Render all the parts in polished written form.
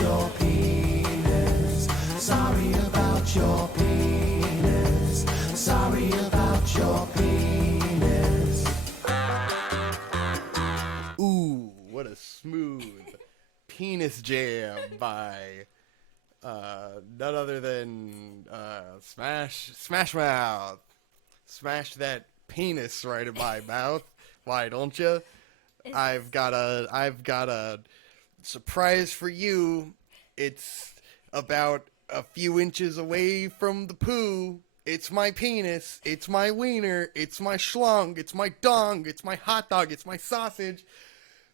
your penis. Sorry about your penis. Sorry about your penis. Ooh, what a smooth penis jam by none other than Smash Mouth. Smash that penis right in my mouth. Why don't you? I've got a surprise for you. It's about a few inches away from the poo. It's my penis. It's my wiener. It's my schlong. It's my dong. It's my hot dog. It's my sausage.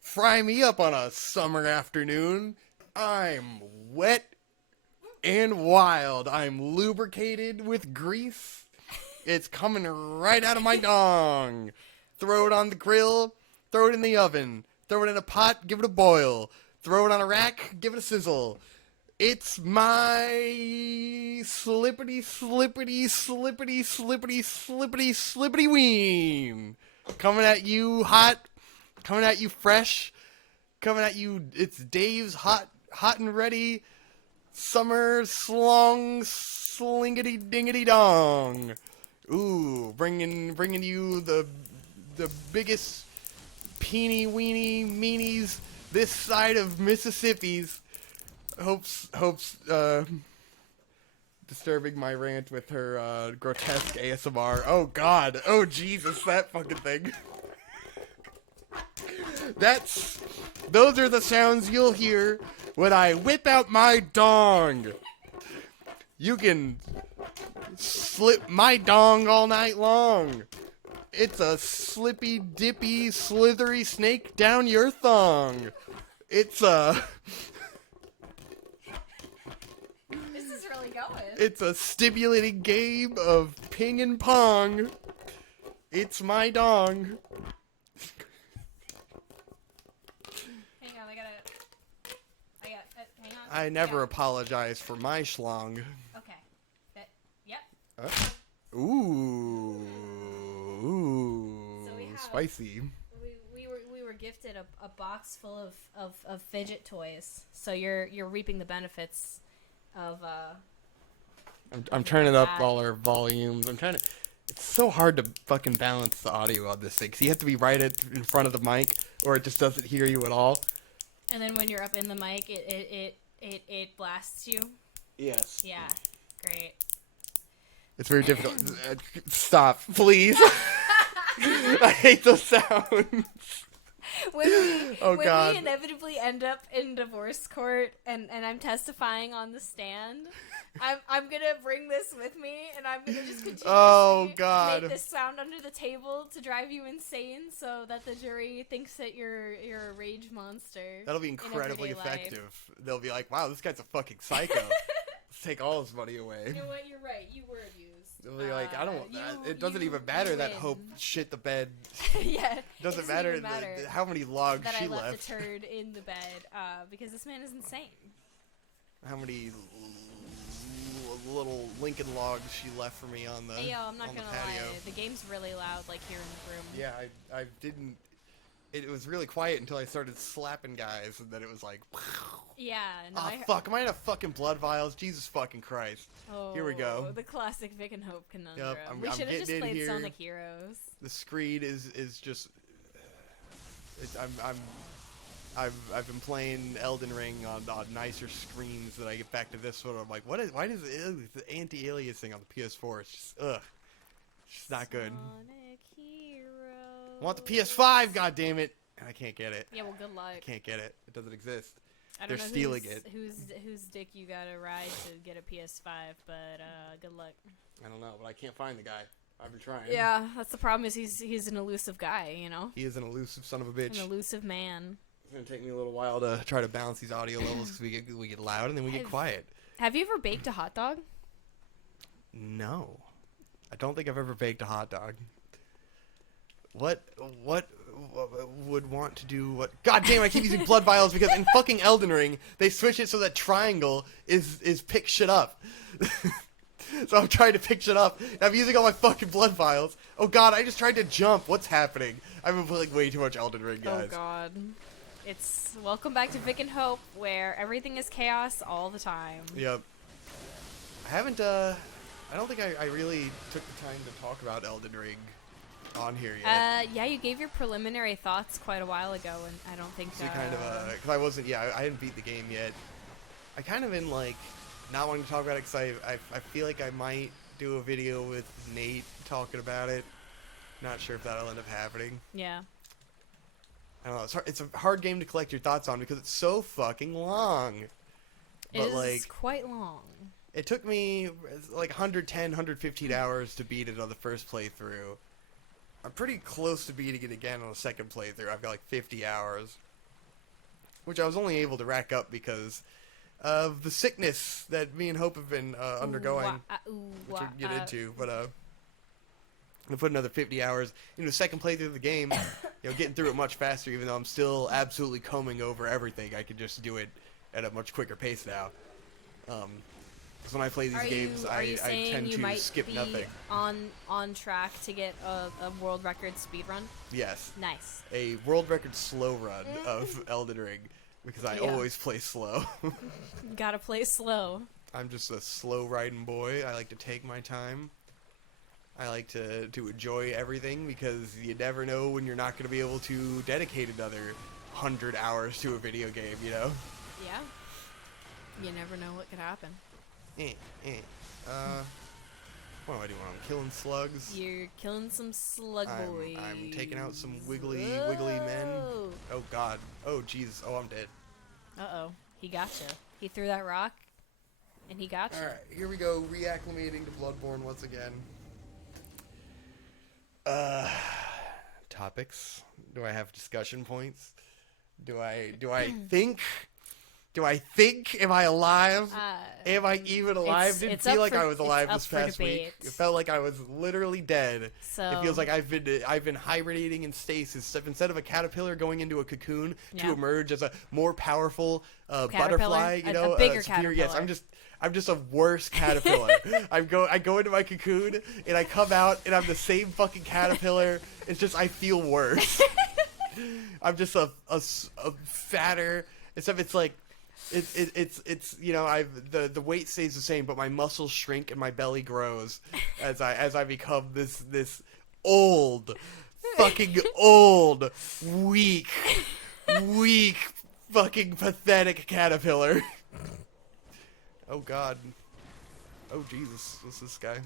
Fry me up on a summer afternoon. I'm wet and wild. I'm lubricated with grease. It's coming right out of my dong. Throw it on the grill. Throw it in the oven. Throw it in a pot. Give it a boil. Throw it on a rack. Give it a sizzle. It's my slippity, slippity, slippity, slippity, slippity, slippity ween. Coming at you hot. Coming at you fresh. Coming at you. It's Dave's hot and ready. Summer slong slingity dingity dong. Ooh, bringing you the biggest peeny weeny meanies this side of Mississippi's. Hopes disturbing my rant with her grotesque ASMR. Oh God, oh Jesus, that fucking thing. Those are the sounds you'll hear when I whip out my dong. You can slip my dong all night long. It's a slippy, dippy, slithery snake down your thong. It's a... This is really going. It's a stimulating game of ping and pong. It's my dong. Hang on, hang on. I never apologize for my schlong. Okay. Yep. Ooh, So we have- spicy. We were gifted a box full of fidget toys. So you're reaping the benefits of I'm turning up all our volumes. It's so hard to fucking balance the audio on this thing, because you have to be right in front of the mic, or it just doesn't hear you at all. And then when you're up in the mic, it blasts you. Yes. Yeah, great. It's very difficult. Stop, please. I hate those sounds. When God. we inevitably end up in divorce court and I'm testifying on the stand, I'm gonna bring this with me and I'm gonna just continuously make this sound under the table to drive you insane, so that the jury thinks that you're a rage monster. That'll be incredibly effective. They'll be like, "Wow, this guy's a fucking psycho. Let's take all his money away." You know what? You're right. You were abused. They'll be like, "I don't. It doesn't even matter that Hope shit the bed. Yeah, It doesn't matter how many logs that she I left left. a turd in the bed, because this man is insane. How many little Lincoln logs she left for me on the Hey, yo, I'm not on gonna the patio. lie. The game's really loud, like here in the room. Yeah, I didn't. It was really quiet until I started slapping guys, and then it was like, Yeah. No, oh fuck, am I out of fucking blood vials? Jesus fucking Christ. Here we go. The classic Vic and Hope conundrum. Yep, We should have just getting in played here. Sonic Heroes. The screen is just. I've been playing Elden Ring on nicer screens that I get back to this one. I'm like, why does the anti-aliasing on the PS4? It's just it's just not good. Sonic Heroes. I want the PS5, goddammit! And I can't get it. Yeah, well, good luck. I can't get it. It doesn't exist. I don't They're know stealing it. Whose dick you gotta ride to get a PS5, but good luck. I don't know, but I can't find the guy. I've been trying. Yeah, that's the problem. Is he's an elusive guy, you know? He is an elusive son of a bitch. An elusive man. It's gonna take me a little while to try to balance these audio levels because we get loud and then we get quiet. Have you ever baked a hot dog? No, I don't think I've ever baked a hot dog. What would want to do what? God damn! I keep using blood vials because in fucking Elden Ring they switch it so that triangle is pick shit up. So I'm trying to pick shit up. I'm using all my fucking blood vials. Oh God! I just tried to jump. What's happening? I've been playing way too much Elden Ring, guys. Oh God. It's welcome back to Vic and Hope, where everything is chaos all the time. Yep. I haven't, I don't think I really took the time to talk about Elden Ring on here yet. Yeah, you gave your preliminary thoughts quite a while ago, and I don't think... So kind of, because I wasn't, I hadn't beat the game yet. I kind of been, like, not wanting to talk about it because I feel like I might do a video with Nate talking about it. Not sure if that'll end up happening. Yeah. I don't know. It's a hard game to collect your thoughts on because it's so fucking long. It is quite long. It took me like 110, 115 hours to beat it on the first playthrough. I'm pretty close to beating it again on the second playthrough. I've got like 50 hours. Which I was only able to rack up because of the sickness that me and Hope have been undergoing. Which we'll get into. But I'm going to put another 50 hours into the second playthrough of the game. Getting through it much faster even though I'm still absolutely combing over everything. I can just do it at a much quicker pace now. Because when I play these games, I tend to skip nothing. On track to get a world record speed run? Yes. Nice. A world record slow run of Elden Ring, because I always play slow. Gotta play slow. I'm just a slow riding boy. I like to take my time. I like to enjoy everything, because you never know when you're not going to be able to dedicate another 100 hours to a video game, you know? Yeah. You never know what could happen. What am I doing? I'm killing slugs. You're killing some slug boys. I'm taking out some wiggly men. Oh god. Oh jeez. Oh, I'm dead. Uh-oh. He gotcha. He threw that rock, and he gotcha. Alright, here we go. Reacclimating to Bloodborne once again. Topics. Do I have discussion points? Do I think? Do I think? Am I alive? Am I even alive? Didn't feel like I was alive this past week. It felt like I was literally dead. So it feels like I've been hibernating in stasis instead of a caterpillar going into a cocoon to emerge as a more powerful butterfly. You know, a bigger superior, caterpillar. Yes, I'm just a worse caterpillar. I go into my cocoon and I come out and I'm the same fucking caterpillar. It's just I feel worse. I'm just a fatter. Except it's like. It's you know the weight stays the same, but my muscles shrink and my belly grows as I become this old, fucking old, weak, fucking pathetic caterpillar. Oh god. Oh Jesus, what's this guy?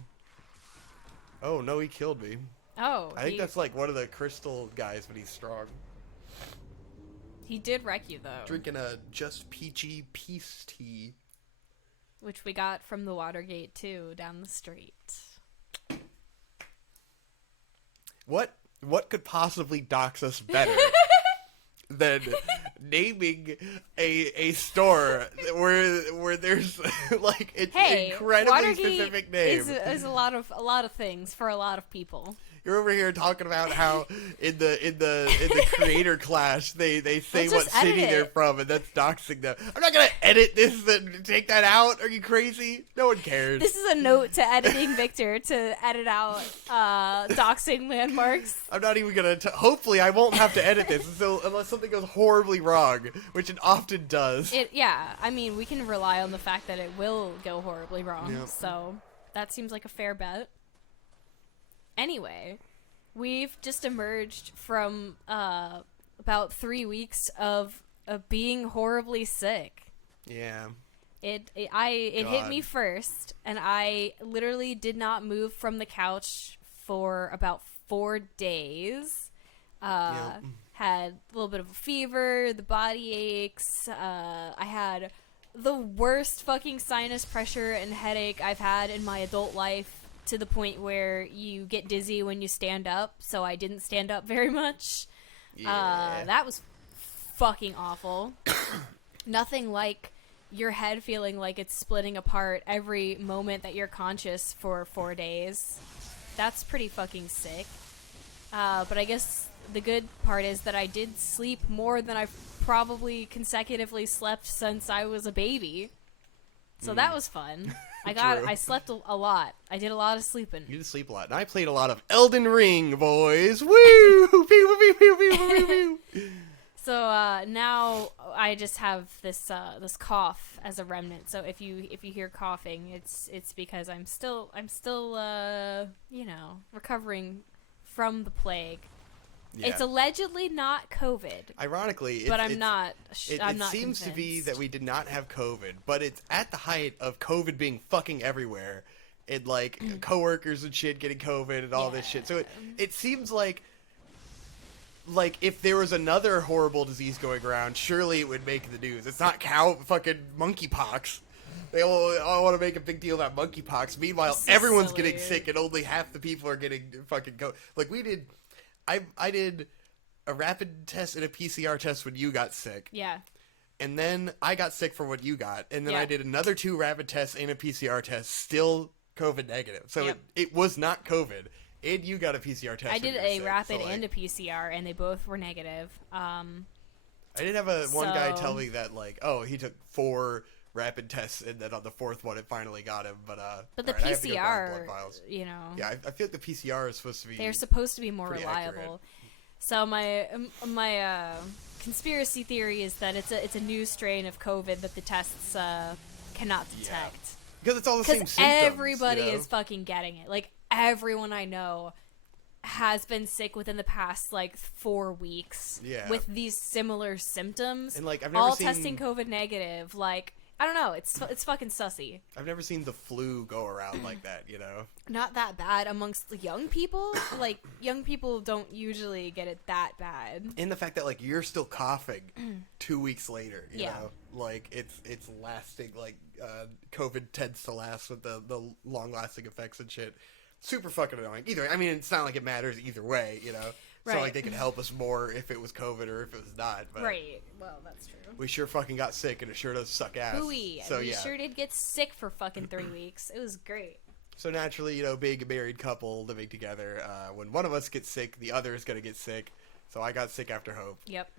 Oh no, he killed me. Oh, I think that's like one of the crystal guys, but he's strong. He did wreck you, though. Drinking a Just Peachy Peace tea. Which we got from the Watergate, too, down the street. What could possibly dox us better than naming a store where there's like an incredibly Watergate specific name? Is a lot of things for a lot of people. You're over here talking about how in the creator clash they say what city they're from, and that's doxing them. I'm not gonna edit this and take that out. Are you crazy? No one cares. This is a note to editing Victor to edit out doxing landmarks. I'm not even gonna. Hopefully, I won't have to edit this unless something goes horribly wrong, which it often does. I mean, we can rely on the fact that it will go horribly wrong. Yep. So that seems like a fair bet. Anyway, we've just emerged from about 3 weeks of being horribly sick. Yeah. It hit me first, and I literally did not move from the couch for about 4 days. Had a little bit of a fever, the body aches. I had the worst fucking sinus pressure and headache I've had in my adult life, to the point where you get dizzy when you stand up, so I didn't stand up very much. Yeah. That was fucking awful. Nothing like your head feeling like it's splitting apart every moment that you're conscious for 4 days. That's pretty fucking sick. But I guess the good part is that I did sleep more than I've probably consecutively slept since I was a baby. So that was fun. I slept a lot. I did a lot of sleeping. You did sleep a lot. And I played a lot of Elden Ring, boys. Woo! Pew, pew, pew, pew, pew, pew. So now I just have this this cough as a remnant. So if you hear coughing, it's because I'm still you know, recovering from the plague. Yeah. It's allegedly not COVID. Ironically, but I'm not. I'm it not seems convinced. to be that we did not have COVID, but it's at the height of COVID being fucking everywhere, and like coworkers and shit getting COVID and all this shit. So it seems like if there was another horrible disease going around, surely it would make the news. It's not fucking monkeypox. They all want to make a big deal about monkeypox. Meanwhile, everyone's silly. getting sick, and only half the people are getting fucking like we did. I did a rapid test and a PCR test when you got sick. Yeah. And then I got sick for what you got. And then Yeah. I did another 2 rapid tests and a PCR test, still COVID negative. So it was not COVID. And you got a PCR test. I did a rapid and a PCR, and they both were negative. I did have one guy tell me that, like, oh, he took 4 rapid tests, and then on the 4th one, it finally got him. But the right, I have to go grab PCR, blood vials. you know. Yeah, I feel like the PCR is supposed to be. They're supposed to be more pretty reliable. accurate. So my conspiracy theory is that it's a new strain of COVID that the tests cannot detect. Because it's all the same Because symptoms. everybody you know? is fucking getting it. Like, everyone I know has been sick within the past, like, 4 weeks. Yeah. With these similar symptoms. And, like, I've never all seen... testing COVID negative. Like, I don't know. It's fucking sussy. I've never seen the flu go around like that, you know? Not that bad amongst the young people. Like, young people don't usually get it that bad. And the fact that, like, you're still coughing 2 weeks later, you Yeah. know? Like, it's lasting, like, COVID tends to last with the long-lasting effects and shit. Super fucking annoying. Either way, I mean, it's not like it matters either way, you know? Right. So, like, they can help us more if it was COVID or if it was not. But Right. Well, that's true. we sure fucking got sick, and it sure does suck ass. Hooey. So, we yeah. sure did get sick for fucking 3 weeks. It was great. So, naturally, you know, being a married couple, living together, when one of us gets sick, the other is going to get sick. So, I got sick after Hope. Yep.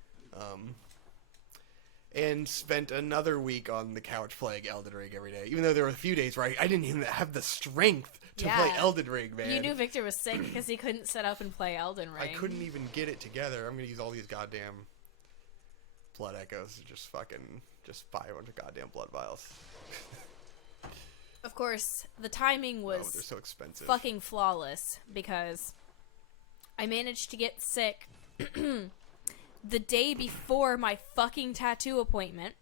And spent another week on the couch playing Elden Ring every day. Even though there were a few days where I didn't even have the strength to play Elden Ring, man. You knew Victor was sick because he couldn't set up and play Elden Ring. I couldn't even get it together. I'm going to use all these goddamn blood echoes to just buy a bunch of goddamn blood vials. Of course, the timing was they're so expensive. fucking flawless because I managed to get sick the day before my fucking tattoo appointment.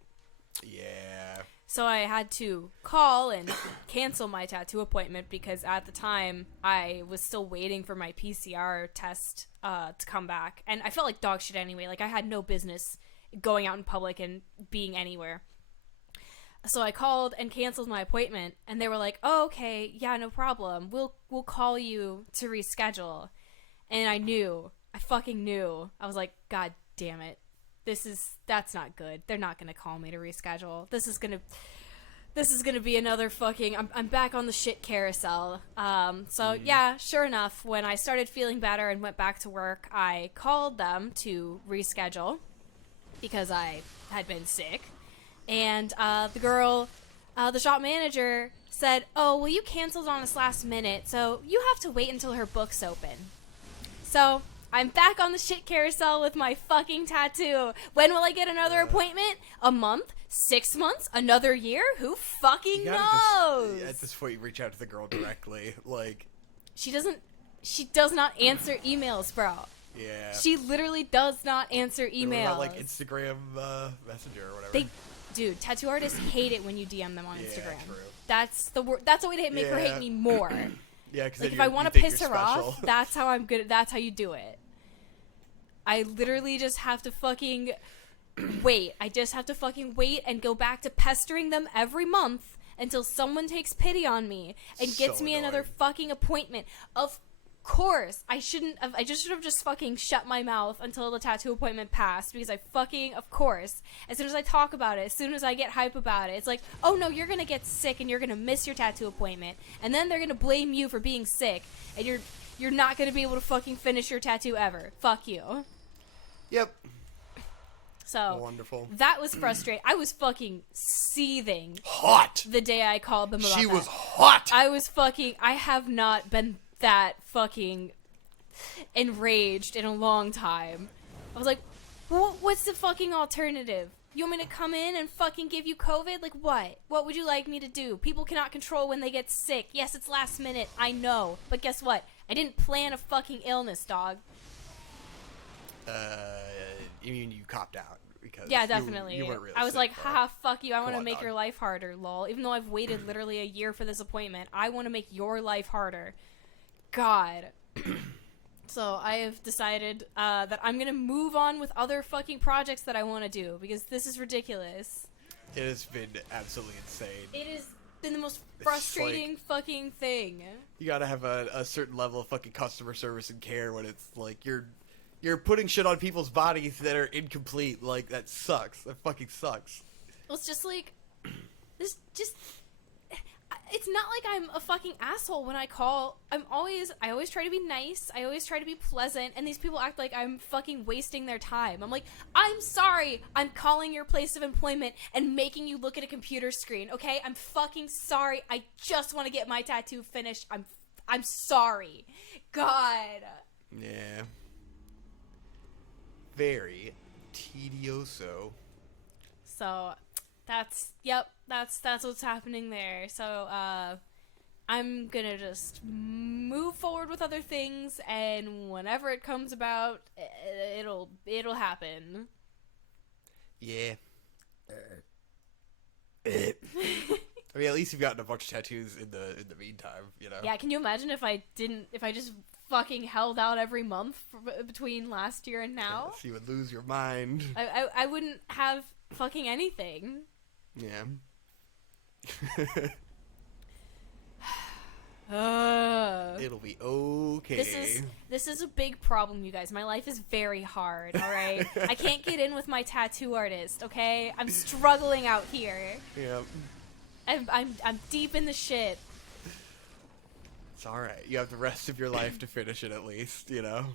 Yeah. So I had to call and cancel my tattoo appointment because at the time I was still waiting for my PCR test to come back. And I felt like dog shit anyway. Like, I had no business going out in public and being anywhere. So I called and canceled my appointment, and they were like, "Oh, okay, yeah, no problem. We'll call you to reschedule." And I fucking knew. I was like, "God damn it. That's not good. They're not gonna call me to reschedule. This is gonna be another fucking, I'm back on the shit carousel." So yeah, sure enough, when I started feeling better and went back to work, I called them to reschedule because I had been sick. And the girl, the shop manager, said, "Oh, well, you canceled on us last minute, so you have to wait until her book's open." So I'm back on the shit carousel with my fucking tattoo. When will I get another appointment? A month? 6 months? Another year? Who fucking knows? At this point, you reach out to the girl directly. Like, She does not answer emails, bro. yeah. She literally does not answer What emails. about, like, Instagram Messenger or whatever. Dude, tattoo artists hate it when you DM them on Yeah, Instagram. true. That's the That's a way to make her hate me more. Yeah, because Like, if I want to piss her off, that's how I'm good. That's how you do it. I literally just have to fucking wait. I just have to fucking wait and go back to pestering them every month until someone takes pity on me and gets So me another annoying. fucking appointment. Of course, I shouldn't have. I just should have just fucking shut my mouth until the tattoo appointment passed, because I fucking, of course, as soon as I talk about it, as soon as I get hype about it, it's like, "Oh no, you're gonna get sick and you're gonna miss your tattoo appointment, and then they're gonna blame you for being sick, and you're not gonna be able to fucking finish your tattoo ever. Fuck you." Yep. So Wonderful. that was frustrating. I was fucking seething Hot. the day I called them about She that. was hot. I have not been that fucking enraged in a long time. I was like, What's the fucking alternative? You want me to come in and fucking give you COVID? Like, what? What would you like me to do? People cannot control when they get sick. Yes, it's last minute, I know. But guess what? I didn't plan a fucking illness, dog. You mean you copped out? Because yeah, definitely. You weren't really I was sick, like, haha, fuck you. I want to on, make dog. your life harder, lol. Even though I've waited literally a year for this appointment, I want to make your life harder. God. So I have decided that I'm going to move on with other fucking projects that I want to do because this is ridiculous. It has been absolutely insane. It has been the most frustrating fucking thing. You gotta have a certain level of fucking customer service and care when it's like you're putting shit on people's bodies that are incomplete. Like, that sucks. That fucking sucks. Well, it's just like, it's not like I'm a fucking asshole when I call. I always try to be nice. I always try to be pleasant. And these people act like I'm fucking wasting their time. I'm like, I'm sorry. I'm calling your place of employment and making you look at a computer screen. Okay? I'm fucking sorry. I just want to get my tattoo finished. I'm sorry. God. Yeah. Very tedioso. So, that's what's happening there. So, I'm gonna just move forward with other things, and whenever it comes about, it'll happen. Yeah. I mean, at least you've gotten a bunch of tattoos in the meantime, you know? Yeah, can you imagine if I just fucking held out every month between last year and now? Yes, you would lose your mind. I wouldn't have fucking anything. Yeah. It'll be okay. This is a big problem, you guys. My life is very hard, alright? I can't get in with my tattoo artist, okay? I'm struggling out here. Yeah. I'm deep in the shit. It's alright. You have the rest of your life to finish it at least, you know?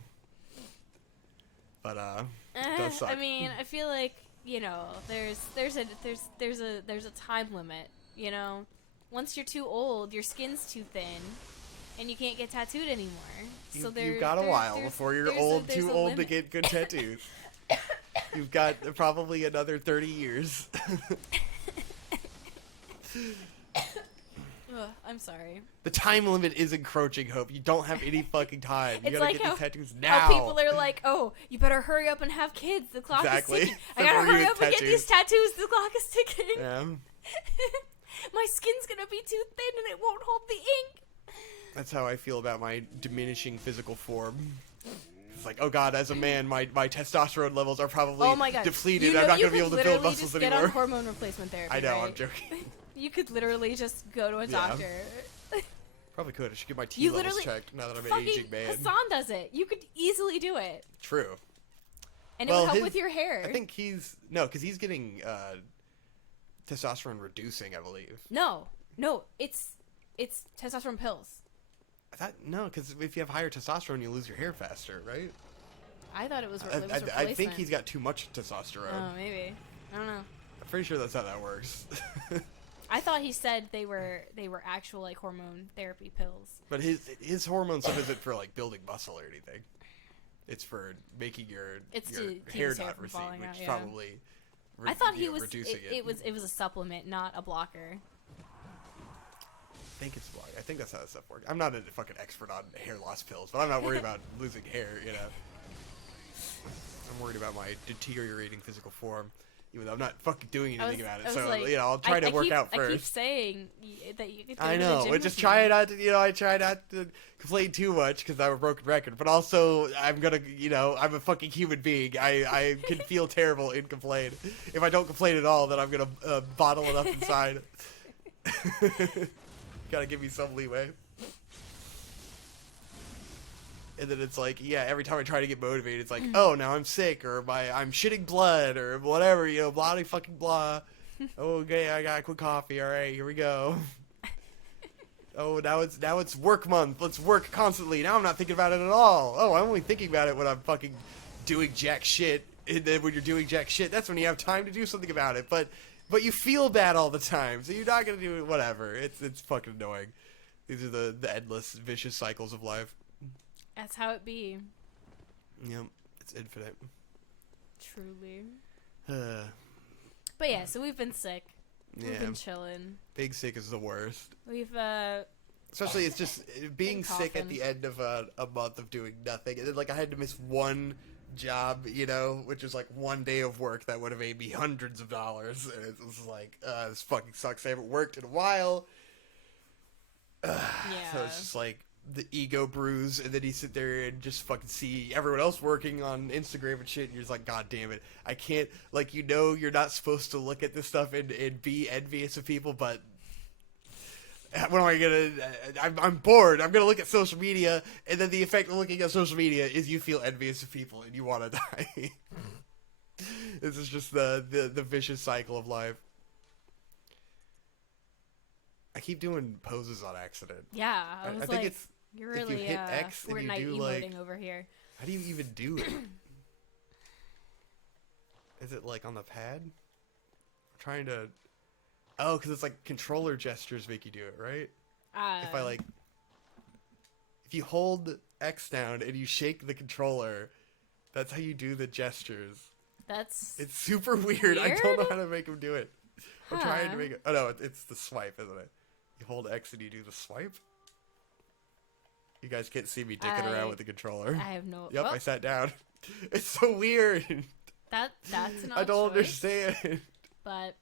But, it does suck. I mean, I feel like, you know, there's a time limit, you know? Once you're too old, your skin's too thin, and you can't get tattooed anymore. So You've got a while before you're too old to get good tattoos. You've got probably another 30 years. Ugh, I'm sorry. The time limit is encroaching, Hope. You don't have any fucking time. You It's gotta like get how, these tattoos now. how people are like, oh, you better hurry up and have kids. The clock Exactly. is ticking. I gotta hurry up and get Tattoos. these tattoos. The clock is ticking. Yeah. My skin's gonna be too thin and it won't hold the ink. That's how I feel about my diminishing physical form. It's like, oh god, as a man, my testosterone levels are probably depleted. You know, I'm not you going to be able could to build literally muscles just get anymore. on hormone replacement therapy. I know, right? I'm joking. You could literally just go to a doctor. Probably could. I should get my T You levels literally checked now that I'm an fucking aging man. Hassan does it. You could easily do it. True. And it would help with your hair. I think because he's getting testosterone reducing, I believe. No, it's testosterone pills. I thought no, because if you have higher testosterone, you lose your hair faster, right? I thought it was replacement. I think he's got too much testosterone. Oh, maybe. I don't know. I'm pretty sure that's how that works. I thought he said they were actual like hormone therapy pills. But his hormone stuff isn't for like building muscle or anything. It's for making your hair not recede, which probably. I thought he was. Reducing It was a supplement, not a blocker. I think it's block. I think that's how that stuff works. I'm not a fucking expert on hair loss pills, but I'm not worried about losing hair, you know. I'm worried about my deteriorating physical form, even though I'm not fucking doing anything about it. So, like, you know, I'll try to work out first. I keep saying that you could go I to the know, gym but with just me. try not to, you know, I try not to complain too much because I'm a broken record, but also I'm gonna, you know, I'm a fucking human being. I can feel terrible and complain. If I don't complain at all, then I'm gonna bottle it up inside. Gotta give me some leeway. And then it's like, yeah, every time I try to get motivated, it's like, oh, now I'm sick, or I'm shitting blood, or whatever, you know, blah de fucking blah. Oh, okay, I gotta quit coffee. All right, here we go. Oh, now it's work month. Let's work constantly. Now I'm not thinking about it at all. Oh, I'm only thinking about it when I'm fucking doing jack shit. And then when you're doing jack shit, that's when you have time to do something about it. But you feel bad all the time, so you're not gonna do it. Whatever. It's fucking annoying. These are the endless, vicious cycles of life. That's how it be. Yep, it's infinite. Truly. Uh, But yeah, so we've been sick. We've yeah, been chilling. being sick is the worst. We've Especially, it's just being sick at coughing. the end of a month of doing nothing. And then, like, I had to miss one job, you know, which is like one day of work that would have made me hundreds of dollars. And it was like, this fucking sucks. I haven't worked in a while. yeah. So it's just like the ego bruise, and then you sit there and just fucking see everyone else working on Instagram and shit, and you're just like, God damn it, I can't, like, you know, you're not supposed to look at this stuff and be envious of people, but what am I gonna, I'm bored, I'm gonna look at social media, and then the effect of looking at social media is you feel envious of people, and you want to die. This is just the vicious cycle of life. I keep doing poses on accident. Yeah, I was think like, it's you're if you really hit X and you Fortnite do, emoting like, over here. how do you even do it? Is it like on the pad? I'm trying to. Oh, because it's like controller gestures make you do it, right? If I like, if you hold X down and you shake the controller, that's how you do the gestures. It's super weird. I don't know how to make him do it. I'm trying to make it. Oh no, it's the swipe, isn't it? You hold X and you do the swipe. You guys can't see me dicking around with the controller. I have no. Yep, oh, I sat down. It's so weird. That's an I don't choice, understand. But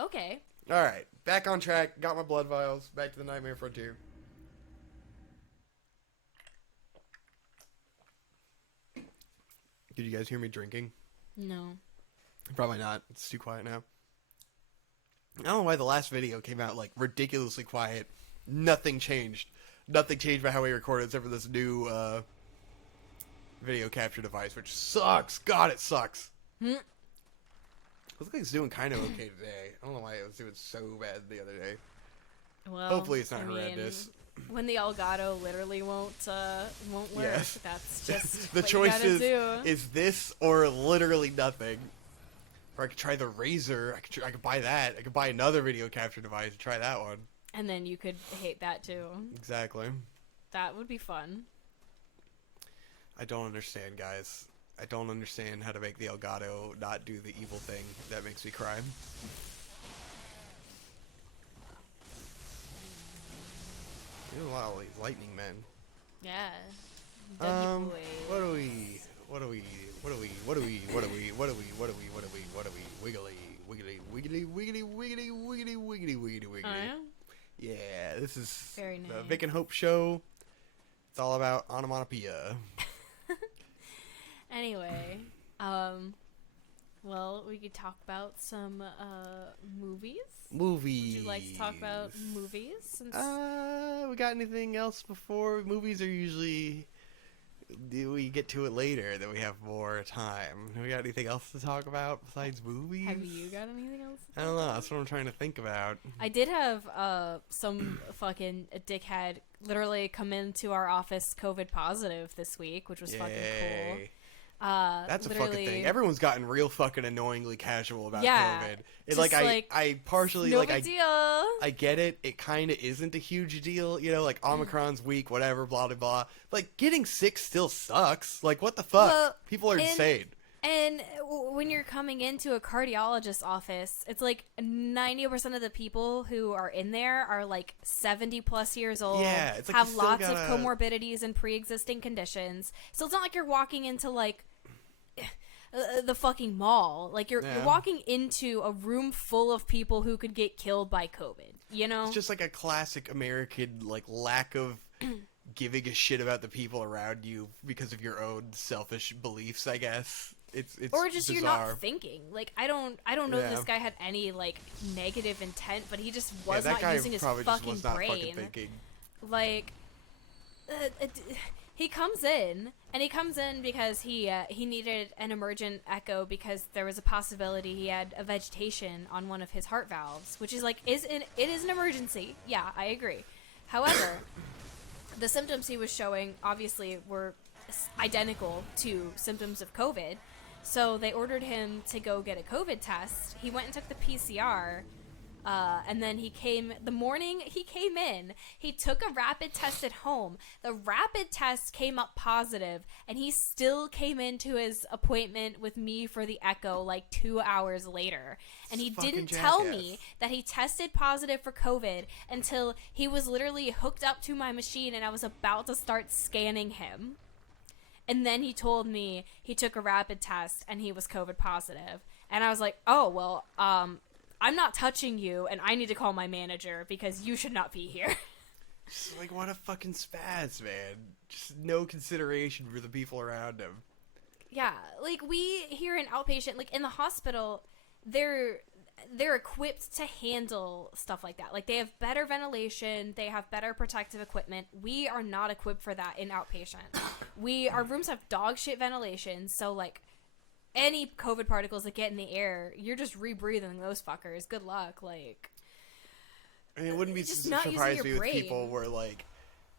okay. All right, back on track. Got my blood vials. Back to the Nightmare Frontier. Did you guys hear me drinking? No. Probably not. It's too quiet now. I don't know why the last video came out like ridiculously quiet. Nothing changed. Nothing changed by how we recorded, except for this new video capture device, which sucks. God, it sucks. It looks like it's doing kind of okay today. I don't know why it was doing so bad the other day. Well, Hopefully it's not horrendous. When the Elgato literally won't work, Yes. that's just The what you choice gotta do. is this or literally nothing. Or I could try the Razer. I could buy that. I could buy another video capture device and try that one. And then you could hate that too. Exactly. That would be fun. I don't understand, guys. I don't understand how to make the Elgato not do the evil thing that makes me cry. There's a lot of these lightning men. Yeah. Dougie boy. What do we wiggly, wiggly, wiggly. Oh, yeah? Yeah, this is Very the nice. Vic and Hope show. It's all about onomatopoeia. Anyway, well, we could talk about some movies. Movies. Would you like to talk about movies? Since We got anything else before? Movies are usually, we get to it later, then we have more time. We got anything else to talk about besides movies? have you got anything else? I don't know. That's what I'm trying to think about. I did have some fucking dickhead literally come into our office COVID positive this week, which was fucking cool. That's a fucking thing. Everyone's gotten real fucking annoyingly casual about Yeah, COVID. It's just I partially no like big deal. I get it. It kind of isn't a huge deal, you know. Like Omicron's weak, whatever, blah blah blah. Like getting sick still sucks. Like what the fuck? Well, People are insane. And when you're coming into a cardiologist's office, it's like 90% of the people who are in there are like 70 plus years old, Yeah, it's like have you still lots of gotta- comorbidities and pre-existing conditions. So it's not like you're walking into like the fucking mall. Like you're walking into a room full of people who could get killed by COVID, you know? It's just like a classic American like lack of giving a shit about the people around you because of your own selfish beliefs, I guess. It's or just bizarre. you're not thinking. Like I don't know that this guy had any like negative intent, but he just was that not guy using his probably fucking just was not brain. fucking thinking. Like he comes in because he needed an emergent echo because there was a possibility he had a vegetation on one of his heart valves, which is like it is an emergency. Yeah, I agree. However, the symptoms he was showing obviously were identical to symptoms of COVID. So they ordered him to go get a COVID test. He went and took the PCR. And then the morning he came in, he took a rapid test at home. The rapid test came up positive, and he still came into his appointment with me for the echo like 2 hours later. And he didn't tell me that he tested positive for COVID until he was literally hooked up to my machine and I was about to start scanning him. And then he told me he took a rapid test and he was COVID positive. And I was like, oh, well, I'm not touching you, and I need to call my manager because you should not be here. Just like, what a fucking spaz, man. Just no consideration for the people around him. Yeah, like, we here in outpatient, like, in the hospital, they're equipped to handle stuff like that. Like, they have better ventilation, they have better protective equipment. We are not equipped for that in outpatient. Our rooms have dog shit ventilation, so, like, any COVID particles that get in the air, you're just rebreathing those fuckers. Good luck. Like, I mean, it wouldn't be surprised me with people where, like,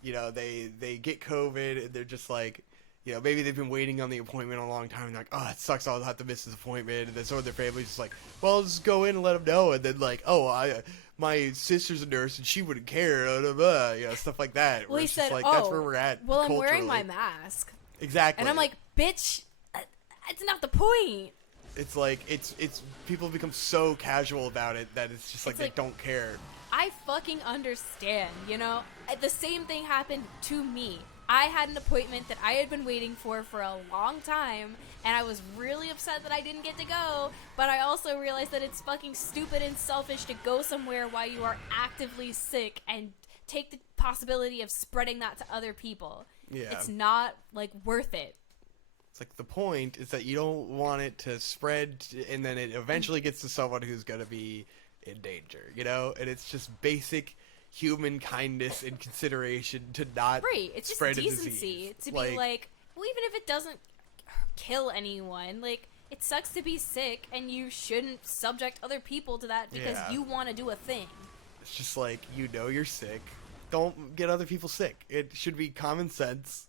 you know, they get COVID and they're just like, you know, maybe they've been waiting on the appointment a long time and they're like, oh, it sucks, I'll have to miss this appointment. And then some of their family's just like, well, I'll just go in and let them know. And then, like, oh, my sister's a nurse and she wouldn't care, you know, stuff like that. Well, he said, like, that's where we're at. Well, I'm wearing my mask. Exactly. And I'm like, bitch, that's not the point. It's like, it's people become so casual about it that it's just like they don't care. I fucking understand, you know? The same thing happened to me. I had an appointment that I had been waiting for a long time, and I was really upset that I didn't get to go, but I also realized that it's fucking stupid and selfish to go somewhere while you are actively sick and take the possibility of spreading that to other people. Yeah. It's not, like, worth it. It's like, the point is that you don't want it to spread, and then it eventually gets to someone who's going to be in danger, you know? And it's just basic human kindness and consideration to not it's spread just decency a disease. To be like, well, even if it doesn't kill anyone, like, it sucks to be sick, and you shouldn't subject other people to that because you want to do a thing. It's just like, you know you're sick. Don't get other people sick. It should be common sense.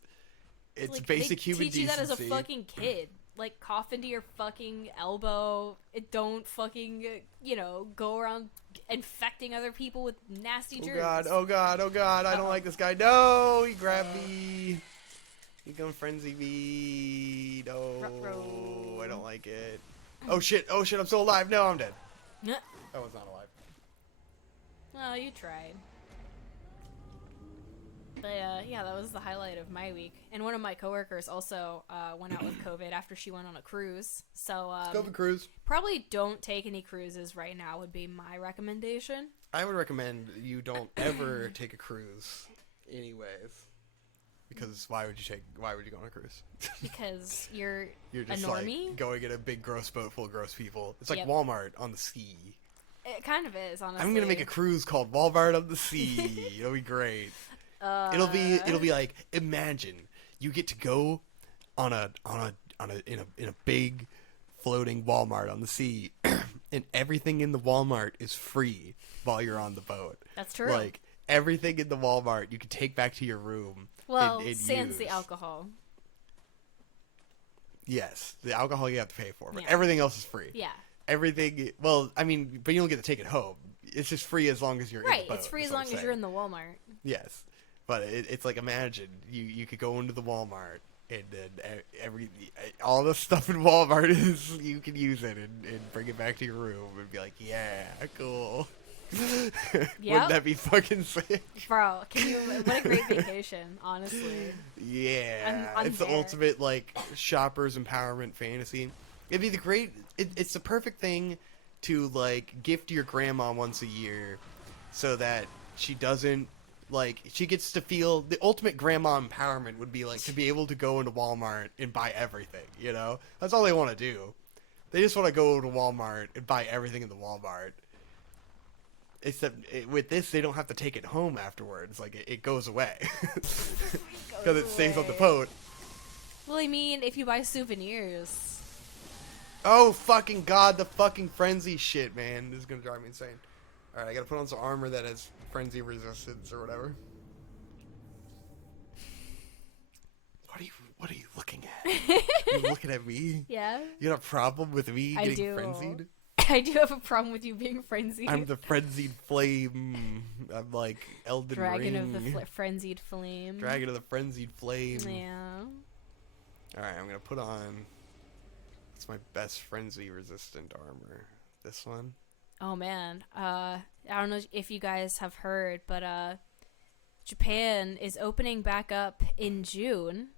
It's like, basic human decency. They teach you that as a fucking kid. Like, cough into your fucking elbow. Don't fucking, you know, go around infecting other people with nasty germs. Oh god, I don't like this guy. No, he grabbed me. He gonna frenzy me. No, I don't like it. Oh shit, I'm still alive. No, I'm dead. I was not alive. Well, you tried. But, yeah, that was the highlight of my week. And one of my coworkers also went out with COVID after she went on a cruise. So, COVID cruise. Probably don't take any cruises right now would be my recommendation. I would recommend you don't ever take a cruise anyways. Because why would you go on a cruise? Because you're just a normie? Like going in a big gross boat full of gross people. It's like Walmart on the sea. It kind of is, honestly. I'm going to make a cruise called Walmart on the Sea. It'll be great. It'll be like, imagine you get to go in a big floating Walmart on the sea, and everything in the Walmart is free while you're on the boat. That's true. Like, everything in the Walmart you can take back to your room. Well, sans the alcohol. Yes, the alcohol you have to pay for, but everything else is free. Yeah. Everything. Well, I mean, but you don't get to take it home. It's just free as long as you're in the boat. Right. It's free as long as you're in the Walmart. Yes. But it's like, imagine you could go into the Walmart and then all the stuff in Walmart is you can use it and bring it back to your room and be like, yeah, cool. Wouldn't that be fucking sick? Bro, what a great vacation, honestly. Yeah. I'm it's the ultimate, like, shopper's empowerment fantasy. It'd be it's the perfect thing to, like, gift your grandma once a year so that she doesn't, like, she gets to feel the ultimate grandma empowerment would be, like, to be able to go into Walmart and buy everything, you know? That's all they want to do. They just want to go to Walmart and buy everything in the Walmart. Except with this, they don't have to take it home afterwards. Like, it goes away. Because it stays on the boat. Well, I mean, if you buy souvenirs. Oh, fucking god, the fucking frenzy shit, man. This is going to drive me insane. Alright, I gotta put on some armor that has frenzy resistance or whatever. What are you looking at? You looking at me? Yeah. You got a problem with me getting frenzied? I do have a problem with you being frenzied. I'm the frenzied flame. I'm like Elden Dragon Ring. of the frenzied flame. Dragon of the frenzied flame. Yeah. Alright, I'm gonna put on... What's my best frenzy resistant armor? This one? Oh man. I don't know if you guys have heard, but Japan is opening back up in June.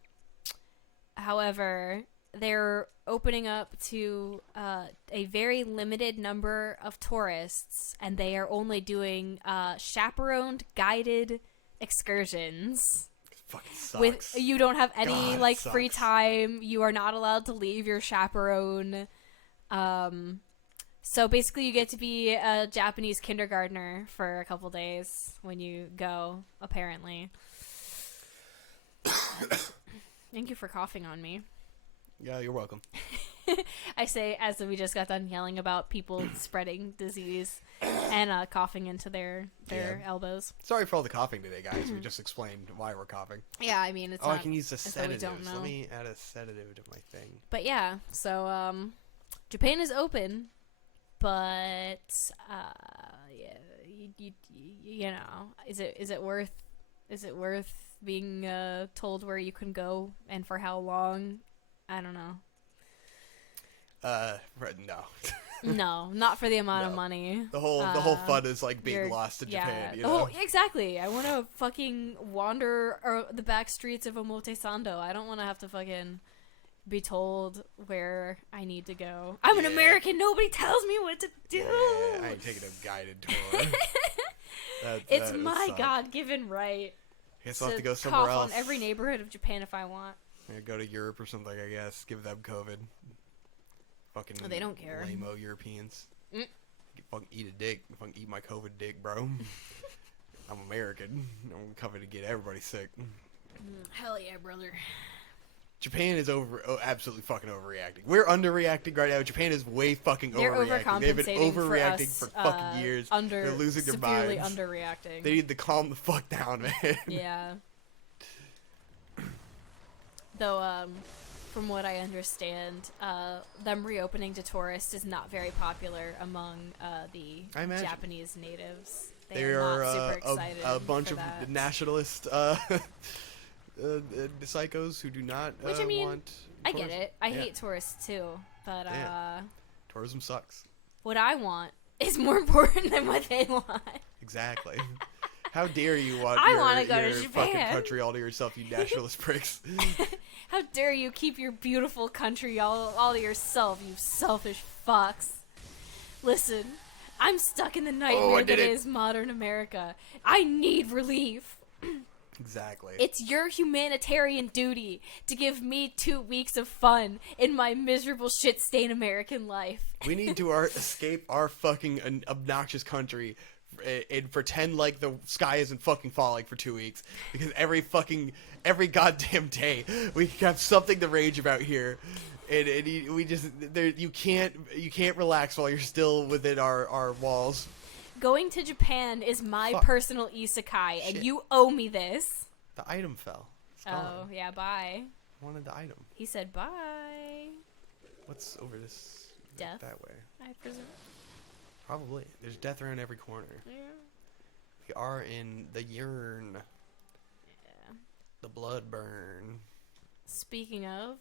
However, they're opening up to a very limited number of tourists, and they are only doing chaperoned guided excursions. Fucking sucks. With you don't have any God, like sucks. free time. You are not allowed to leave your chaperone. So basically, you get to be a Japanese kindergartner for a couple days when you go. Apparently. Thank you for coughing on me. Yeah, you're welcome. I say as we just got done yelling about people spreading disease and coughing into their elbows. Sorry for all the coughing today, guys. We just explained why we're coughing. Yeah, I mean, it's I not, can use the it's that we don't sedatives. know. Let me add a sedative to my thing. But yeah, so Japan is open, but yeah, you know, is it worth being told where you can go and for how long? I don't know. No. No, not for the amount of No. money. The whole fun is like being lost in Japan. You know? Exactly. I want to fucking wander the back streets of Omotesando. I don't want to have to fucking be told where I need to go. I'm an American. Nobody tells me what to do. Yeah, I ain't taking a guided tour. It's my God-given right. I guess I'll have to go cough somewhere else. on every neighborhood of Japan if I want. Yeah, go to Europe or something, I guess. Give them COVID. Fucking They don't care. lame-o Europeans. Mm. Fucking eat a dick. Fucking eat my COVID dick, bro. I'm American. I'm coming to get everybody sick. Hell yeah, brother. Japan is absolutely fucking overreacting. We're underreacting right now. Japan is way fucking They're overreacting. They've been overcompensating overreacting for us, for fucking years. They're losing their severely minds. underreacting. They need to calm the fuck down, man. Yeah. Though, from what I understand, them reopening to tourists is not very popular among the I imagine. Japanese natives. They They are are not super excited a bunch for of that. nationalist psychos who do not Which, I mean, want I get tourism. it. I Yeah. hate tourists too, but Yeah. Tourism sucks. what I want is more important than what they want. Exactly. How dare you want I your, wanna go to your fucking Japan. country all to yourself, you nationalist pricks. How dare you keep your beautiful country all to yourself, you selfish fucks. Listen, I'm stuck in the nightmare that is modern America. I need relief. Exactly. It's your humanitarian duty to give me 2 weeks of fun in my miserable shit-stained American life. We need to escape our fucking obnoxious country and pretend like the sky isn't fucking falling for 2 weeks, because every goddamn day we have something to rage about here, and you can't relax while you're still within our walls. Going to Japan is my Fuck. personal isekai, and Shit. you owe me this. The item fell. It's Oh, gone. yeah, bye. I wanted the item. He said bye. What's over this? Death. That way. I presume. Probably. There's death around every corner. Yeah. We are in the yearn. Yeah. The blood burn. Speaking of,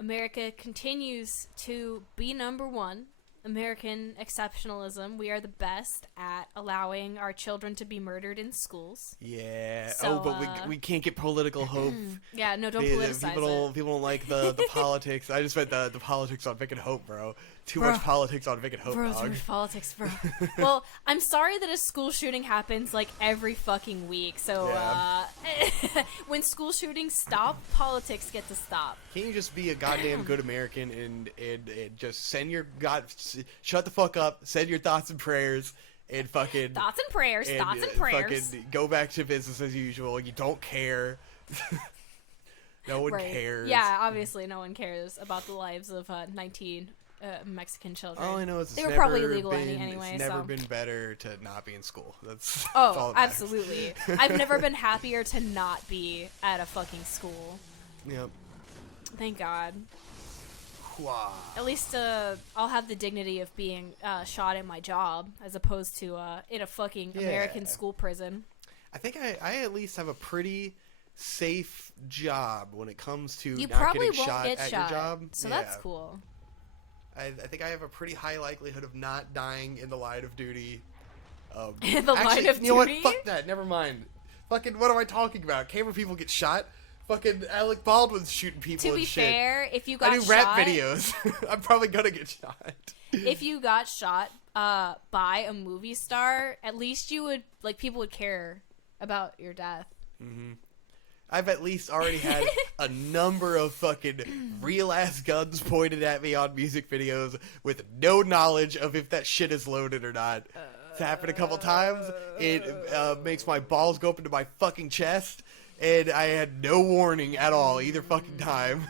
America continues to be number one. American exceptionalism. We are the best at allowing our children to be murdered in schools. Yeah. So, but we can't get political hope. Yeah, no, don't People politicize people don't like the politics. I just meant the politics on Vic and Hope, bro. Too Bro. much politics on Vic and Hope, Bro, too dog. much politics, bro. Well, I'm sorry that a school shooting happens like every fucking week. So, when school shootings stop, politics get to stop. Can't you just be a goddamn good American and just shut the fuck up, send your thoughts and prayers, and fucking Thoughts and prayers, and, thoughts and prayers. fucking go back to business as usual. You don't care. No one Right. cares. Yeah, obviously no one cares about the lives of 19 Mexican children. All I know is they were probably illegal anyway. It's never so. been better to not be in school. That's Oh, all that matters. absolutely. I've never been happier to not be at a fucking school. Yep. Thank God. At least I'll have the dignity of being shot in my job as opposed to in a fucking American school prison. I think I at least have a pretty safe job when it comes to You not probably getting won't shot get at shot, your job. so Yeah. that's cool. I think I have a pretty high likelihood of not dying in the line of duty. In the line of you know what? duty? Fuck that. Never mind. Fucking, what am I talking about? Camera people get shot. Fucking Alec Baldwin's shooting people To and be shit. fair, if you got I do shot, rap videos. I'm probably gonna get shot. if you got shot by a movie star, at least you would people would care about your death. I've at least already had a number of fucking real-ass guns pointed at me on music videos with no knowledge of if that shit is loaded or not. It's happened a couple times. It makes my balls go up into my fucking chest, and I had no warning at all either fucking time.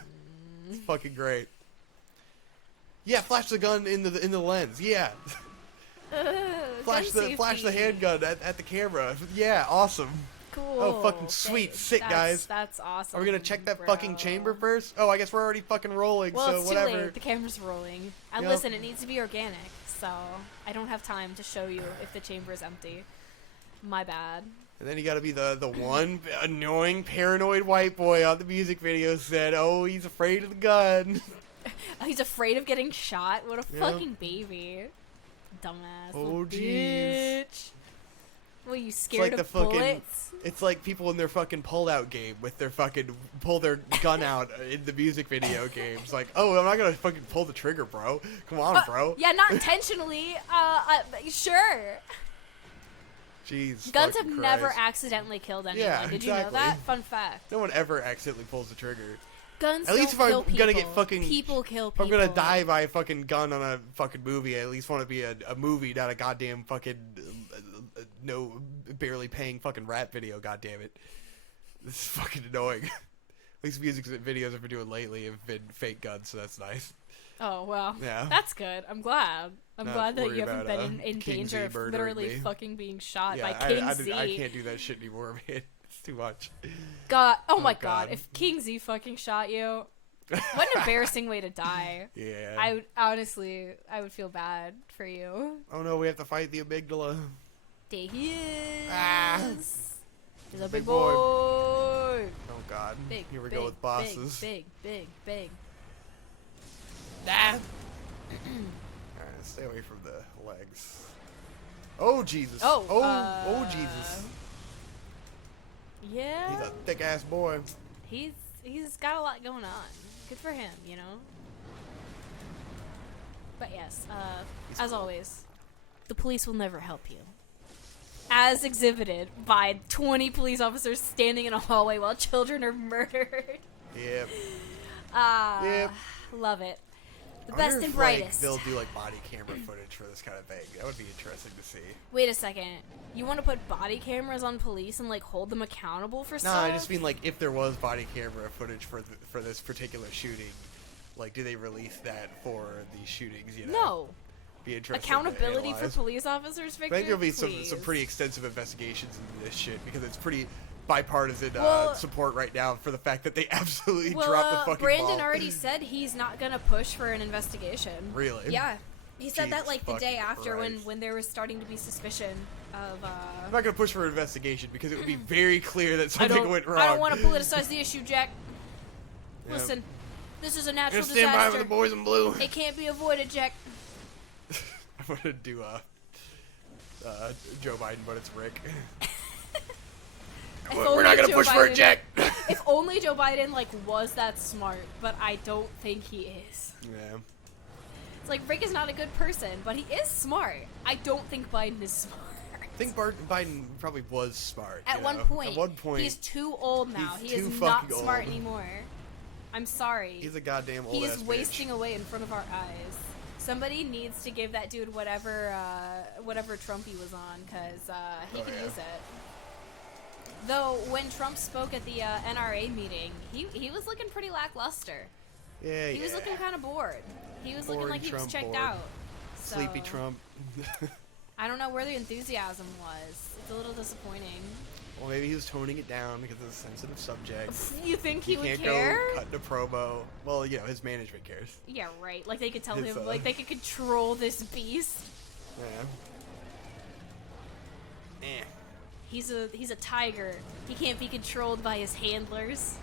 It's fucking great. Yeah, flash the gun in the lens. Yeah. Flash the handgun at the camera. Yeah, awesome. Cool. Oh, fucking sweet. Sick, guys. That's awesome. Are we gonna check that bro. fucking chamber first? Oh, I guess we're already fucking rolling, Well, so it's whatever. too late. The camera's rolling. And Yep. listen, it needs to be organic, so I don't have time to show you if the chamber is empty. My bad. And then you gotta be the one annoying, paranoid white boy on the music video said, oh, he's afraid of the gun. He's afraid of getting shot? What a Yeah. fucking baby. Dumbass. Oh, little jeez. bitch. Well, you It's scared like the of fucking, bullets? it's like people in their fucking pull-out game with their fucking, pull their gun out in the music video games. Like, oh, I'm not gonna fucking pull the trigger, bro. Come on, bro. Yeah, not intentionally. Sure. Jeez, Guns have fucking never Christ. accidentally killed anyone. Yeah, Did you know exactly. that? Fun fact. No one ever accidentally pulls the trigger. Guns At least don't if kill I'm people. gonna get fucking, People kill if people. I'm gonna die by a fucking gun on a fucking movie, I at least want to be a movie, not a goddamn fucking no barely paying fucking rap video. Goddamn it, this is fucking annoying. At least music videos I've been doing lately have been fake guns, so that's nice. Oh, well. Yeah. That's good. I'm glad. I'm Not glad that worried you haven't about, been in King danger Z of murdering literally me. fucking being shot Yeah, by King Z. I can't do that shit anymore, man. It's too much. God, oh my God. god, if King Z fucking shot you, what an embarrassing way to die. Yeah. I would, honestly, I would feel bad for you. Oh no, we have to fight the amygdala. There he is. Ah. He's a big Big boy. boy. Oh god. Big, Here we big, go with bosses. Big, big, big, big. Alright, stay away from the legs. Oh Jesus. Oh, oh Jesus. Yeah. He's a thick ass boy. He's got a lot going on. Good for him, you know. But yes, as always, the police will never help you. As exhibited by 20 police officers standing in a hallway while children are murdered. Yep. Yep. Love it. The I best wonder and if, brightest. they'll do like body camera footage for this kind of thing. That would be interesting to see. Wait a second. You want to put body cameras on police and like hold them accountable for No, stuff? I just mean like if there was body camera footage for this particular shooting, like do they release that for these shootings? You know. No. Be interesting. Accountability to for analyze. police officers, Victor? I think there'll be some Please. pretty extensive investigations into this shit because it's pretty bipartisan Well- support right now for the fact that they absolutely Well, dropped the fucking Brandon ball. already said he's not gonna push for an investigation. Really? Yeah. He said that Jesus like the day fucking after Christ. when there was starting to be suspicion of I'm not gonna push for an investigation because it would be very clear that something went wrong. I don't want to politicize the issue, Jack. Yeah. Listen, this is a I'm natural gonna stand by disaster. with the boys in blue. It can't be avoided, Jack. I'm gonna do Joe Biden, but it's Rick. If We're only not gonna Joe push for it, Biden- Jack. If only Joe Biden like was that smart, but I don't think he is. Yeah. It's like Rick is not a good person, but he is smart. I don't think Biden is smart. I think Biden probably was smart. At you one know? point, At one point, he's too old now. he's He is too not fucking smart old. anymore. I'm sorry. he's a goddamn old He ass is bitch. wasting away in front of our eyes. Somebody needs to give that dude whatever Trump he was on, because he could yeah. use it. Though, when Trump spoke at the NRA meeting, he was looking pretty lackluster. Yeah, He was yeah. looking kind of bored. He was looking Boring like he was Trump, checked bored. out. So, Sleepy Trump. I don't know where the enthusiasm was. It's a little disappointing. Well, maybe he was toning it down because it's a sensitive subject. You think he would can't care? go cut the promo. Well, you know, his management cares. Yeah, right. Like they could tell His, him, like they could control this beast. Yeah. Eh. He's a tiger. He can't be controlled by his handlers.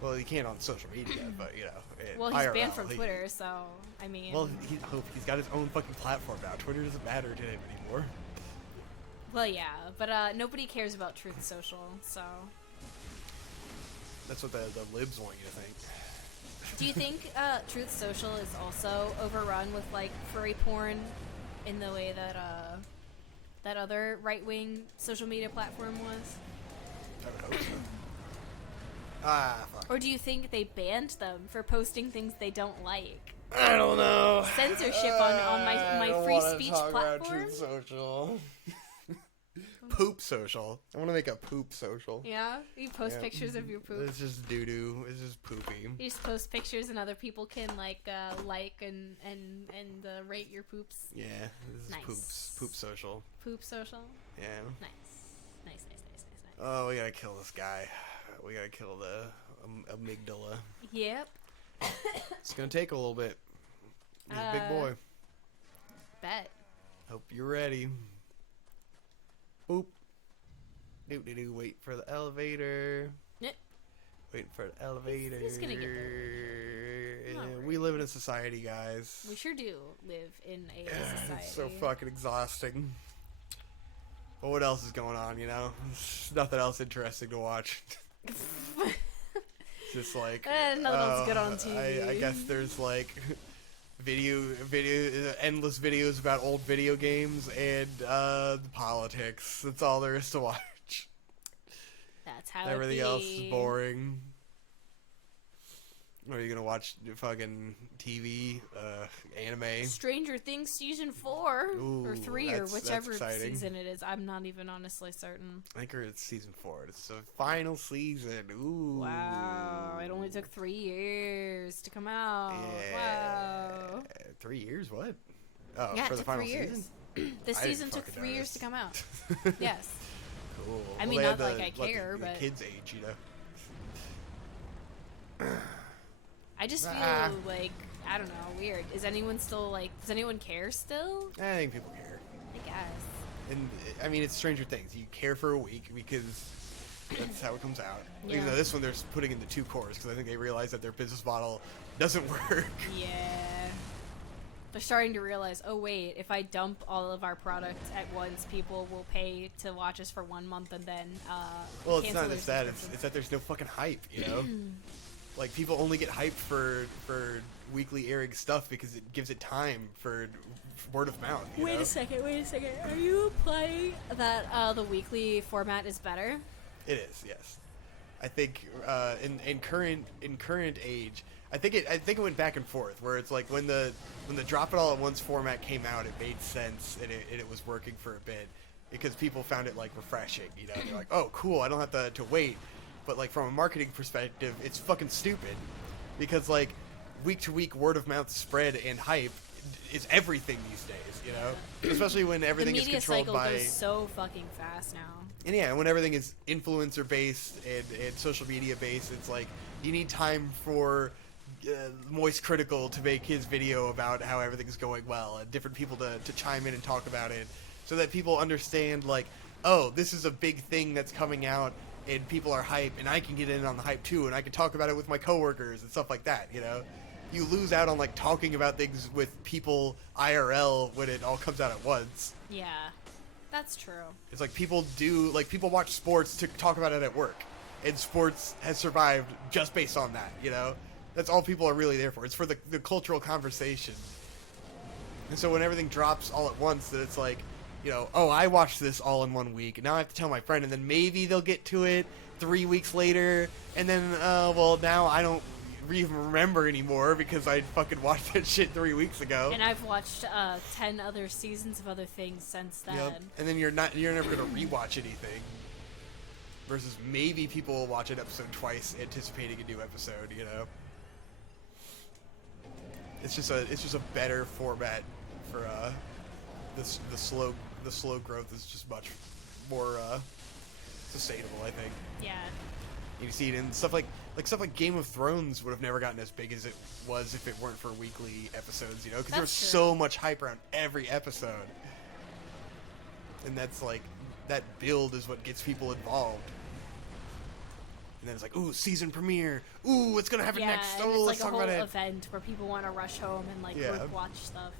Well, he can't on social media, but you know. Well, he's IRL, banned from Twitter, so I mean. Well, he's got his own fucking platform now. Twitter doesn't matter to him anymore. Well, yeah, but nobody cares about Truth Social, so. That's what the libs want you to think. Do you think Truth Social is also overrun with like furry porn, in the way that that other right-wing social media platform was? I would hope so. Ah, fuck. Or do you think they banned them for posting things they don't like? I don't know. Censorship on my free speech platform? Truth Social. Poop social. I want to make a poop social. Yeah? You post pictures of your poop? It's just doo-doo. It's just poopy. You just post pictures and other people can like and rate your poops? Yeah, this is Nice. poops. Poop social. Poop social? Yeah. Nice. Oh, we gotta kill this guy. We gotta kill the amygdala. Yep. It's gonna take a little bit. He's a big boy. Bet. Hope you're ready. Boop. Doo-doo-doo. Wait for the elevator. Yep. Wait for the elevator. He's gonna get there. Yeah, Not we live in a society, guys. We sure do live in a society. It's so fucking exhausting. But what else is going on, you know? There's nothing else interesting to watch. Just like nothing else good on TV. I guess there's like endless videos about old video games and politics. That's all there is to watch. That's how Everything it else be. is boring. Are you gonna watch fucking TV, anime? Stranger Things season 4 or Ooh, 3 or that's whichever exciting. season it is. I'm not even honestly certain. I think it's season 4. It's the final season. Ooh. Wow, it only took 3 years to come out. Yeah. Wow. 3 years? What? Oh, Yeah, for it the took final 3 years. season? This I didn't season took fucking 3 years notice. to come out. Yes. Cool. I mean, they not had like I let care, the but- kids age, you know. I just feel like, I don't know, weird. Is anyone still like, does anyone care still? I think people care. I guess. And I mean, it's Stranger Things. You care for a week because that's how it comes out. Yeah. Even though this one they're putting in the 2 cores because I think they realize that their business model doesn't work. Yeah. They're starting to realize, oh wait, if I dump all of our products at once, people will pay to watch us for 1 month and then Well, it's cancel not their just that. subscription. It's that there's no fucking hype, you know? Like, people only get hyped for weekly airing stuff because it gives it time for word of mouth, you know? Wait a second. Are you implying that the weekly format is better? It is, yes. I think in current age, I think it went back and forth. Where it's like when the drop it all at once format came out, it made sense and it was working for a bit because people found it like refreshing. You know, they're like, oh, cool, I don't have to wait. But like from a marketing perspective, it's fucking stupid because like week to week word of mouth spread and hype is everything these days. You know, especially when everything The is media controlled cycle by. goes so fucking fast now. And yeah, when everything is influencer based and social media based, it's like you need time for Moist Critical to make his video about how everything's going well and different people to chime in and talk about it so that people understand like, oh, this is a big thing that's coming out and people are hype and I can get in on the hype too and I can talk about it with my coworkers and stuff like that, you know? You lose out on like talking about things with people IRL when it all comes out at once. Yeah, that's true. It's like people watch sports to talk about it at work, and sports has survived just based on that, you know? That's all people are really there for. It's for the cultural conversation. And so when everything drops all at once, that it's like, you know, oh, I watched this all in 1 week, and now I have to tell my friend, and then maybe they'll get to it 3 weeks later, and then, well, now I don't even remember anymore because I fucking watched that shit 3 weeks ago. And I've watched 10 other seasons of other things since then. Yep. And then you're never gonna rewatch anything. Versus maybe people will watch an episode twice, anticipating a new episode. You know, it's just a better format for the slow growth is just much more sustainable, I think. Yeah. You see it in stuff like Game of Thrones would have never gotten as big as it was if it weren't for weekly episodes, you know, because there was so much hype around every episode, and that's like that build is what gets people involved. And then it's like, ooh, season premiere. Ooh, what's gonna happen next? Oh, let's talk about it. It's like a whole event where people want to rush home and like group watch stuff.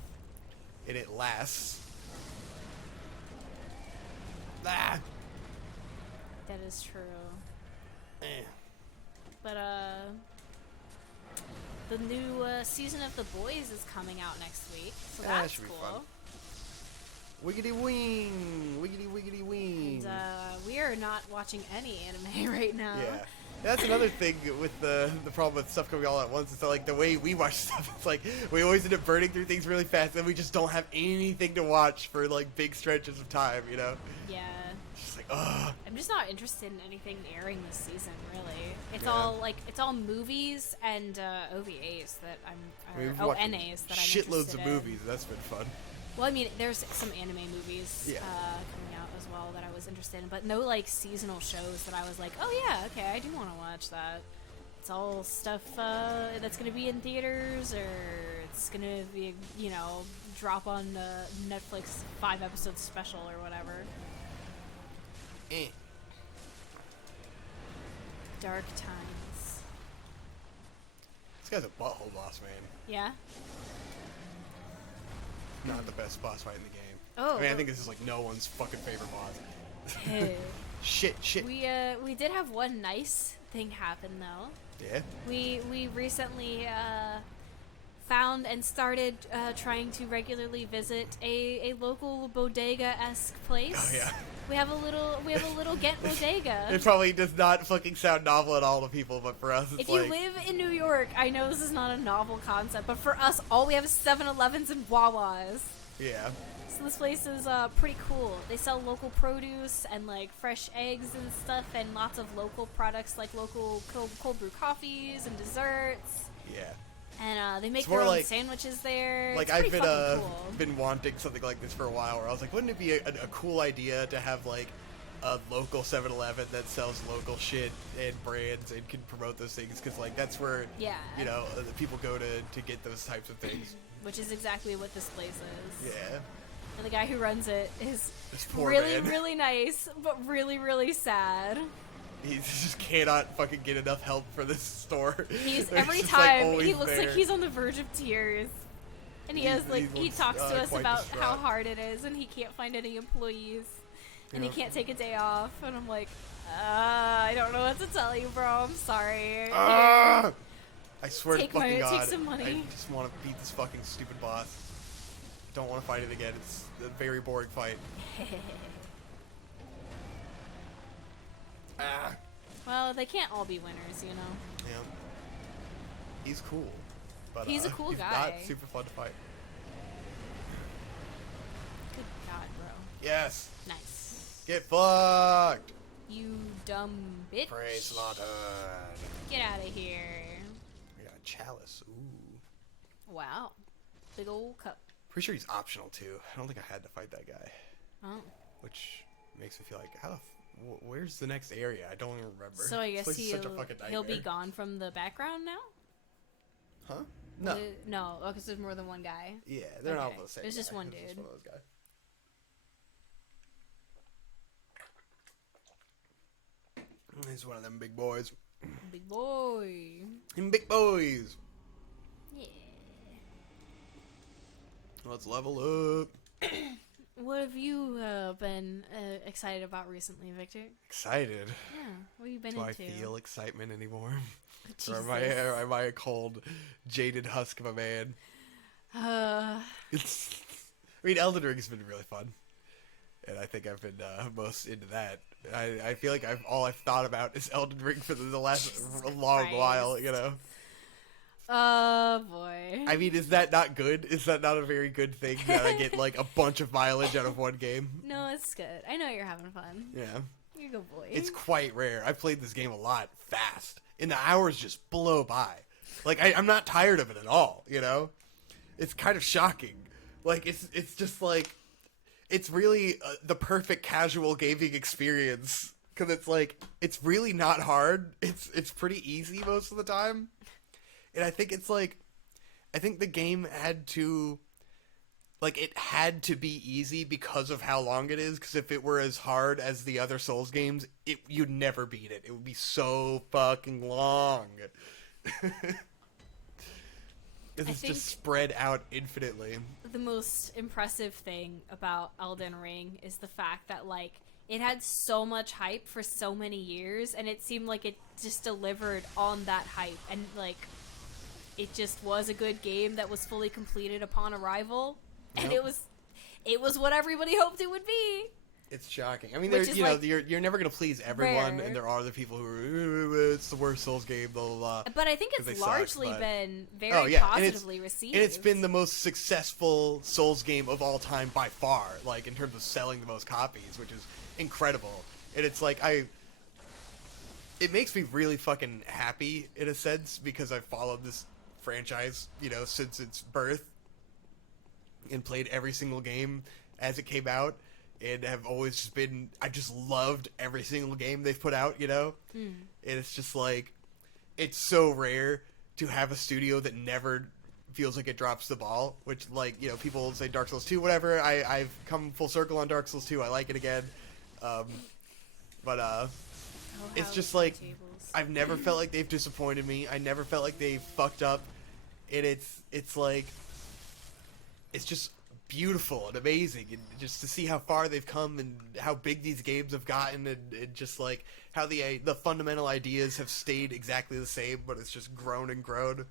And it lasts. Ah. That is true. Eh. But the new season of The Boys is coming out next week, so That that's should be cool. fun. Wiggity wing, wiggity wiggity wing. And we are not watching any anime right now. Yeah, that's another thing with the problem with stuff coming all at once. It's that, like, the way we watch stuff. It's like we always end up burning through things really fast, and we just don't have anything to watch for like big stretches of time. You know? Yeah. It's just like, ugh. I'm just not interested in anything airing this season. Really, it's all movies and OVAs that NAs that I'm interested shitloads of in. movies. That's been fun. Well, I mean, there's some anime movies coming out as well that I was interested in, but no like seasonal shows that I was like, oh yeah, okay, I do want to watch that. It's all stuff that's going to be in theaters, or it's going to be, you know, drop on Netflix 5 episodes special or whatever. Dark times. This guy's a butthole boss, man. Yeah. Not the best boss fight in the game. Oh, I mean, I think this is like no one's fucking favorite boss. Hey. Shit. We did have one nice thing happen though. Yeah. We recently found and started trying to regularly visit a local bodega-esque place. Oh yeah. We have a little Ghent bodega. It probably does not fucking sound novel at all to people, but for us, it's if like... you live in New York, I know this is not a novel concept, but for us, all we have is 7-Elevens and Wawas. Yeah. So this place is pretty cool. They sell local produce and like fresh eggs and stuff, and lots of local products like local cold brew coffees and desserts. Yeah. And they make their own sandwiches there. Like, it's I've cool. been wanting something like this for a while, where I was like, wouldn't it be a cool idea to have like a local 7-Eleven that sells local shit and brands and can promote those things, because like that's where you know the people go to get those types of things. Which is exactly what this place is. Yeah. And the guy who runs it is really really nice, but really really sad. He just cannot fucking get enough help for this store. He's every time he looks like he's on the verge of tears, and he talks to us about how hard it is, and he can't find any employees, and he can't take a day off. And I'm like, I don't know what to tell you, bro. I'm sorry. I swear to fucking God, take some money. I just want to beat this fucking stupid boss. Don't want to fight it again. It's a very boring fight. Well, they can't all be winners, you know. Yeah. He's cool. But he's a cool he's guy. Not super fun to fight. Good God, bro. Yes. Nice. Get fucked. You dumb bitch. Prey slaughtered. Get out of here. We got a chalice. Ooh. Wow. Big old cup. Pretty sure he's optional too. I don't think I had to fight that guy. Oh. Which makes me feel like, where's the next area? I don't even remember. So I guess he'll be gone from the background now? Huh? No. No, because there's more than one guy. Yeah, they're not all the same. There's just one dude. Just one of those guys. He's one of them big boys. Big boy. Them big boys. Yeah. Let's level up. What have you been excited about recently, Victor? Excited? Yeah. What have you been Do into? I feel excitement anymore? Jesus. Or am I a cold, jaded husk of a man? I mean, Elden Ring has been really fun. And I think I've been most into that. I feel like all I've thought about is Elden Ring for the last long while, you know? Oh, boy. I mean, is that not good? Is that not a very good thing that I get, like, a bunch of mileage out of one game? No, it's good. I know you're having fun. Yeah. You're a good boy. It's quite rare. I've played this game a lot fast. And the hours just blow by. Like, I'm not tired of it at all, you know? It's kind of shocking. Like, it's just, like... It's really the perfect casual gaming experience because it's like it's really not hard. It's pretty easy most of the time, and I think it's like I think the game had to like it had to be easy because of how long it is. Because if it were as hard as the other Souls games, you'd never beat it. It would be so fucking long. It's just spread out infinitely. The most impressive thing about Elden Ring is the fact that, like, it had so much hype for so many years, and it seemed like it just delivered on that hype. And, like, it just was a good game that was fully completed upon arrival. Yep. And it was what everybody hoped it would be. It's shocking. I mean, there's you're never gonna please everyone, and there are the people who are it's the worst Souls game, blah blah blah. But I think it's largely been very positively received. And it's been the most successful Souls game of all time by far, like in terms of selling the most copies, which is incredible. And it's like it makes me really fucking happy in a sense because I've followed this franchise, since its birth, and played every single game as it came out. And have always just been, I just loved every single game they've put out, And it's just like, it's so rare to have a studio that never feels like it drops the ball, which, like, people say Dark Souls 2, whatever. I've come full circle on Dark Souls 2. I like it again. It's just like, I've never felt like they've disappointed me. I never felt like they fucked up. And it's like, it's just beautiful and amazing, and just to see how far they've come and how big these games have gotten, and just like how the fundamental ideas have stayed exactly the same, but it's just grown and grown.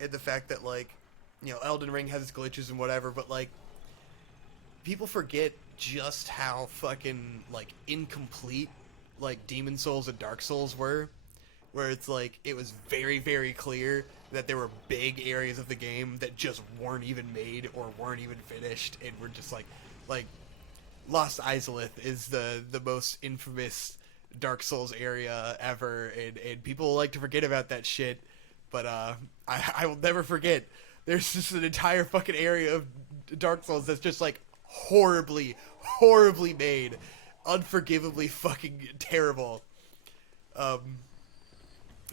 And the fact that, like, Elden Ring has its glitches and whatever, but like people forget just how fucking like incomplete like Demon Souls and Dark Souls were, where it's like it was very, very clear that there were big areas of the game that just weren't even made or weren't even finished, and were just like Lost Izalith is the most infamous Dark Souls area ever, and people like to forget about that shit, but I will never forget. There's just an entire fucking area of Dark Souls that's just like horribly made, unforgivably fucking terrible.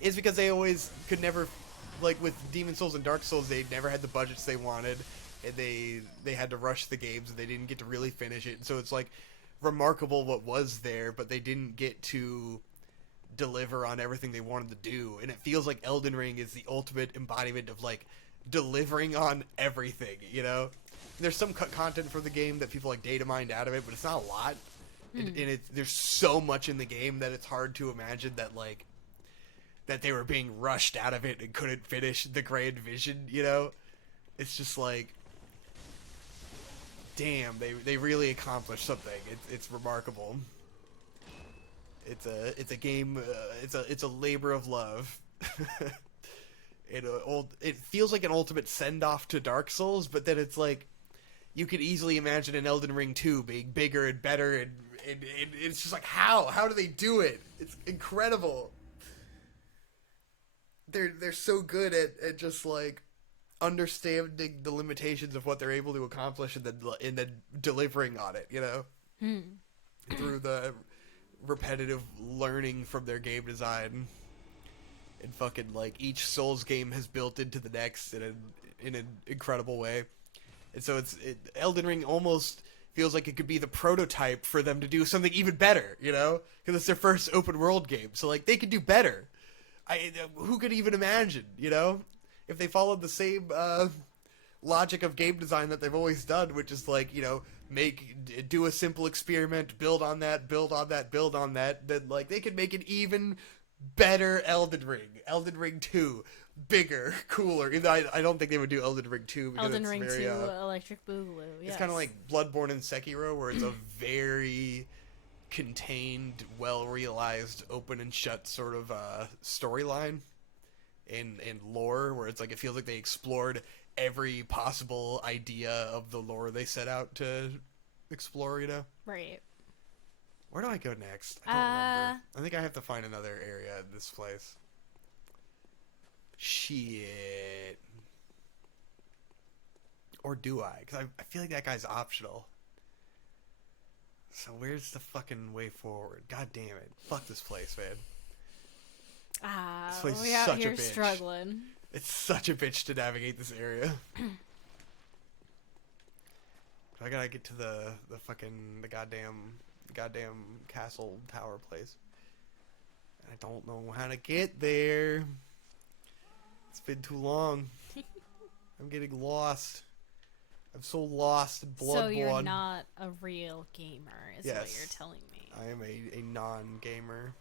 It's because they always could never, like with Demon Souls and Dark Souls, they never had the budgets they wanted, and they had to rush the games, and they didn't get to really finish it. And so it's like remarkable what was there, but they didn't get to deliver on everything they wanted to do. And it feels like Elden Ring is the ultimate embodiment of like delivering on everything. There's some content for the game that people like data mined out of it, but it's not a lot. And there's so much in the game that it's hard to imagine that like that they were being rushed out of it and couldn't finish the grand vision, It's just like, damn, they really accomplished something. It's remarkable. It's a game. It's a labor of love. It feels like an ultimate send off to Dark Souls, but then it's like you could easily imagine an Elden Ring 2 being bigger and better, and it's just like how do they do it? It's incredible. They're so good at just like understanding the limitations of what they're able to accomplish, and then delivering on it, through the repetitive learning from their game design, and fucking like each Souls game has built into the next in an incredible way. And so Elden Ring almost feels like it could be the prototype for them to do something even better, because it's their first open world game, so like they could do better. Who could even imagine, if they followed the same logic of game design that they've always done, which is like, do a simple experiment, build on that, then like they could make an even better Elden Ring 2, bigger, cooler. I don't think they would do Elden Ring 2 because Elden it's Ring very, 2 Electric Boogaloo. Yes. It's kind of like Bloodborne and Sekiro, where it's a very contained, well-realized, open and shut sort of storyline and lore, where it's like it feels like they explored every possible idea of the lore they set out to explore, Right. Where do I go next? I don't remember. I think I have to find another area in this place. Shit. Or do I? Because I feel like that guy's optional. So where's the fucking way forward? God damn it. Fuck this place, man. This place we is out such here a bitch. struggling. It's such a bitch to navigate this area. I gotta get to the goddamn castle tower place. I don't know how to get there. It's been too long. I'm getting lost. I'm so lost in Bloodborne. So you're not a real gamer, is what Yes. you're telling me. I am a non-gamer.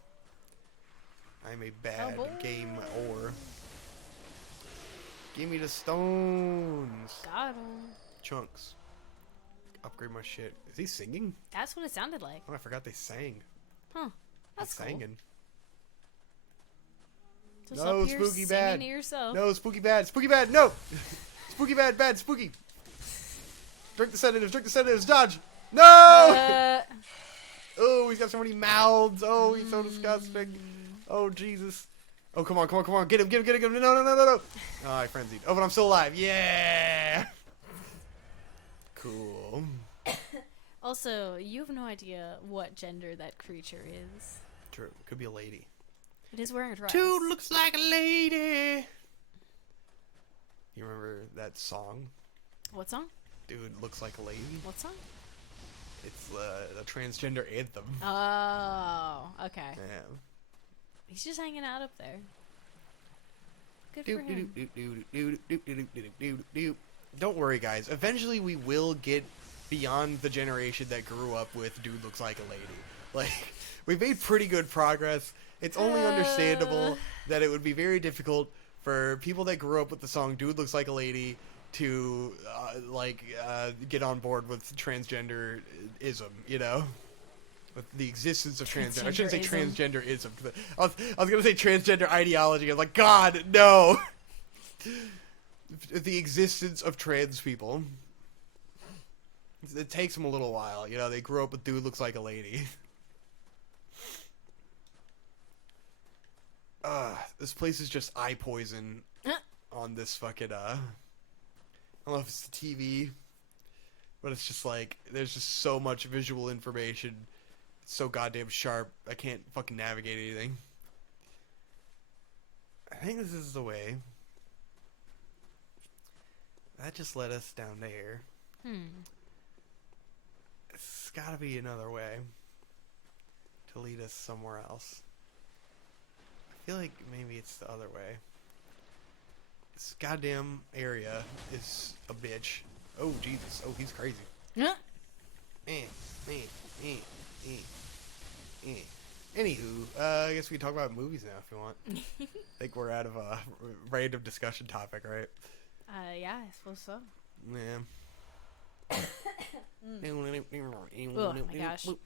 I am a bad game-or. Give me the stones. Got him. Chunks. Upgrade my shit. Is he singing? That's what it sounded like. Oh, I forgot they sang. Huh. That's They cool. singing. Just No, up here spooky singing bad. to yourself. No, spooky bad. Spooky bad. No. Spooky bad. Bad. Spooky. Drink the sedatives. Drink the sedatives. Dodge. No. Oh, he's got so many mouths. Oh, he's so disgusting. Oh, Jesus. Oh, come on. Come on. Come on. Get him. Get him. Get him. No, no, no, no, no. Oh, I frenzied. Oh, but I'm still alive. Yeah. Cool. Also, you have no idea what gender that creature is. True. Could be a lady. It is wearing a dress. Dude looks like a lady. You remember that song? What song? Dude looks like a lady. What song? It's the transgender anthem. Oh, okay. Yeah. He's just hanging out up there. Good for him. Don't worry, guys. Eventually, we will get beyond the generation that grew up with "Dude looks like a lady." Like, we've made pretty good progress. It's only understandable that it would be very difficult for people that grew up with the song "Dude looks like a lady" to get on board with transgenderism. You know. With the existence of transgender. I shouldn't say transgenderism. I was going to say transgender ideology. I'm like, God, no. The existence of trans people. It takes them a little while. You know, they grew up with "Dude looks like a lady." This place is just eye poison on this fucking, I don't know if it's the TV, but it's just like, there's just so much visual information. So goddamn sharp, I can't fucking navigate anything. I think this is the way. That just led us down there. It's gotta be another way to lead us somewhere else. I feel like maybe it's the other way. This goddamn area is a bitch. Oh, Jesus. Oh, he's crazy. Anywho, I guess we can talk about movies now if you want. I think we're out of a random discussion topic, right? Yeah, I suppose so. Yeah. Oh my gosh. So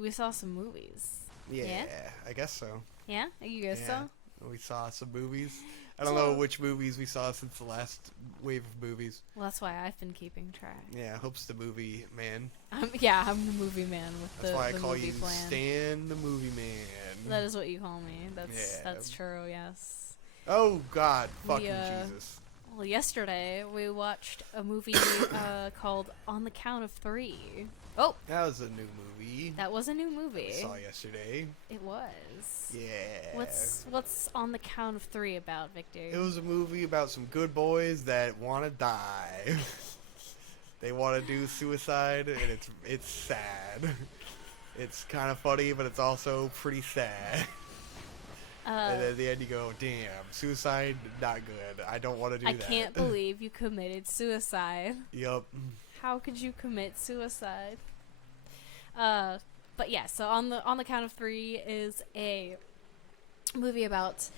we saw some movies. Yeah, I guess so. Yeah, you guys saw? We saw some movies. I don't know which movies we saw since the last wave of movies. Well, that's why I've been keeping track. Yeah, Hope's the movie man. Yeah, I'm the movie man with That's why I call movie you plan. Stan the movie man. That is what you call me. That's true. Yes. Oh God, fucking Jesus. Well, yesterday we watched a movie called On the Count of Three. Oh, That was a new movie. that was a new movie. I saw yesterday. It was. Yeah. What's On the Count of Three about, Victor? It was a movie about some good boys that want to die. They want to do suicide, and it's sad. It's kind of funny, but it's also pretty sad. And then at the end you go, damn, suicide, not good. I don't want to do that. I can't believe you committed suicide. Yup. How could you commit suicide? But yeah, so on the Count of Three is a movie about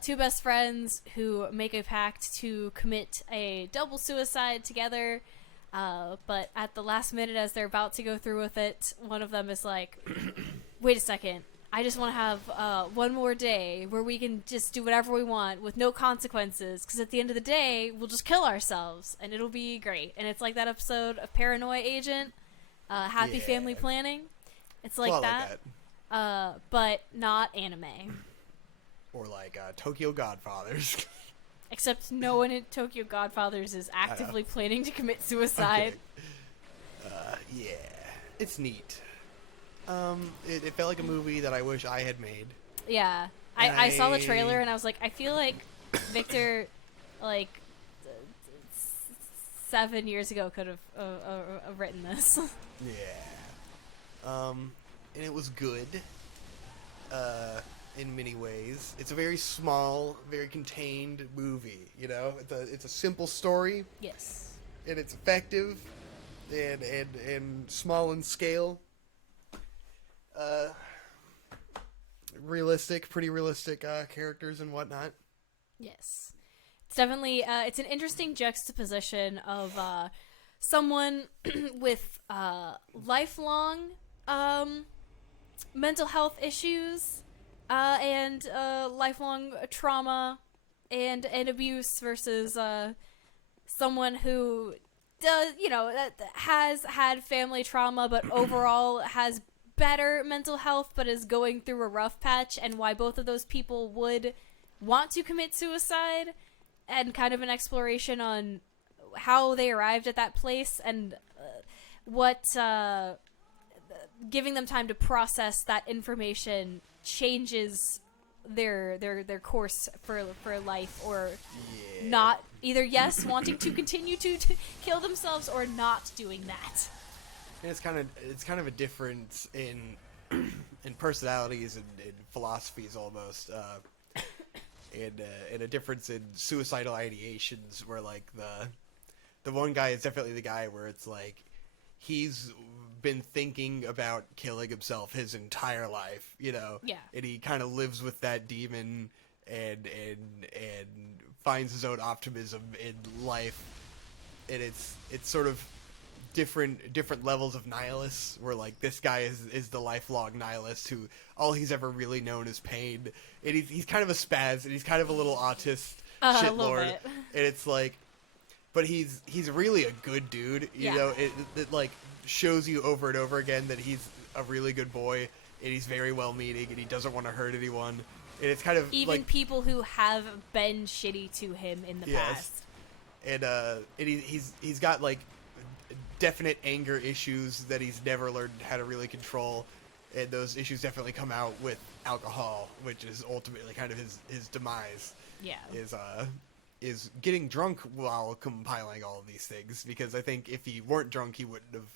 two best friends who make a pact to commit a double suicide together. But at the last minute, as they're about to go through with it, one of them is like, "Wait a second. I just want to have one more day where we can just do whatever we want with no consequences, because at the end of the day, we'll just kill ourselves, and it'll be great." And it's like that episode of Paranoia Agent, Happy Family Planning. It's like that. But not anime. Or like Tokyo Godfathers. Except no one in Tokyo Godfathers is actively planning to commit suicide. Okay. Yeah. It's neat. It felt like a movie that I wish I had made. Yeah. I saw the trailer and I was like, I feel like Victor, like, 7 years ago could have written this. Yeah. And it was good. In many ways, it's a very small, very contained movie. You know, it's a simple story. Yes. And it's effective, and small in scale. Pretty realistic characters and whatnot. Yes. It's definitely, it's an interesting juxtaposition of someone with lifelong mental health issues and lifelong trauma and abuse versus someone who does, has had family trauma but overall has better mental health but is going through a rough patch, and why both of those people would want to commit suicide, and kind of an exploration on how they arrived at that place and what giving them time to process that information changes their course for life, or not, either wanting to continue to kill themselves or not doing that. And it's kind of a difference in personalities and philosophies almost, and a difference in suicidal ideations, where like the one guy is definitely the guy where it's like he's been thinking about killing himself his entire life, and he kind of lives with that demon and finds his own optimism in life, and it's sort of different levels of nihilists, where like this guy is the lifelong nihilist who all he's ever really known is pain, and he's kind of a spaz, and he's kind of a little autist shitlord, and it's like, but he's really a good dude, you know. It like shows you over and over again that he's a really good boy, and he's very well meaning, and he doesn't want to hurt anyone, and it's kind of even like, people who have been shitty to him in the past, and he's got like definite anger issues that he's never learned how to really control, and those issues definitely come out with alcohol, which is ultimately kind of his demise. Is getting drunk while compiling all of these things, because I think if he weren't drunk he wouldn't have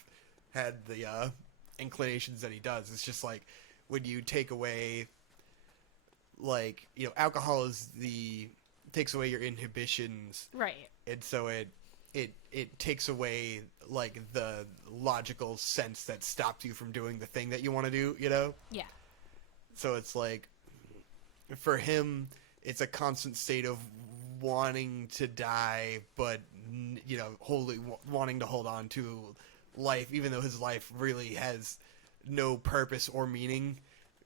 had the inclinations that he does. It's just like when you take away, like, alcohol takes away your inhibitions, right, and so it takes away like the logical sense that stops you from doing the thing that you want to do, Yeah. So it's like, for him, it's a constant state of wanting to die, but wholly wanting to hold on to life, even though his life really has no purpose or meaning.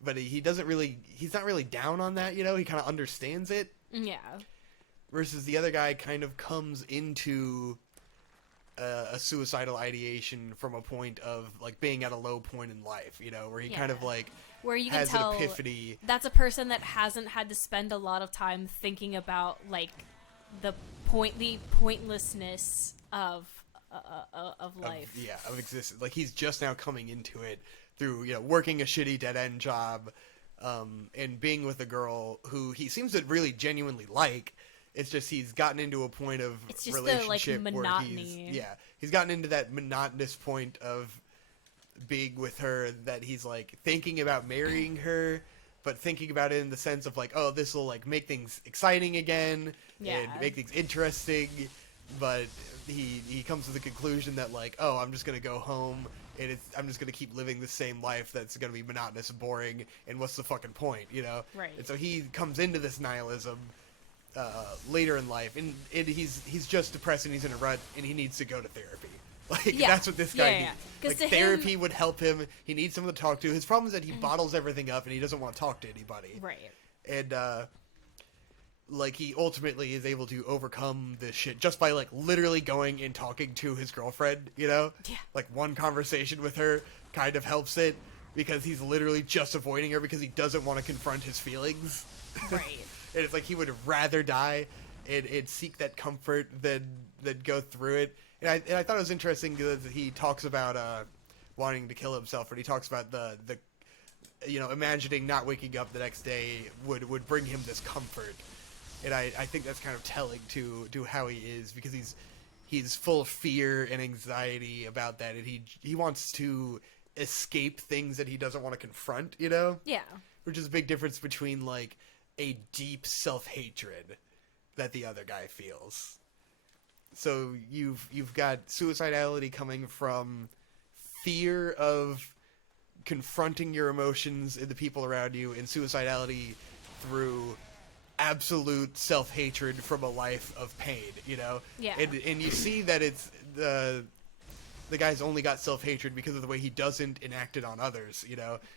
But he's not really down on that, he kind of understands it. Yeah. Versus the other guy kind of comes into a suicidal ideation from a point of like being at a low point in life, where he kind of like where you has can tell an epiphany. That's a person that hasn't had to spend a lot of time thinking about like the pointlessness of life. Of existence. Like he's just now coming into it through working a shitty dead end job, and being with a girl who he seems to really genuinely like. It's just he's gotten into a point of relationship where he's gotten into that monotonous point of being with her, that he's like thinking about marrying her, but thinking about it in the sense of like, oh, this will like make things exciting again and make things interesting. But he comes to the conclusion that like, oh, I'm just gonna go home and I'm just gonna keep living the same life that's gonna be monotonous and boring, and what's the fucking point, Right. And so he comes into this nihilism later in life, and he's just depressed, and he's in a rut, and he needs to go to therapy. Like that's what this guy needs. Like therapy would help him. He needs someone to talk to. His problem is that he bottles everything up, and he doesn't want to talk to anybody. Right. And like he ultimately is able to overcome this shit just by like literally going and talking to his girlfriend. Like one conversation with her kind of helps it, because he's literally just avoiding her because he doesn't want to confront his feelings. Right. And it's like he would rather die and seek that comfort than go through it. And I thought it was interesting that he talks about wanting to kill himself, and he talks about the imagining not waking up the next day would bring him this comfort. And I think that's kind of telling to how he is, because he's full of fear and anxiety about that, and he wants to escape things that he doesn't want to confront, Yeah. Which is a big difference between, like, a deep self-hatred that the other guy feels. So you've got suicidality coming from fear of confronting your emotions and the people around you, and suicidality through absolute self-hatred from a life of pain, Yeah. And you see that it's the guy's only got self-hatred because of the way he doesn't enact it on others,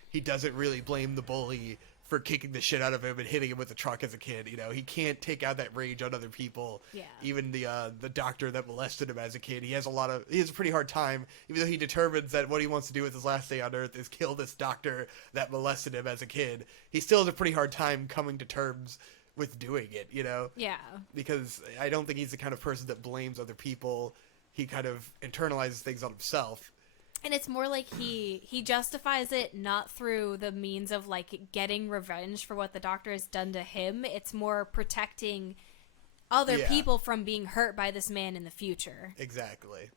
He doesn't really blame the bully for kicking the shit out of him and hitting him with a truck as a kid, He can't take out that rage on other people. Yeah. Even the doctor that molested him as a kid, he has a pretty hard time, even though he determines that what he wants to do with his last day on Earth is kill this doctor that molested him as a kid. He still has a pretty hard time coming to terms with doing it, Yeah. Because I don't think he's the kind of person that blames other people. He kind of internalizes things on himself. And it's more like he justifies it not through the means of, like, getting revenge for what the doctor has done to him. It's more protecting other people from being hurt by this man in the future. Exactly.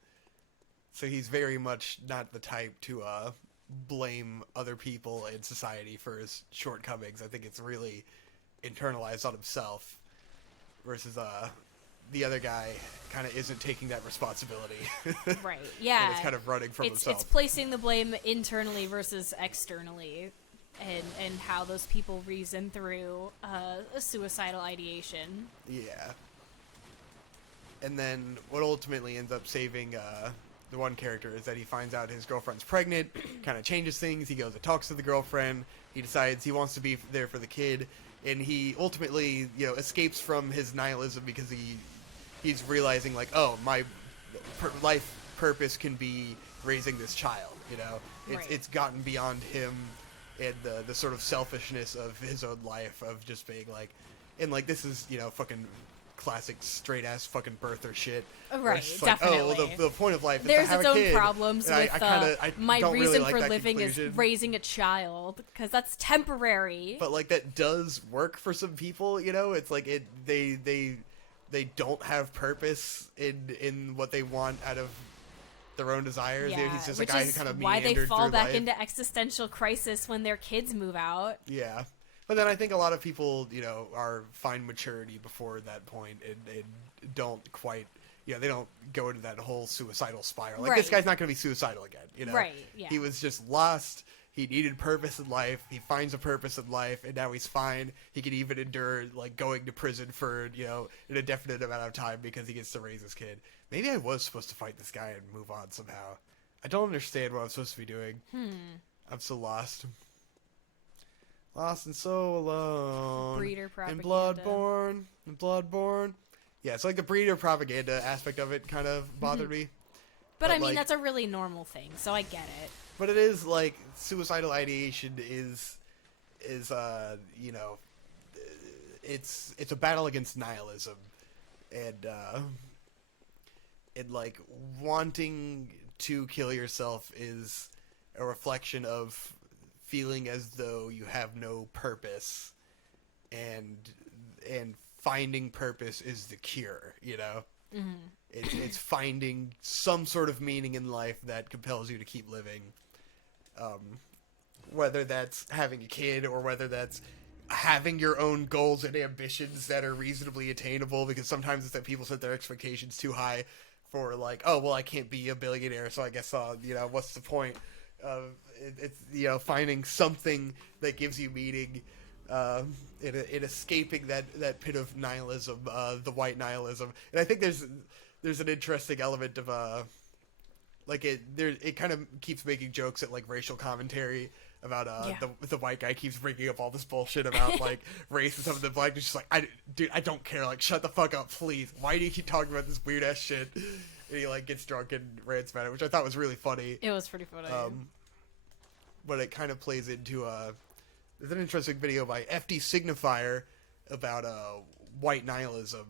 So he's very much not the type to blame other people in society for his shortcomings. I think it's really internalized on himself, versus the other guy kind of isn't taking that responsibility. Right, yeah. And it's kind of running from himself. It's placing the blame internally versus externally, and how those people reason through a suicidal ideation. Yeah. And then what ultimately ends up saving the one character is that he finds out his girlfriend's pregnant, kind of changes things. He goes and talks to the girlfriend. He decides he wants to be there for the kid. And he ultimately, escapes from his nihilism because he's realizing, like, oh, my life purpose can be raising this child, Right. It's gotten beyond him and the sort of selfishness of his own life of just being like, and like, this is, fucking classic straight ass fucking birther shit. Right, definitely. Like, oh, well, the point of life is there's to have its a own kid. problems And with I my don't reason really like for that living conclusion. is raising a child, because that's temporary. But like, that does work for some people, It's like they don't have purpose in what they want out of their own desires. Yeah, He's just a which guy is who kind of why they meandered fall through back life. into existential crisis when their kids move out. Yeah. But then I think a lot of people, find maturity before that point and don't quite, they don't go into that whole suicidal spiral. Like, Right. this guy's not going to be suicidal again, Right, yeah. He was just lost. He needed purpose in life. He finds a purpose in life, and now he's fine. He can even endure, like, going to prison for, an indefinite amount of time because he gets to raise his kid. Maybe I was supposed to fight this guy and move on somehow. I don't understand what I'm supposed to be doing. I'm so lost. Lost and so alone. Breeder propaganda. In Bloodborne. Yeah, it's like the breeder propaganda aspect of it kind of bothered me. But I mean, like, that's a really normal thing, so I get it. But it is, like, suicidal ideation is it's a battle against nihilism. And like, wanting to kill yourself is a reflection of feeling as though you have no purpose, and finding purpose is the cure, Mm-hmm. It's finding some sort of meaning in life that compels you to keep living, whether that's having a kid or whether that's having your own goals and ambitions that are reasonably attainable, because sometimes it's that people set their expectations too high for, like, oh, well, I can't be a billionaire, so I guess what's the point of it's finding something that gives you meaning, in escaping that pit of nihilism, the white nihilism. And I think there's an interesting element of it kind of keeps making jokes at, like, racial commentary about the white guy keeps bringing up all this bullshit about, like, race and stuff, and the black dude's just like, I don't care, like, shut the fuck up, please. Why do you keep talking about this weird ass shit? And he, like, gets drunk and rants about it, which I thought was really funny. It was pretty funny. But it kind of plays into there's an interesting video by FD Signifier about white nihilism,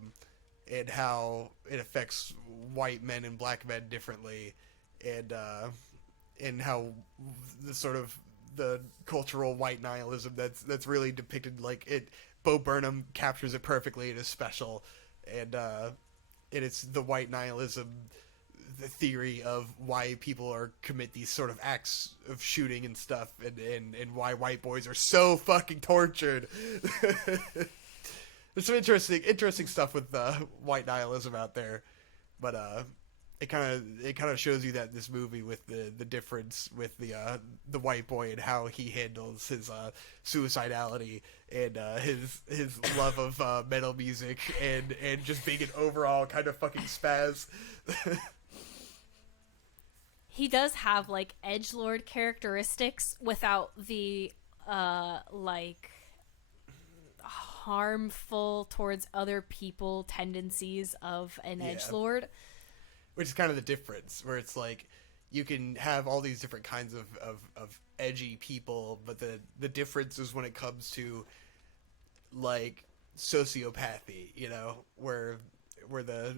and how it affects white men and black men differently, and how the sort of the cultural white nihilism that's really depicted, like it. Bo Burnham captures it perfectly in his special, and it's the white nihilism, the theory of why people commit these sort of acts of shooting and stuff, and why white boys are so fucking tortured. There's some interesting stuff with white nihilism out there, but it kind of shows you that this movie with the difference with the white boy and how he handles his suicidality and his love of metal music and just being an overall kind of fucking spaz. He does have like edgelord characteristics without the like harmful towards other people tendencies of an edgelord. Which is kind of the difference, where it's like you can have all these different kinds of edgy people, but the difference is when it comes to like sociopathy, you know, where the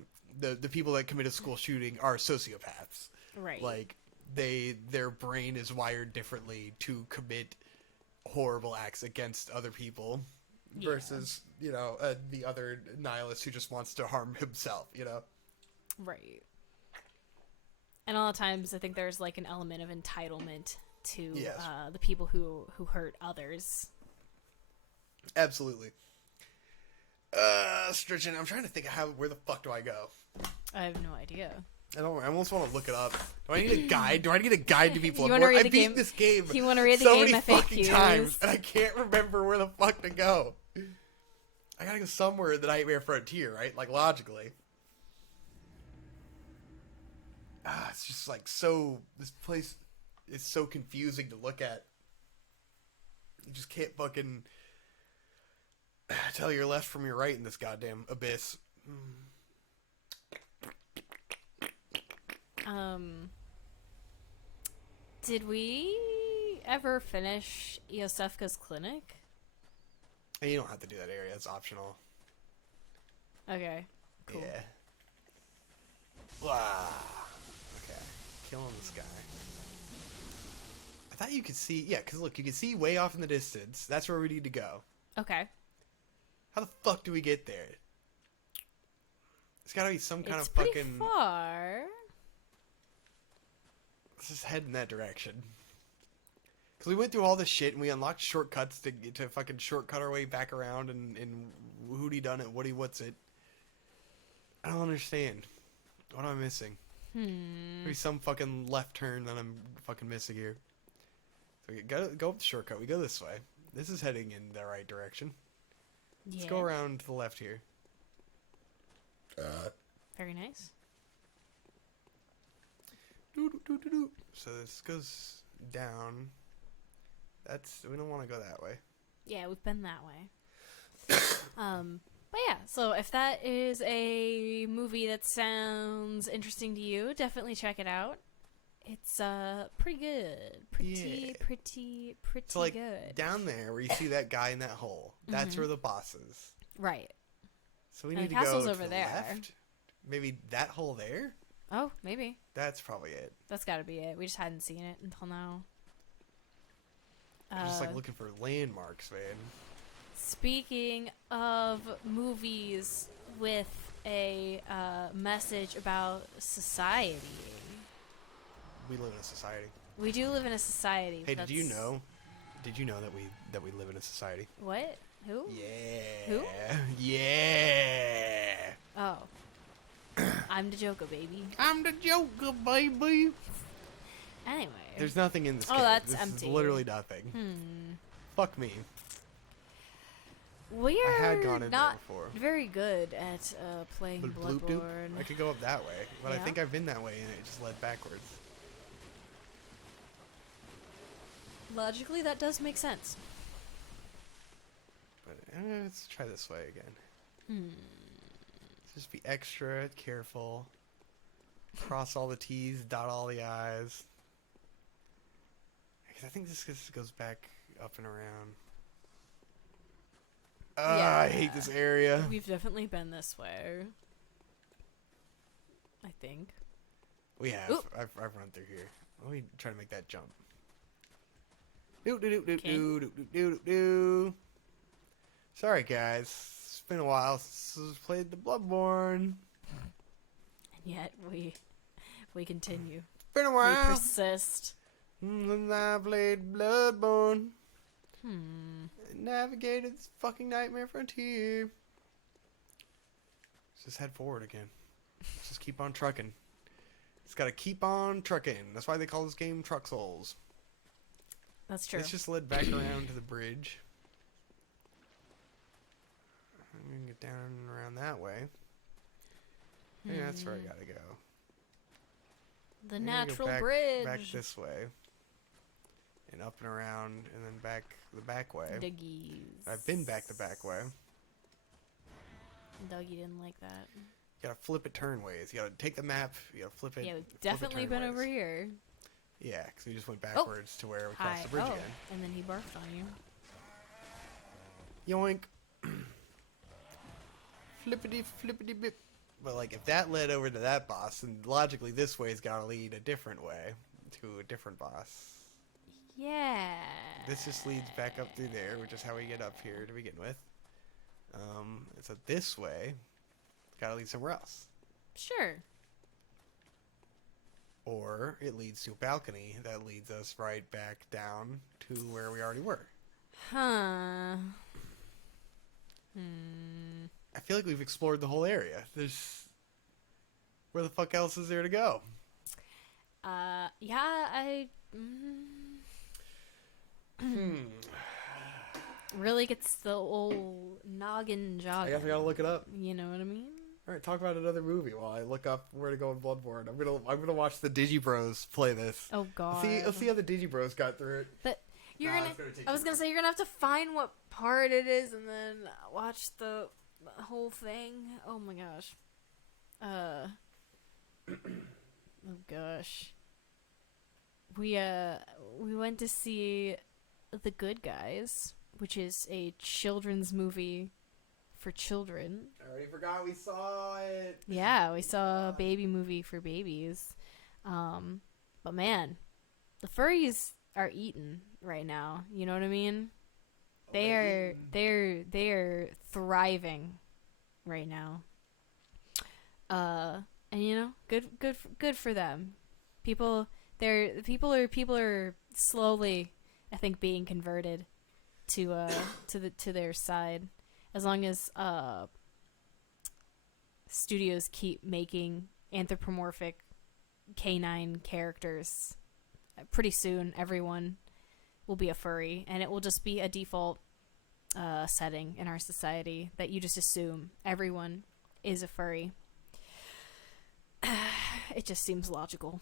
people that commit a school shooting are sociopaths. Right. Like their brain is wired differently to commit horrible acts against other people versus, you know, the other nihilist who just wants to harm himself, you know? Right. And a lot of times I think there's like an element of entitlement to the people who hurt others. Absolutely. Strichen, I'm trying to think of where the fuck do I go? I have no idea. I almost want to look it up. Do I need a guide? Do I need a guide to be You Bloodborne? I beat game? this game You want to read the so game many fucking FAQs? times, and I can't remember where the fuck to go. I gotta go somewhere in the Nightmare Frontier, right? Like, logically. It's just like this place is so confusing to look at. You just can't fucking tell your left from your right in this goddamn abyss. Did we ever finish Iosefka's clinic? And you don't have to do that area, it's optional. Okay, cool. Yeah. Wow. Okay. Killing this guy. I thought you could see, because look, you can see way off in the distance. That's where we need to go. Okay. How the fuck do we get there? It's gotta be some kind It's of pretty fucking... far. Let's just head in that direction. Because we went through all this shit and we unlocked shortcuts to fucking shortcut our way back around and who'd he done it, what's it. I don't understand. What am I missing? Maybe some fucking left turn that I'm fucking missing here. So we go up the shortcut. We go this way. This is heading in the right direction. Yeah. Let's go around to the left here. Very nice. So this goes down. We don't want to go that way. Yeah, we've been that way. But yeah, so if that is a movie that sounds interesting to you, definitely check it out. It's pretty good. Pretty so, like, good. Down there where you see that guy in that hole, that's where the boss is. Right. So we And need the to go castle's to over the there. left. Maybe that hole there? Oh, maybe. That's probably it. That's gotta be it. We just hadn't seen it until now. I'm just like looking for landmarks, man. Speaking of movies with a message about society. We live in a society. We do live in a society. Hey, did you know that we live in a society? What? Who? Yeah. Who? Yeah. Oh. I'm the Joker, baby. I'm the Joker, baby. Anyway. There's nothing in this Oh, game. that's this empty. Is literally nothing. Fuck me. We're I had gone in not there before. very good at playing But bloop doop, Bloodborne. I could go up that way, but I Yeah. think I've been that way and it just led backwards. Logically, that does make sense. But let's try this way again. Just be extra careful. Cross all the T's, dot all the I's. Because I think this goes back up and around. Yeah. I hate this area. We've definitely been this way. I think. We have. Oop. I've run through here. Let me try to make that jump. Do. Sorry, guys. It's been a while since we've played the Bloodborne. And yet we continue. Been a We while persist. since I played Bloodborne. Hmm. Navigated this fucking nightmare frontier. Let's just head forward again. Let's just keep on trucking. It's gotta keep on trucking. That's why they call this game Truck Souls. That's true. Let's just led back around to the bridge. I'm gonna get down and around that way. Yeah, that's where I gotta go. The I'm gonna go natural back, bridge. Back this way. And up and around, and then back the back way. Duggies. I've been back the back way. Dougie didn't like that. You gotta flip it turn ways. You gotta take the map, you gotta flip it. Yeah, we've flip it definitely turn been ways. over here. Yeah, because we just went backwards to where we crossed the bridge again. And then he barfed on you. Yoink. Flippity bip. But like, if that led over to that boss, then logically this way's gotta lead a different way to a different boss. Yeah. This just leads back up through there, which is how we get up here to begin with. So this way, gotta lead somewhere else. Sure. Or it leads to a balcony that leads us right back down to where we already were. Huh. I feel like we've explored the whole area. Where the fuck else is there to go? Yeah, really gets the old noggin I jogging. guess I gotta look it up. You know what I mean? All right, talk about another movie while I look up where to go in Bloodborne. I'm gonna watch the Digibros play this. Oh God. Let's see how the Digibros got through it. But you're Nah, gonna. it's gonna take I was too gonna say you're gonna have to find what part it is and then watch the whole thing. Oh my gosh. Oh gosh. We went to see The Good Guys, which is a children's movie for children. I already forgot we saw it. Yeah, we saw a baby movie for babies. But man, the furries are eaten right now. You know what I mean? They're thriving right now. And you know, good for them. People are slowly, I think, being converted to their side, as long as studios keep making anthropomorphic canine characters. Pretty soon, everyone will be a furry, and it will just be a default setting in our society that you just assume everyone is a furry. It just seems logical.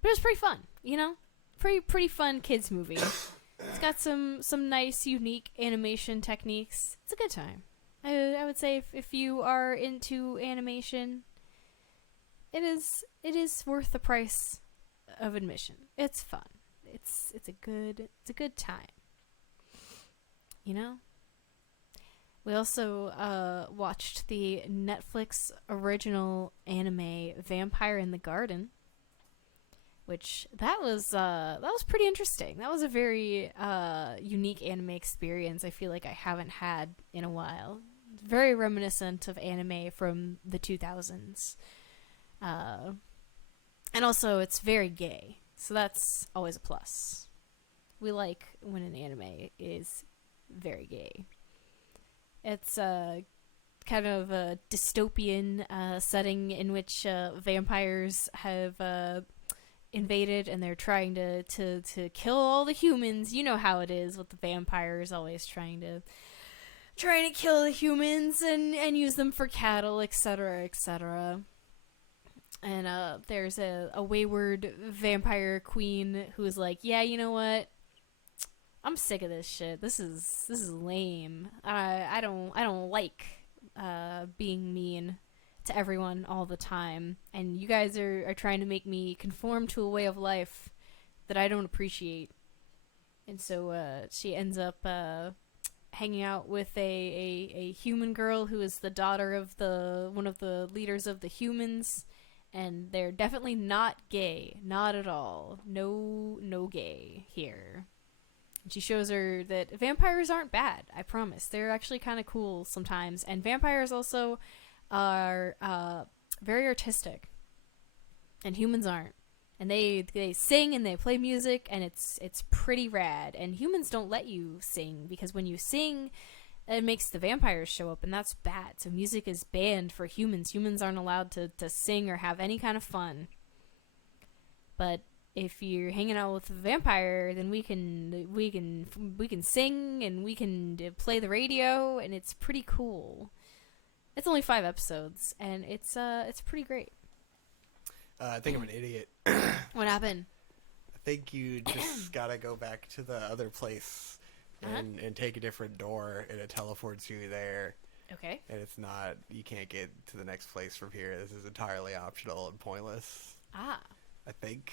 But it was pretty fun, you know? Pretty fun kids movie. It's got some nice, unique animation techniques. It's a good time. I would say if you are into animation, it is worth the price of admission. It's fun. It's a good time. You know? We also watched the Netflix original anime Vampire in the Garden, which that was pretty interesting. That was a very unique anime experience. I feel like I haven't had in a while. Very reminiscent of anime from the 2000s, and also it's very gay, so that's always a plus. We like when an anime is very gay. It's kind of a dystopian setting in which vampires have invaded, and they're trying to kill all the humans. You know how it is with the vampires, always trying to kill the humans and use them for cattle, etc., etc. And there's a wayward vampire queen who's like, yeah, you know what? I'm sick of this shit. This is lame. I don't like being mean to everyone all the time, and you guys are trying to make me conform to a way of life that I don't appreciate. And so she ends up hanging out with a human girl who is the daughter of one of the leaders of the humans, and they're definitely not gay, not at all. No gay here. And she shows her that vampires aren't bad. I promise, they're actually kind of cool sometimes, and vampires also are very artistic, and humans aren't. And they sing and they play music, and it's pretty rad. And humans don't let you sing, because when you sing, it makes the vampires show up, and that's bad. So music is banned for humans. Humans aren't allowed to sing or have any kind of fun. But if you're hanging out with a vampire, then we can sing and we can play the radio, and it's pretty cool. It's only 5 episodes, and it's pretty great. I think I'm an idiot. What happened? I think you just gotta go back to the other place and take a different door, and it teleports you there. Okay. And it's not, you can't get to the next place from here. This is entirely optional and pointless. Ah. I think.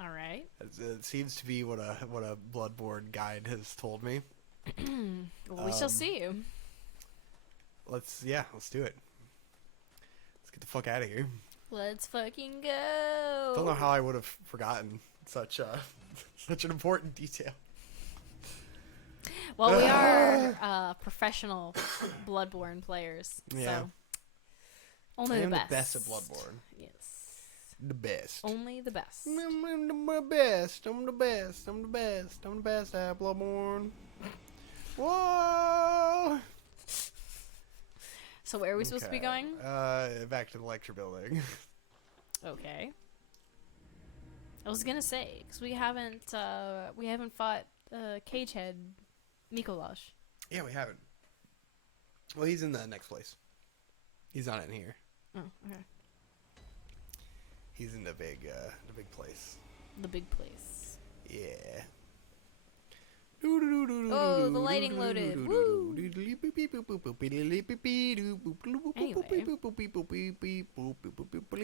All right. It seems to be what a Bloodborne guide has told me. Well, we shall see. Let's do it. Let's get the fuck out of here. Let's fucking go. Don't know how I would have forgotten such an important detail. Well, we are professional Bloodborne players. Yeah. So only the best. The best at Bloodborne. Yes. The best. Only the best. I'm the best. I'm the best. I'm the best. I'm the best at Bloodborne. Whoa! So where are we supposed to be going? Back to the lecture building. Okay. I was gonna say, because we haven't fought Cagehead Mikolash. Yeah, we haven't. Well, he's in the next place. He's not in here. Oh, okay. He's in the big place. The big place. Yeah. Oh, the lighting loaded. Woo! Anyway.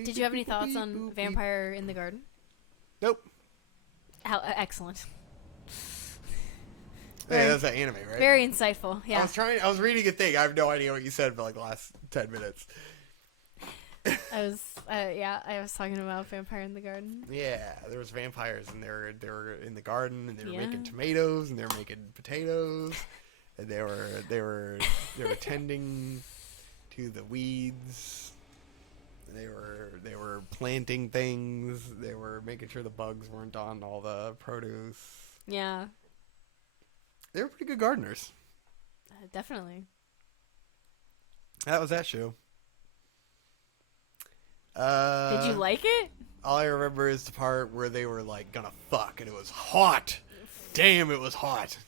Did you have any thoughts on Vampire in the Garden? Nope. How excellent. Yeah, that's an anime, right? Very insightful. Yeah. I was reading a thing. I have no idea what you said for like the last 10 minutes. I was talking about Vampire in the Garden. Yeah, there was vampires, and they were in the garden, and they were making tomatoes, and they were making potatoes, and they were tending to the weeds. They were planting things. They were making sure the bugs weren't on all the produce. Yeah. They were pretty good gardeners. Definitely. That was that show. Did you like it? All I remember is the part where they were like gonna fuck, and it was hot. Damn, it was hot.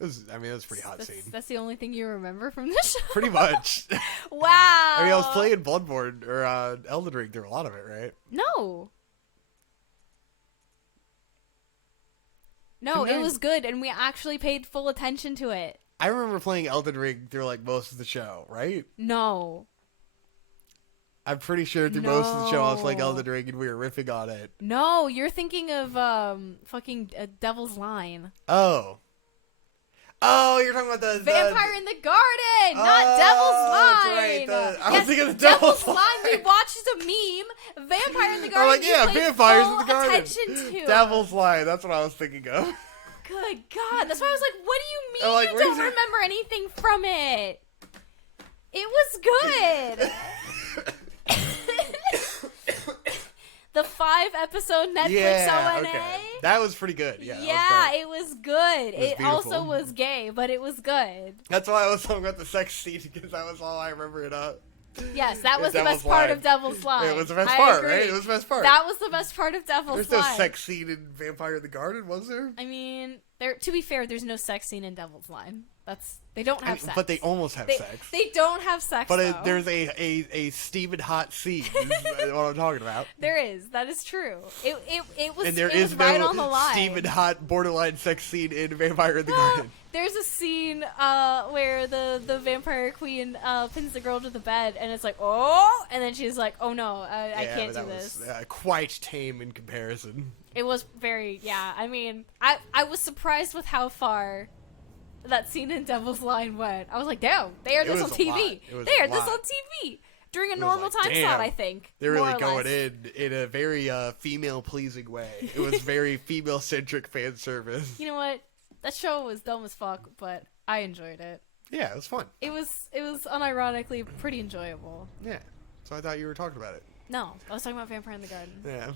It was a pretty hot scene. That's the only thing you remember from the show? Pretty much. Wow. I was playing Bloodborne or Elden Ring. There were a lot of it, right? No, it was good, and we actually paid full attention to it. I remember playing Elden Ring through like most of the show, right? No. I'm pretty sure through most of the show I was playing Elden Ring and we were riffing on it. No, you're thinking of fucking Devil's Line. Oh, you're talking about the Vampire in the Garden, not Devil's Line. Right, I was thinking of Devil's Line. We watched a meme. Vampire in the Garden. I'm like, yeah, vampires in the garden. Attention to Devil's Line. That's what I was thinking of. Good God, that's why I was like, what do you mean like, you don't remember anything from it? It was good. The 5-episode Netflix ONA. Okay. That was pretty good. Yeah, it was good. It also was gay, but it was good. That's why I was talking about the sex scene, because that was all I remember it up. Yes, that was the best part of Devil's Line. It was the best part, right? It was the best part. That was the best part of Devil's Line. There's no sex scene in Vampire in the Garden, was there? I mean, to be fair, there's no sex scene in Devil's Line. They don't have sex. But they almost have sex. They don't have sex, but there's a steaming hot scene, is what I'm talking about. There is. That is true. It was, and there it is was right no on the line. steaming hot borderline sex scene in Vampire in the Garden. There's a scene where the vampire queen pins the girl to the bed, and it's like, oh, and then she's like, oh no, I can't do this. Was, quite tame in comparison. It was very, I mean, I was surprised with how far that scene in Devil's Line went. I was like, damn, they aired It this on was a TV. lot. It was They aired a this lot. on TV during a was normal like, time damn. slot, I think. They're more really or going less. in a very female-pleasing way. It was very female-centric fan service. You know what? That show was dumb as fuck, but I enjoyed it. Yeah, it was fun. It was unironically pretty enjoyable. Yeah. So I thought you were talking about it. No, I was talking about Vampire in the Garden. Yeah.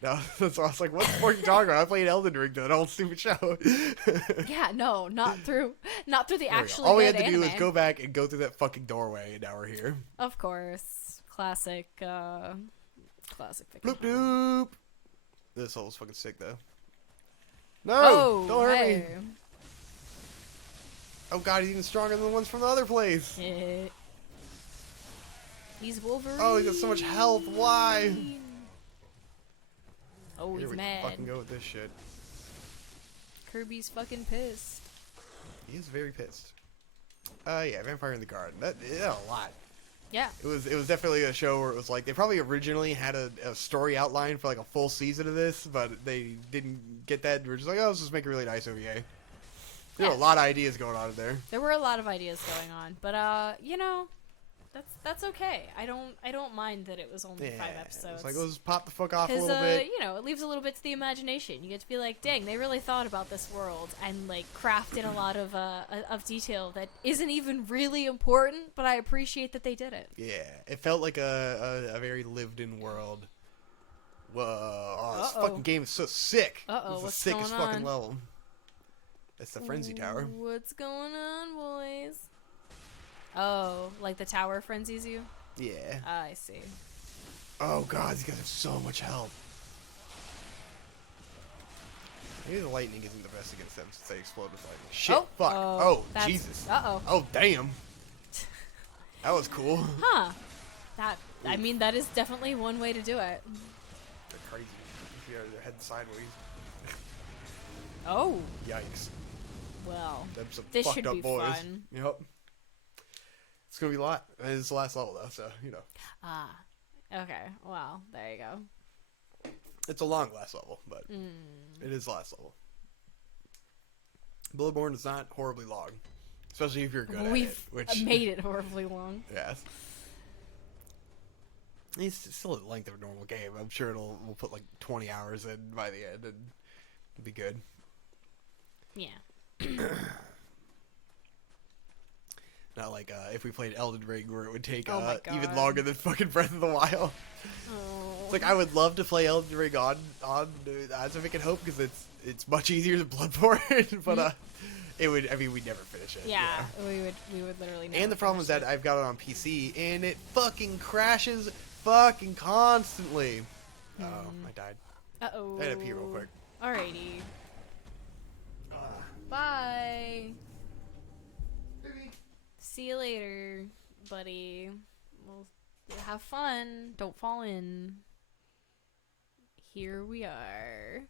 No, that's why I was like, what the fuck are you talking about? I played Elden Ring, that old stupid show. Yeah, no, not through the actually All we good had to anime. do was go back and go through that fucking doorway, and now we're here. Of course. Classic Bloop doop. This level's fucking sick, though. No! Oh, don't hurt hey. me! Oh god, he's even stronger than the ones from the other place! He's Wolverine. Oh, he's got so much health, why? Oh, Here he's we mad. fucking go with this shit. Kirby's fucking pissed. He is very pissed. Yeah, Vampire in the Garden. That a lot. Yeah. It was definitely a show where it was like they probably originally had a story outline for like a full season of this, but they didn't get that. We're just like, oh, let's just make a really nice OVA. There were a lot of ideas going on in there. There were a lot of ideas going on, but you know, that's okay. I don't mind that it was only 5 episodes. It's like, let's pop the fuck off a little Because bit. you know, it leaves a little bit to the imagination. You get to be like, dang, they really thought about this world and like crafted a lot of detail that isn't even really important, but I appreciate that they did it. Yeah, it felt like a very lived-in world. Whoa, this fucking game is so sick. It's the what's sickest going fucking on? level. It's the Frenzy Tower. What's going on, boys? Oh, like the tower frenzies you? Yeah. I see. Oh god, these guys have so much health. Maybe the lightning isn't the best against them since they explode with lightning. Shit, fuck. Oh, Jesus. Uh-oh. Oh, damn. That was cool. Huh. I mean, that is definitely one way to do it. They're crazy. If you're heading sideways. Oh. Yikes. Well, Them some this fucked should up be boys. fun. Yep. It's gonna be a lot. And it's the last level though, so you know. Ah. Okay. Well, there you go. It's a long last level, but it is the last level. Bloodborne is not horribly long, especially if you're good at it. We've made it horribly long. Yes. It's still the length of a normal game. I'm sure we'll put like 20 hours in by the end and it'll be good. Yeah. Not like if we played Elden Ring where it would take Oh my even God. longer than fucking Breath of the Wild. Oh. It's like I would love to play Elden Ring on As If It Can Hope because it's much easier than Bloodborne, but it would. I mean, we'd never finish it. Yeah, you know? we would literally never And the problem is finish that I've got it on PC and it fucking crashes fucking constantly. Oh, I died. Uh-oh. I had to pee real quick. Alrighty. Bye. See you later, buddy. Well, have fun. Don't fall in. Here we are.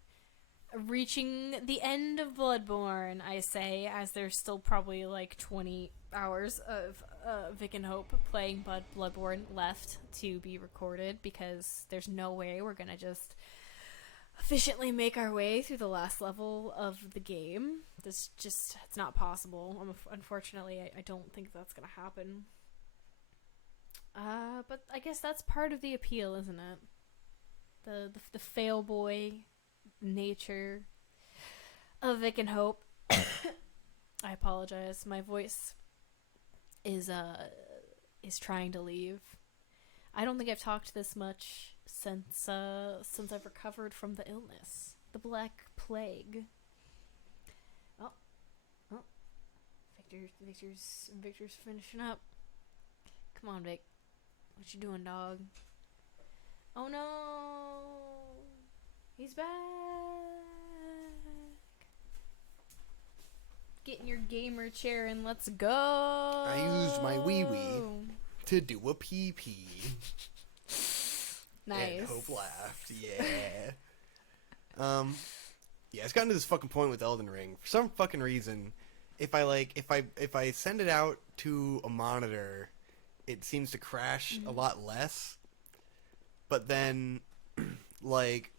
Reaching the end of Bloodborne, I say, as there's still probably like 20 hours of Vic and Hope playing Bloodborne left to be recorded, because there's no way we're gonna just efficiently make our way through the last level of the game. It's not possible. Unfortunately, I don't think that's gonna happen. But I guess that's part of the appeal, isn't it? The fail boy nature of Vic and Hope. I apologize. My voice is trying to leave. I don't think I've talked this much since I've recovered from the illness, the Black Plague. Oh, Victor's finishing up. Come on, Vic. What you doing, dog? Oh no, he's back. Get in your gamer chair and let's go. I used my wee-wee to do a pee-pee. Nice. And Hope laughed. Yeah. Yeah, it's gotten to this fucking point with Elden Ring. For some fucking reason, if I send it out to a monitor, it seems to crash a lot less. But then, like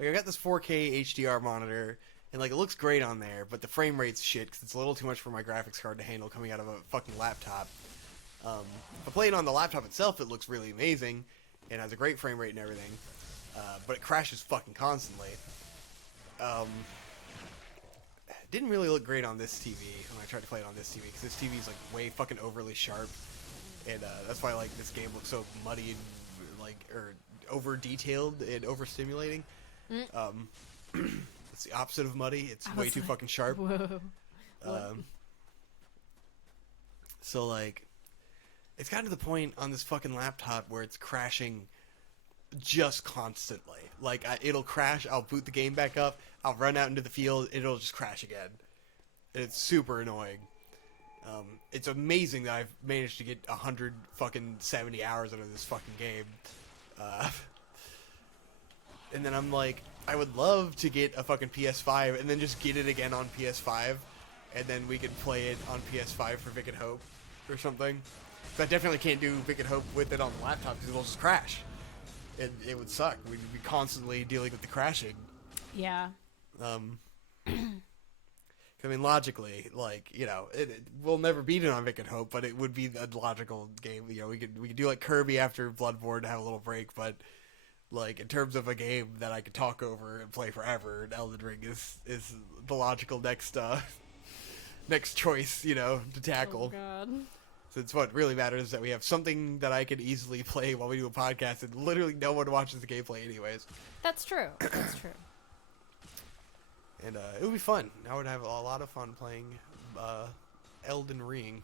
I got this 4K HDR monitor, And, like, it looks great on there, but the frame rate's shit because it's a little too much for my graphics card to handle coming out of a fucking laptop. But playing on the laptop itself, it looks really amazing and has a great frame rate and everything. But it crashes fucking constantly. It didn't really look great on this TV when I tried to play it on this TV because this TV is, like, way fucking overly sharp. And that's why, like, this game looks so muddy and, like, or over-detailed and overstimulating. It's the opposite of muddy. It's way too fucking sharp. Whoa. So, like, it's gotten to the point on this fucking laptop where it's crashing just constantly. Like, it'll crash, I'll boot the game back up, I'll run out into the field, it'll just crash again. And it's super annoying. It's amazing that I've managed to get 170 hours out of this fucking game. And then I'm like, I would love to get a fucking PS5 and then just get it again on PS5, and then we could play it on PS5 for Vic and Hope or something. But I definitely can't do Vic and Hope with it on the laptop because it'll just crash. It would suck. We'd be constantly dealing with the crashing. Yeah. I mean, logically, like, you know, we'll never beat it on Vic and Hope, but it would be a logical game. You know, we could do like Kirby after Bloodborne, have a little break, but like in terms of a game that I could talk over and play forever, Elden Ring is the logical next choice, you know, to tackle. Oh God. Since what really matters is that we have something that I could easily play while we do a podcast, and literally no one watches the gameplay anyways. That's true. That's true. And it would be fun. I would have a lot of fun playing Elden Ring.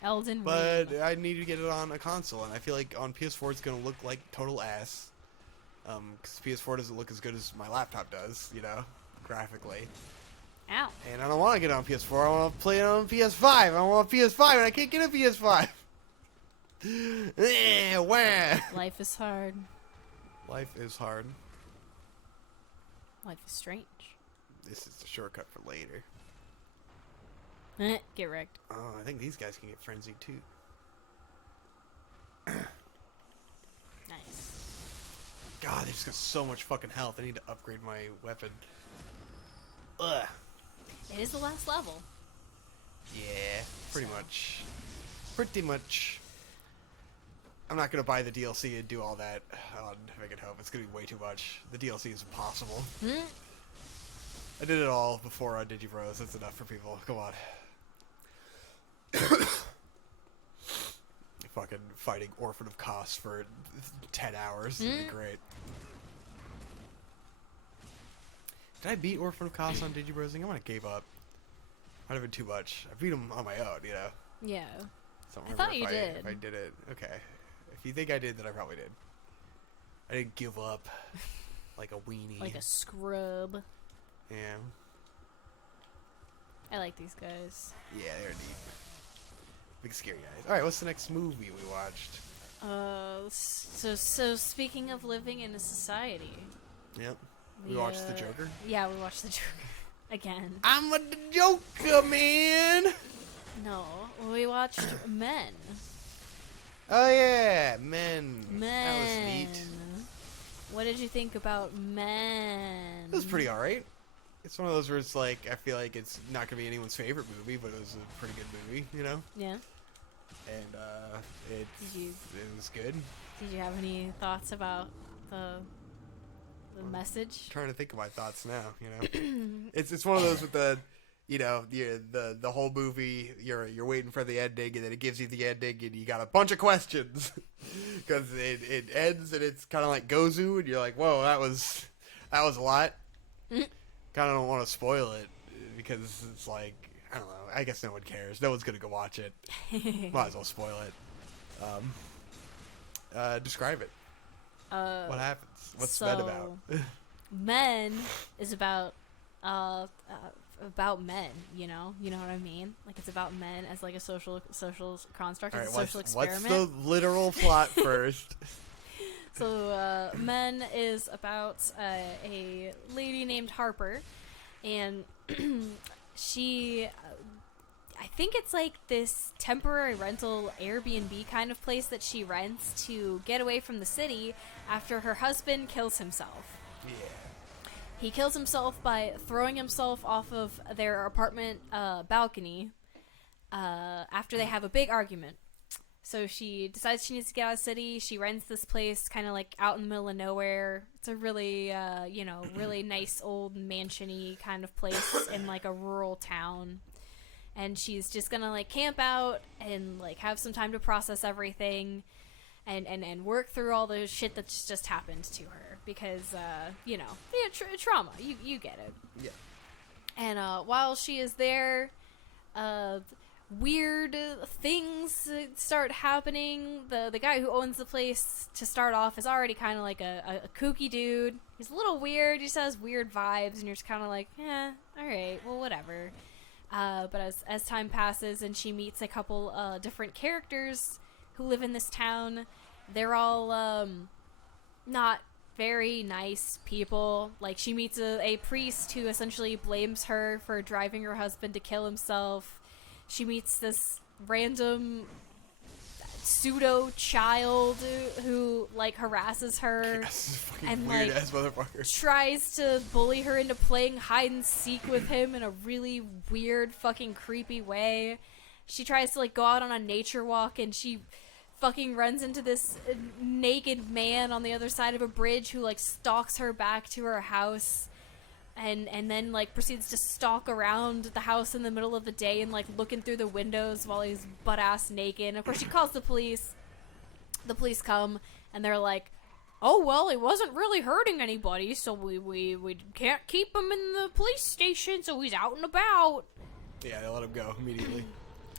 But I need to get it on a console, and I feel like on PS4 it's going to look like total ass. Because PS4 doesn't look as good as my laptop does, you know, graphically. Ow. And I don't want to get it on PS4. I want to play it on PS5. I want a PS5, and I can't get a PS5. Wah. Life is hard. Life is hard. Life is strange. This is the shortcut for later. Get wrecked. Oh, I think these guys can get frenzied too. Nice. God, they just got so much fucking health. I need to upgrade my weapon. Ugh. It is the last level. Yeah, pretty much. Pretty much. I'm not gonna buy the DLC and do all that on Make It Hope. It's gonna be way too much. The DLC is impossible. I did it all before on DigiBros. That's enough for people. Come on. Fucking fighting Orphan of Kos for 10 hours. That'd be great. Did I beat Orphan of Kos on DigiBrosing? I might have gave up. Might have been too much. I beat him on my own, you know? Yeah. So I thought you did. If I did it. Okay. If you think I did, then I probably did. I didn't give up like a weenie. Like a scrub. Yeah. I like these guys. Yeah, they're neat. Big scary guys. Alright, what's the next movie we watched? So speaking of living in a society. Yep. We watched The Joker? Yeah, we watched The Joker. Again. I'm a Joker, man! No, we watched Men. Oh, yeah. Men. Men. That was neat. What did you think about Men? It was pretty alright. It's one of those where it's like, I feel like it's not going to be anyone's favorite movie, but it was a pretty good movie, you know? Yeah. And it was good. Did you have any thoughts about the message? I'm trying to think of my thoughts now, you know? it's one of those with the, you know, the whole movie, you're waiting for the ending, and then it gives you the ending, and you got a bunch of questions. Because it ends, and it's kind of like Gozu, and you're like, whoa, that was a lot. Kind of don't want to spoil it, because it's like, I don't know, I guess no one cares. No one's going to go watch it. Might as well spoil it. Describe it. What happens? What's Men about? Men is about men, you know what I mean? Like, it's about men as like a social construct, as a social experiment. What's the literal plot first? So, Men is about a lady named Harper, and she, I think it's like this temporary rental Airbnb kind of place that she rents to get away from the city after her husband kills himself. Yeah. He kills himself by throwing himself off of their apartment balcony after they have a big argument. So she decides she needs to get out of the city. She rents this place kind of like out in the middle of nowhere. It's a really, really nice old mansion-y kind of place in like a rural town. And she's just gonna like camp out and like have some time to process everything and work through all the shit that's just happened to her. Because, trauma. You get it. Yeah. And while she is there, weird things start happening. The guy who owns the place, to start off, is already kind of like a kooky dude. He's a little weird. He just has weird vibes, and you're just kind of like, alright, well, whatever. But as time passes and she meets a couple different characters who live in this town, they're all not very nice people. Like, she meets a priest who essentially blames her for driving her husband to kill himself. She meets this random pseudo child who like harasses her and weird like ass motherfucker. tries to bully her into playing hide and seek with him in a really weird fucking creepy way. She tries to like go out on a nature walk and she fucking runs into this naked man on the other side of a bridge who like stalks her back to her house and then like proceeds to stalk around the house in the middle of the day and like looking through the windows while he's butt ass naked. And of course she calls the police. The police come and they're like, oh well, he wasn't really hurting anybody, so we can't keep him in the police station, so he's out and about. Yeah, they let him go immediately.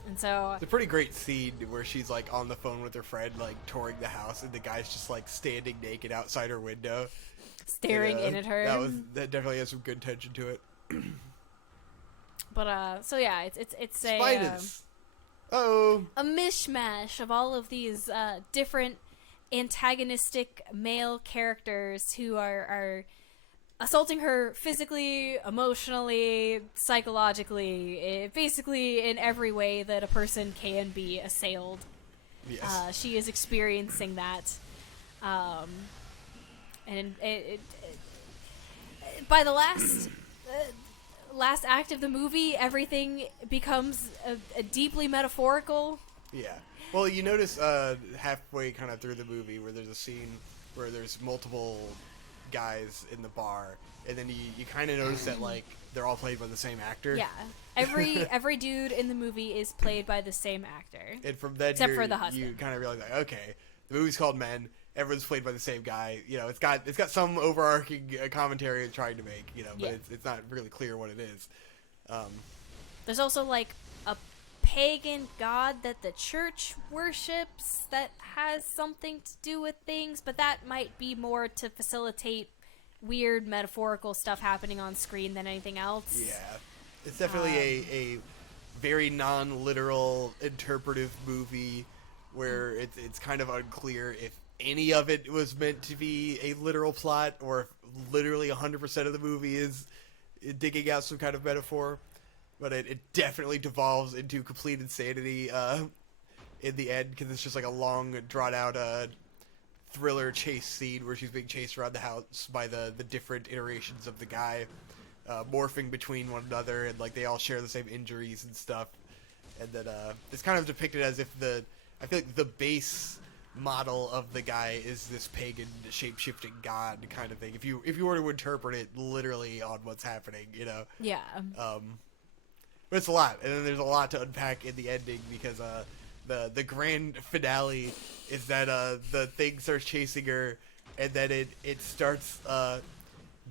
And so it's a pretty great scene where she's like on the phone with her friend, like touring the house, and the guy's just like standing naked outside her window, staring in at her. That definitely has some good tension to it. But so yeah, it's spiders. A mishmash of all of these different antagonistic male characters who are assaulting her physically, emotionally, psychologically, basically in every way that a person can be assailed. Yes. She is experiencing that. And by the last act of the movie, everything becomes a deeply metaphorical. Yeah. Well, you notice halfway kind of through the movie where there's a scene where there's multiple guys in the bar, and then you kind of notice that like they're all played by the same actor. Yeah, every dude in the movie is played by the same actor, and from then except for the husband. You kind of realize like, okay, the movie's called Men. Everyone's played by the same guy. You know, it's got some overarching commentary it's trying to make. You know, but it's not really clear what it is. There's also like a pagan god that the church worships that has something to do with things, but that might be more to facilitate weird metaphorical stuff happening on screen than anything else. Yeah, it's definitely a very non-literal interpretive movie where it's kind of unclear if any of it was meant to be a literal plot or if literally 100% of the movie is digging out some kind of metaphor. But it definitely devolves into complete insanity in the end, because it's just like a long, drawn-out thriller chase scene where she's being chased around the house by the different iterations of the guy, morphing between one another, and like they all share the same injuries and stuff. And then it's kind of depicted as if I feel like the base model of the guy is this pagan shape-shifting god kind of thing. If you were to interpret it literally on what's happening, you know. Yeah. But it's a lot, and then there's a lot to unpack in the ending, because the grand finale is that the thing starts chasing her, and then it starts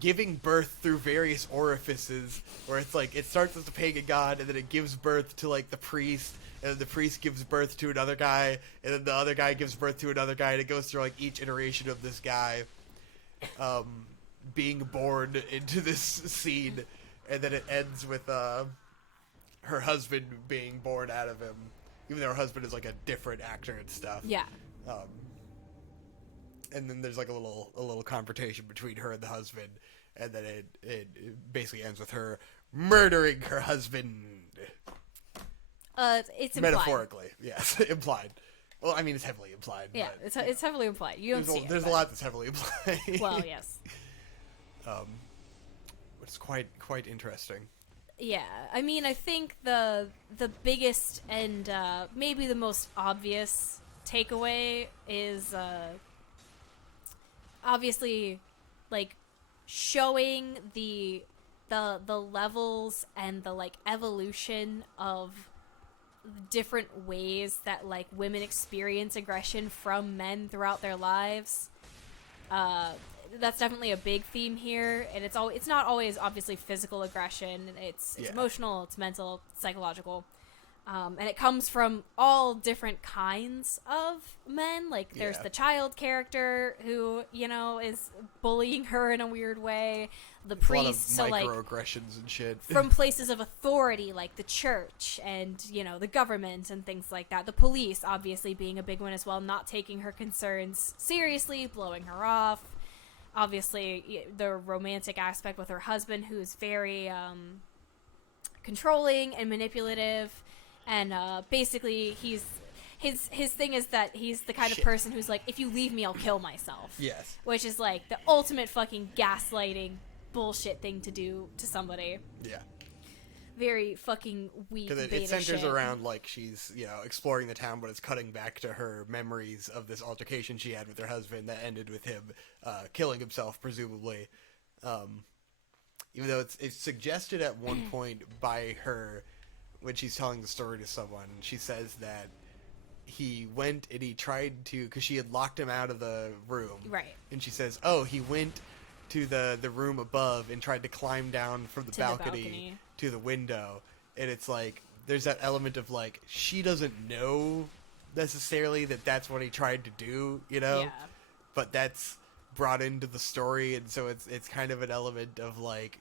giving birth through various orifices, where it's like it starts as the pagan god, and then it gives birth to like the priest, and then the priest gives birth to another guy, and then the other guy gives birth to another guy, and it goes through like each iteration of this guy being born into this scene, and then it ends with her husband being born out of him, even though her husband is like a different actor and stuff. Yeah. And then there's like a little confrontation between her and the husband, and then it basically ends with her murdering her husband. It's implied. Metaphorically, yes, implied. Well, I mean, it's heavily implied. Yeah, but it's heavily implied. You don't see it. There's a lot that's heavily implied. Well, yes. It's quite interesting. Yeah, I mean, I think the biggest and maybe the most obvious takeaway is obviously like showing the levels and the like evolution of different ways that like women experience aggression from men throughout their lives. That's definitely a big theme here, and it's not always obviously physical aggression. It's emotional, it's mental, it's psychological, and it comes from all different kinds of men. Like there's the child character who is bullying her in a weird way. The priest, so like microaggressions and shit from places of authority like the church and the government and things like that. The police obviously being a big one as well, not taking her concerns seriously, blowing her off. Obviously, the romantic aspect with her husband, who's very controlling and manipulative, and basically his thing is that he's the kind of person who's like, if you leave me, I'll kill myself. Yes. Which is like the ultimate fucking gaslighting bullshit thing to do to somebody. Yeah. Very fucking weak beta shit. Because it centers around, like, she's, exploring the town, but it's cutting back to her memories of this altercation she had with her husband that ended with him killing himself, presumably. Even though it's suggested at one point by her, when she's telling the story to someone, she says that he went and he tried to, because she had locked him out of the room. Right. And she says, he went to the room above and tried to climb down from the balcony to the window. And it's like, there's that element of like, she doesn't know necessarily that that's what he tried to do, Yeah. But that's brought into the story, and so it's kind of an element of like,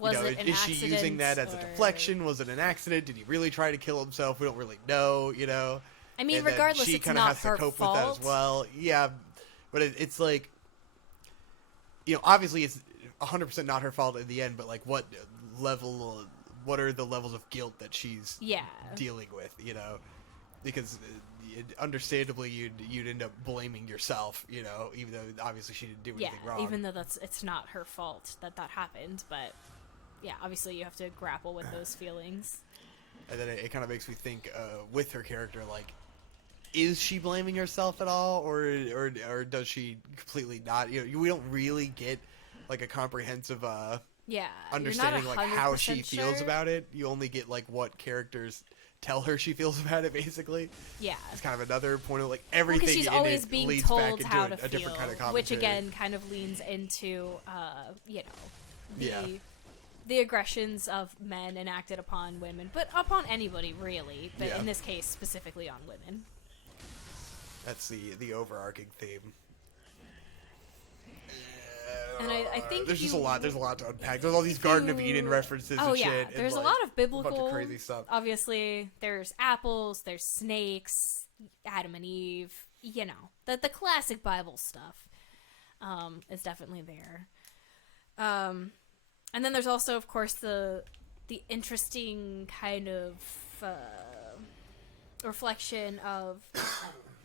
is she using that as a deflection? Was it an accident? Did he really try to kill himself? We don't really know, I mean, and regardless, she it's kind of not has her to cope fault. with that as well. Yeah, but it's like, obviously it's 100% not her fault in the end, but like what are the levels of guilt that she's dealing with, because understandably you'd end up blaming yourself, even though obviously she didn't do anything wrong. Even though it's not her fault that happened, but yeah, obviously you have to grapple with those feelings. And then it kind of makes me think with her character, like, is she blaming herself at all, or does she completely not? We don't really get like a comprehensive understanding like how she feels about it. You only get like what characters tell her she feels about it, basically. Yeah, it's kind of another point of like everything she's in always it being leads told back into how to a feel, different kind of commentary, which again kind of leans into the aggressions of men enacted upon women, but upon anybody really, but in this case specifically on women. That's the overarching theme. And I think there's just a lot. There's a lot to unpack. There's all these Garden of Eden references and shit. There's and, a lot of biblical, bunch of crazy stuff. Obviously, there's apples, there's snakes, Adam and Eve. The classic Bible stuff is definitely there. And then there's also, of course, the interesting kind of reflection of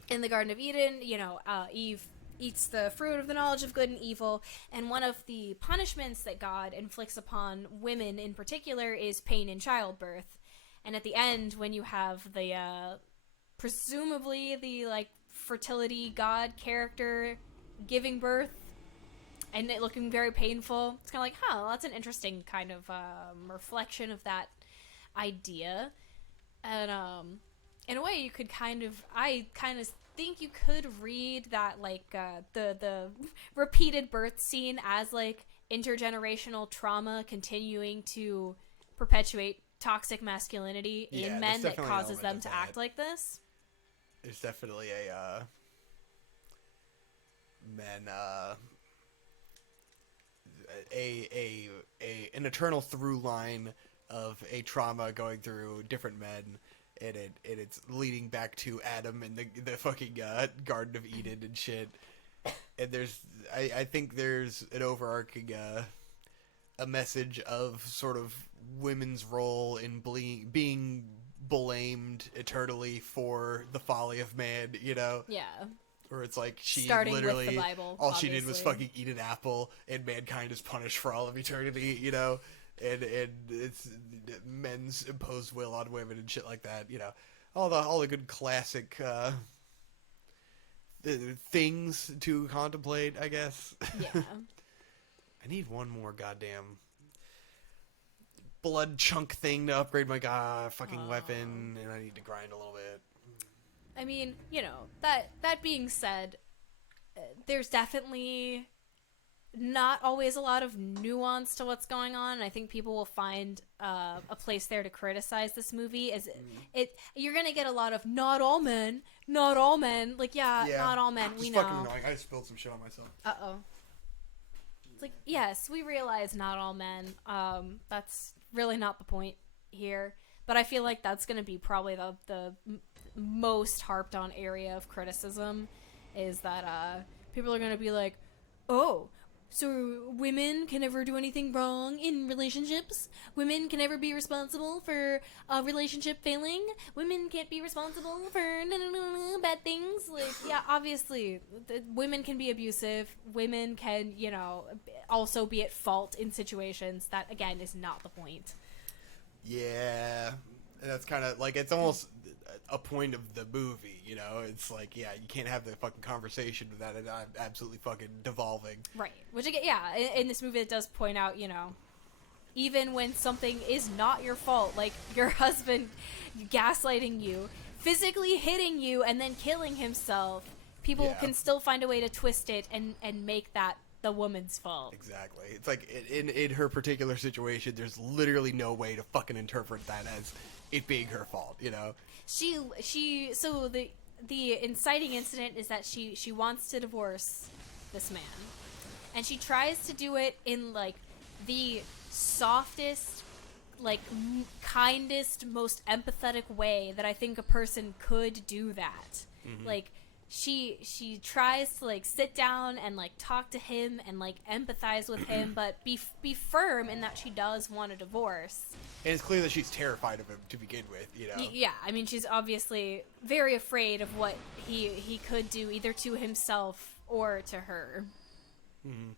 in the Garden of Eden. Eve eats the fruit of the knowledge of good and evil, and one of the punishments that God inflicts upon women in particular is pain in childbirth. And at the end, when you have the presumably the like fertility god character giving birth and it looking very painful, it's kind of like, well, that's an interesting kind of reflection of that idea. And in a way, you could I think you could read that like the repeated birth scene as like intergenerational trauma continuing to perpetuate toxic masculinity in men that causes them to act like this. There's definitely an eternal through line of a trauma going through different men. And it's leading back to Adam and the fucking Garden of Eden and shit. And I think there's an overarching a message of sort of women's role in being blamed eternally for the folly of man, Yeah. Where it's like she Starting literally with the Bible, all she did was obviously. fucking eat an apple, and mankind is punished for all of eternity, you know, and it's men's imposed will on women and shit like that, you know, all the good classic things to contemplate, I guess. Yeah. I need one more goddamn blood chunk thing to upgrade my fucking weapon, and I need to grind a little bit. I mean, you know, that being said, there's definitely not always a lot of nuance to what's going on. I think people will find a place there to criticize this movie. You're gonna get a lot of not all men, not like not all men. We know. Fucking annoying. I just spilled some shit on myself. It's like, yes, we realize not all men. That's really not the point here. But I feel like that's gonna be probably the most harped on area of criticism, is that people are going to be like, oh, so women can never do anything wrong in relationships? Women can never be responsible for a relationship failing? Women can't be responsible for bad things? Like, yeah, obviously, women can be abusive. Women can, you know, also be at fault in situations. That, again, is not the point. Yeah. And that's kind of, like, it's almost a point of the movie, you know? It's like, yeah, you can't have the fucking conversation without it absolutely fucking devolving. Right. Which, again, yeah, in this movie it does point out, you know, even when something is not your fault, like your husband gaslighting you, physically hitting you, and then killing himself, people can still find a way to twist it and make that the woman's fault. Exactly. It's like, in her particular situation, there's literally no way to fucking interpret that as it being her fault, you know? So the inciting incident is that she wants to divorce this man, and she tries to do it in like the softest, like kindest, most empathetic way that I think a person could do that. Mm-hmm. Like she tries to like sit down and like talk to him and like empathize with him, but be firm in that she does want a divorce. And it's clear that she's terrified of him to begin with, you know? Yeah, I mean, she's obviously very afraid of what he could do, either to himself or to her. Mm-hmm.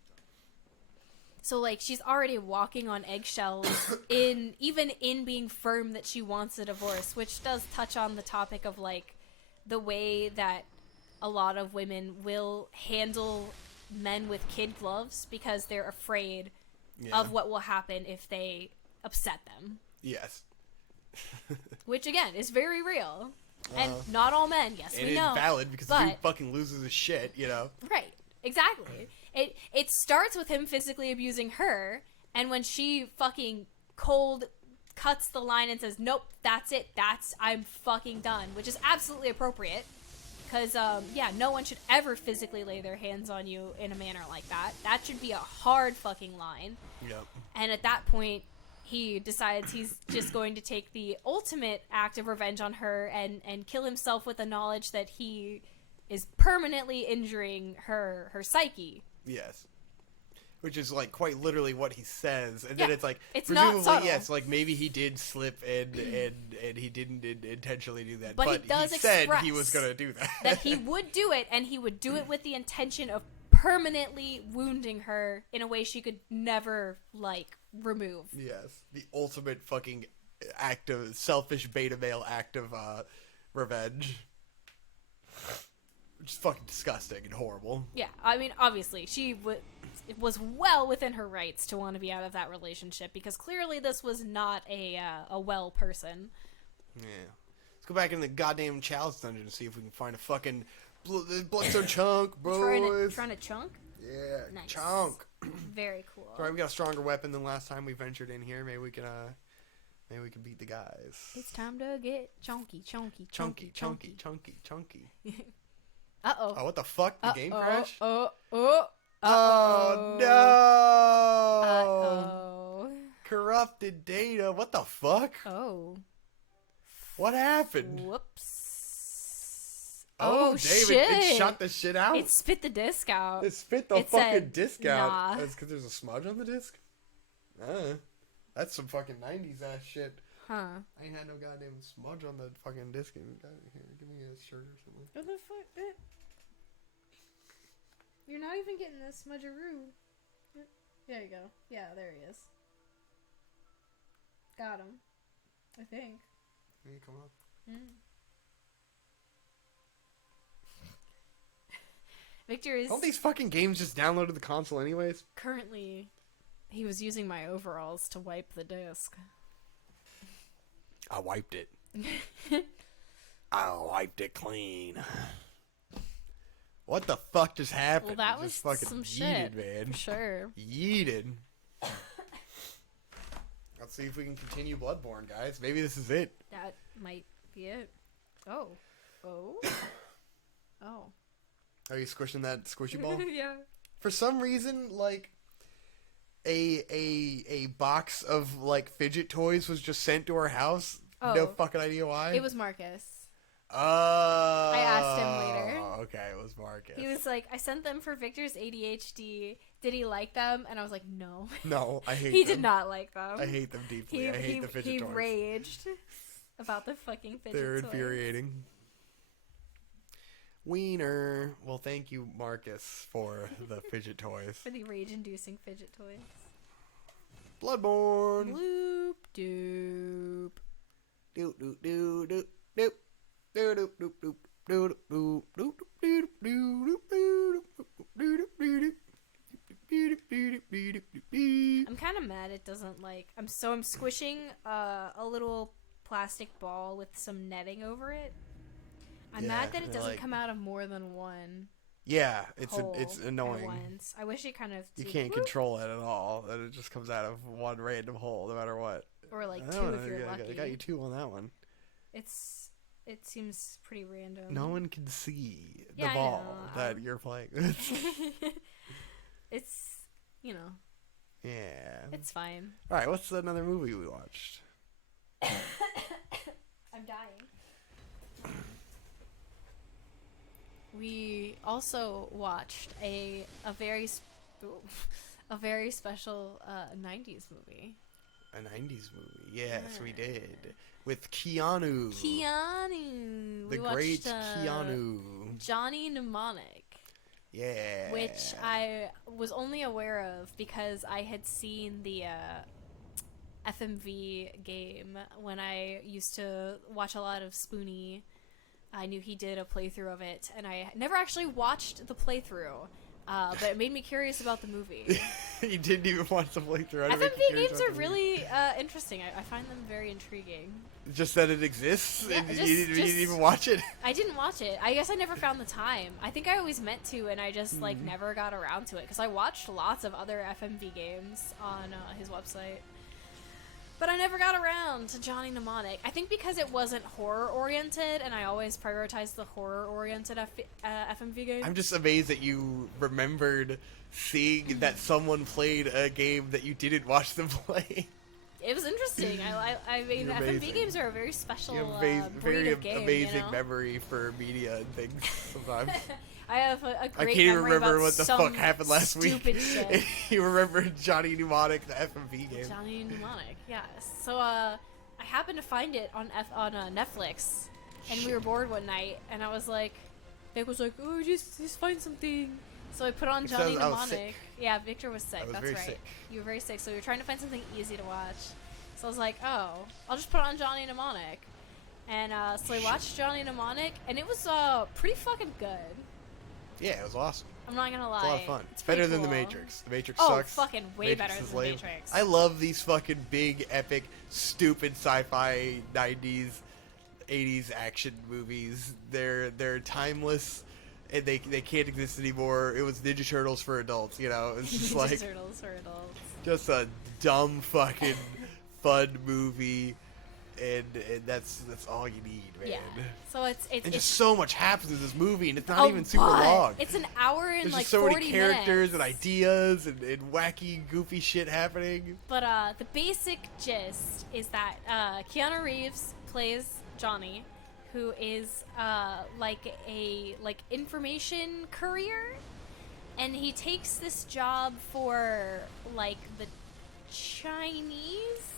So, like, she's already walking on eggshells even in being firm that she wants a divorce, which does touch on the topic of, like, the way that a lot of women will handle men with kid gloves because they're afraid of what will happen if they upset them. Yes. Which, again, is very real. And not all men, yes, we know. And it's valid because the dude fucking loses his shit, you know? Right. Exactly. It starts with him physically abusing her, and when she fucking cold cuts the line and says, nope, that's it, I'm fucking done, which is absolutely appropriate. Because, no one should ever physically lay their hands on you in a manner like that. That should be a hard fucking line. Yep. And at that point, he decides he's just going to take the ultimate act of revenge on her and kill himself with the knowledge that he is permanently injuring her psyche. Yes. Which is, like, quite literally what he says. And then it's like, it's presumably, not subtle. yes, like, maybe he did slip and he didn't intentionally do that. But he said he was going to do that. That he would do it, and he would do it with the intention of permanently wounding her in a way she could never, like, remove. Yes. The ultimate fucking act of, selfish beta male act of revenge. Which is fucking disgusting and horrible. Yeah, I mean, obviously, she was well within her rights to want to be out of that relationship, because clearly this was not a well person. Yeah. Let's go back in the goddamn Chalice Dungeon and see if we can find a fucking bloodstone chunk, bros. Trying to chunk? Yeah, nice. chunk. Very cool. Sorry, we got a stronger weapon than last time we ventured in here. Maybe we can beat the guys. It's time to get chunky. Uh-oh. Oh, what the fuck? The game crash? Oh no! Uh-oh. Corrupted data. What the fuck? Oh. What happened? Whoops. Oh, David, shit. it shot the shit out. It spit the disc out. It spit the fucking disc out. Nah. That's because there's a smudge on the disc? That's some fucking 90s ass shit. Huh. I ain't had no goddamn smudge on the fucking disc. Here, give me a shirt or something. What the fuck? been getting this smudgeroo. There you go. Yeah, there he is. Got him. I think. Hey, come on. Victor is... All these fucking games just downloaded the console anyways? Currently, he was using my overalls to wipe the disc. I wiped it. I wiped it clean. What the fuck just happened? Well, that It was just fucking some yeeted, shit, man. for sure. Yeeted. Let's see if we can continue Bloodborne, guys. Maybe this is it. That might be it. Oh. Oh. Are you squishing that squishy ball? Yeah. For some reason, like, a box of, like, fidget toys was just sent to our house. Oh. No fucking idea why. It was Marcus. Oh. I asked him later. Okay, it was Marcus. He was like, I sent them for Victor's ADHD. Did he like them? And I was like, no. No, I hate them. He did not like them. I hate them deeply. I hate the fidget toys. He raged about the fucking fidget They're toys. infuriating. Wiener. Well, thank you, Marcus, for the fidget toys. For the rage-inducing fidget toys. Bloodborne. Bloop doop. Doop doop doop doop doop. Doop doop doop doop. Doop doop doop doop doop doop doop. I'm kind of mad it doesn't like... I'm squishing a little plastic ball with some netting over it. I'm mad that it doesn't come out of more than one. Yeah, it's hole annoying. At once. I wish it kind of... You can't control it at all. That it just comes out of one random hole, no matter what. Or like two if you're lucky. I got you two on that one. It seems pretty random. No one can see the Yeah, ball that you're playing with. It's, you know. Yeah. It's fine. All right, what's another movie we watched? I'm dying. We also watched a very special 90s movie. A 90s movie. Yes, we did. With Keanu. The great Keanu. Johnny Mnemonic. Yeah. Which I was only aware of because I had seen the FMV game when I used to watch a lot of Spoonie. I knew he did a playthrough of it, and I never actually watched the playthrough. But it made me curious about the movie. You didn't even watch the playthrough. FMV games are really interesting. I find them very intriguing. Just that it exists? Yeah, and you didn't even watch it? I didn't watch it. I guess I never found the time. I think I always meant to, and I just never got around to it. Because I watched lots of other FMV games on his website. But I never got around to Johnny Mnemonic. I think because it wasn't horror-oriented, and I always prioritized the horror-oriented FMV games. I'm just amazed that you remembered seeing that someone played a game that you didn't watch them play. It was interesting. I mean, FMV games are a very special breed of game. Amazing memory for media and things sometimes. I have a great I can't even memory remember about what the fuck happened last week. Shit. You remember Johnny Mnemonic, the FMV game. Johnny Mnemonic, yes. So I happened to find it on Netflix, and we were bored one night, and I was like, Vic was like, oh, just find something. So I put on Johnny Mnemonic. Yeah, Victor was sick. That's right. Sick. You were very sick, so we were trying to find something easy to watch. So I was like, oh, I'll just put on Johnny Mnemonic. And so I watched Johnny Mnemonic, and it was pretty fucking good. Yeah, it was awesome. I'm not gonna lie. It's a lot of fun. It's better than The Matrix. The Matrix sucks. Oh, fucking way better than The Matrix. I love these fucking big, epic, stupid sci-fi 90s, 80s action movies. They're timeless, and they can't exist anymore. It was Ninja Turtles for adults, you know? It's just like... Ninja Turtles for adults. Just a dumb fucking fun movie. And that's all you need, man. Yeah. So it's just so much happens in this movie, and it's not even super long. It's an hour and There's like just so 40 many characters minutes. and ideas and wacky, goofy shit happening. But the basic gist is that Keanu Reeves plays Johnny, who is like a information courier, and he takes this job for like the Chinese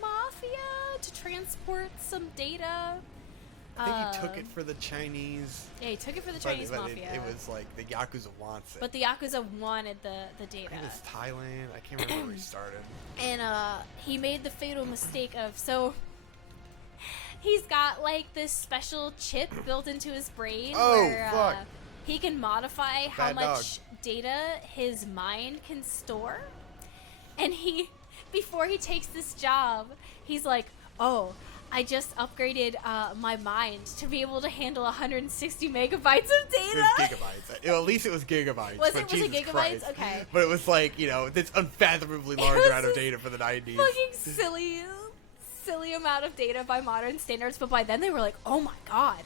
mafia to transport some data I think he took it for the Chinese. Yeah, he took it for the Chinese mafia. It was like the Yakuza wants it. But the Yakuza wanted the data. I think it was Thailand. I can't remember where he started. And he made the fatal mistake of he's got like this special chip built into his brain where fuck. He can modify how Bad much data his mind can store. And before he takes this job, he's like, "Oh, I just upgraded my mind to be able to handle 160 megabytes of data." It was gigabytes. At least it was gigabytes. Was but it Jesus gigabytes? Christ. Okay. But it was like, this unfathomably large amount of data for the 90s. Fucking silly amount of data by modern standards. But by then they were like, "Oh my god,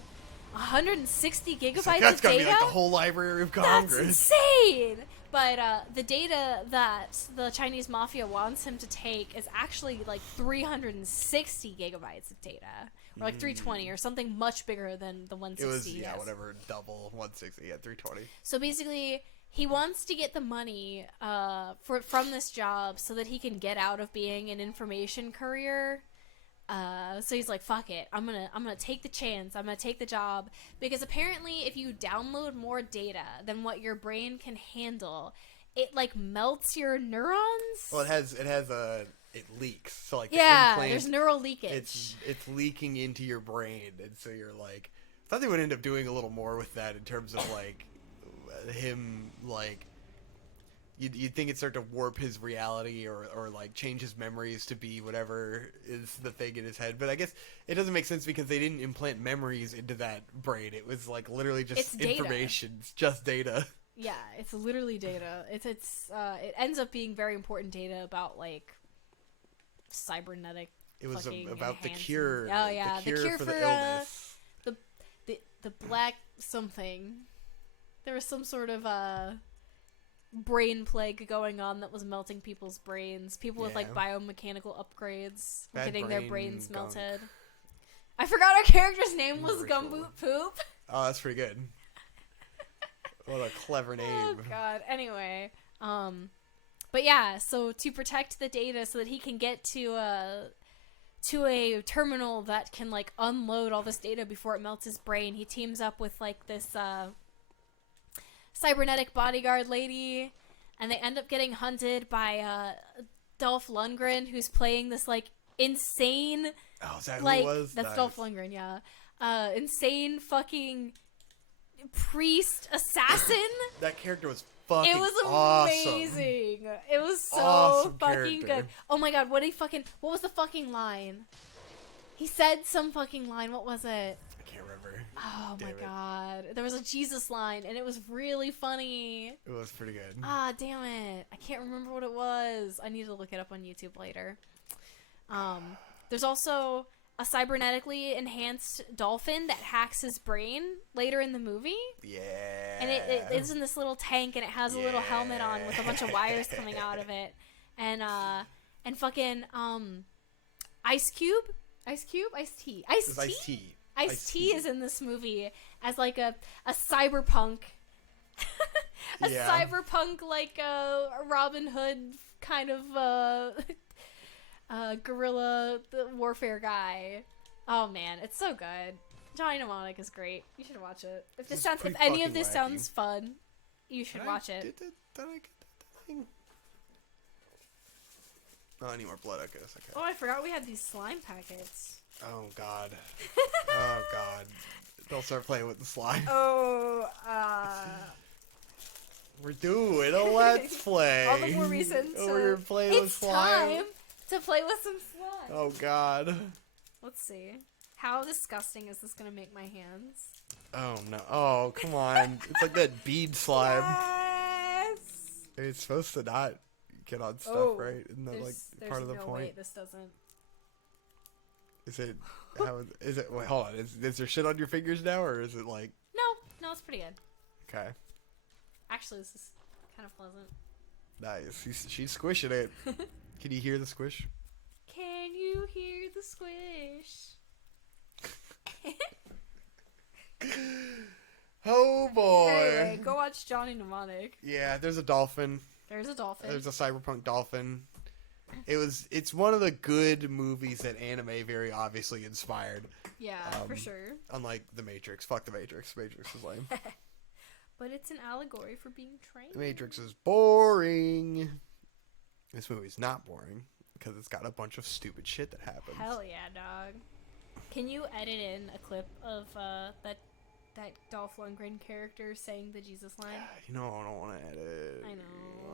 160 gigabytes Like, that's of gotta data? be like the whole Library of Congress." That's insane!" But the data that the Chinese mafia wants him to take is actually like 360 gigabytes of data. Or like 320 or something much bigger than the 160. It was, whatever, double 160, 320. So basically, he wants to get the money from this job so that he can get out of being an information courier. So he's like, "Fuck it, I'm gonna take the chance. I'm gonna take the job," because apparently, if you download more data than what your brain can handle, it like melts your neurons. Well, it leaks. So like the yeah, there's neural leakage. It's leaking into your brain, and so you're like, I thought they would end up doing a little more with that in terms of like him like. You'd think it'd start to warp his reality or like change his memories to be whatever is the thing in his head. But I guess it doesn't make sense because they didn't implant memories into that brain. It was like literally just information. It's just data. Yeah, it's literally data. It ends up being very important data about like cybernetic. It was about the enhancement. cure. Oh yeah, the cure for the illness. The black something. There was some sort of brain plague going on that was melting people's brains. People with like biomechanical upgrades were getting their brains melted. I forgot our character's name was Gumboot Poop. Oh, that's pretty good. What a clever name. Oh god. Anyway, but yeah, so to protect the data so that he can get to a terminal that can like unload all this data before it melts his brain, he teams up with like this cybernetic bodyguard lady, and they end up getting hunted by Dolph Lundgren, who's playing this like insane. Oh, is that like, who it was? That's nice. Dolph Lundgren, yeah. Insane fucking priest assassin. That character was fucking It was amazing. Awesome. It was so Awesome fucking character. good. Oh my god, what was the fucking line? He said some fucking line. What was it? I can't remember. Oh Damn my it. god. There was a Jesus line, and it was really funny. It was pretty good. Ah, damn it. I can't remember what it was. I need to look it up on YouTube later. There's also a cybernetically enhanced dolphin that hacks his brain later in the movie. Yeah. And it's in this little tank, and it has a little helmet on with a bunch of wires coming out of it. And fucking, Ice-T? Ice-T is in this movie as like a cyberpunk. Cyberpunk, like a Robin Hood kind of guerrilla warfare guy. Oh man, it's so good. Johnny Mnemonic is great. You should watch it. If any of this sounds fun, you should watch it. Did I get that thing? Oh, I need more blood, I guess. Okay. Oh, I forgot we had these slime packets. Oh god. Oh god. Don't start playing with the slime. Oh, We're doing a let's play. all the more reason We're playing with slime. It's time to play with some slime. Oh god. Let's see. How disgusting is this gonna make my hands? Oh no. Oh, come on. It's like that bead slime. Yes! It's supposed to not get on stuff, right? Isn't that like there's part of the no point? way this doesn't. Is it is it wait, hold on. Is there shit on your fingers now, or is it like No, it's pretty good. okay. Actually, this is kind of pleasant. Nice. She's squishing it. Can you hear the squish? Can you hear the squish? Oh boy. Anyway, go watch Johnny Mnemonic. Yeah, there's a dolphin. There's a dolphin. There's a cyberpunk dolphin. It's one of the good movies that anime very obviously inspired. Yeah, for sure. Unlike The Matrix. Fuck The Matrix. Matrix is lame. But it's an allegory for being trained. The Matrix is boring. This movie's not boring because it's got a bunch of stupid shit that happens. Hell yeah, dog. Can you edit in a clip of that Dolph Lundgren character saying the Jesus line? You know, I don't want to edit. I know.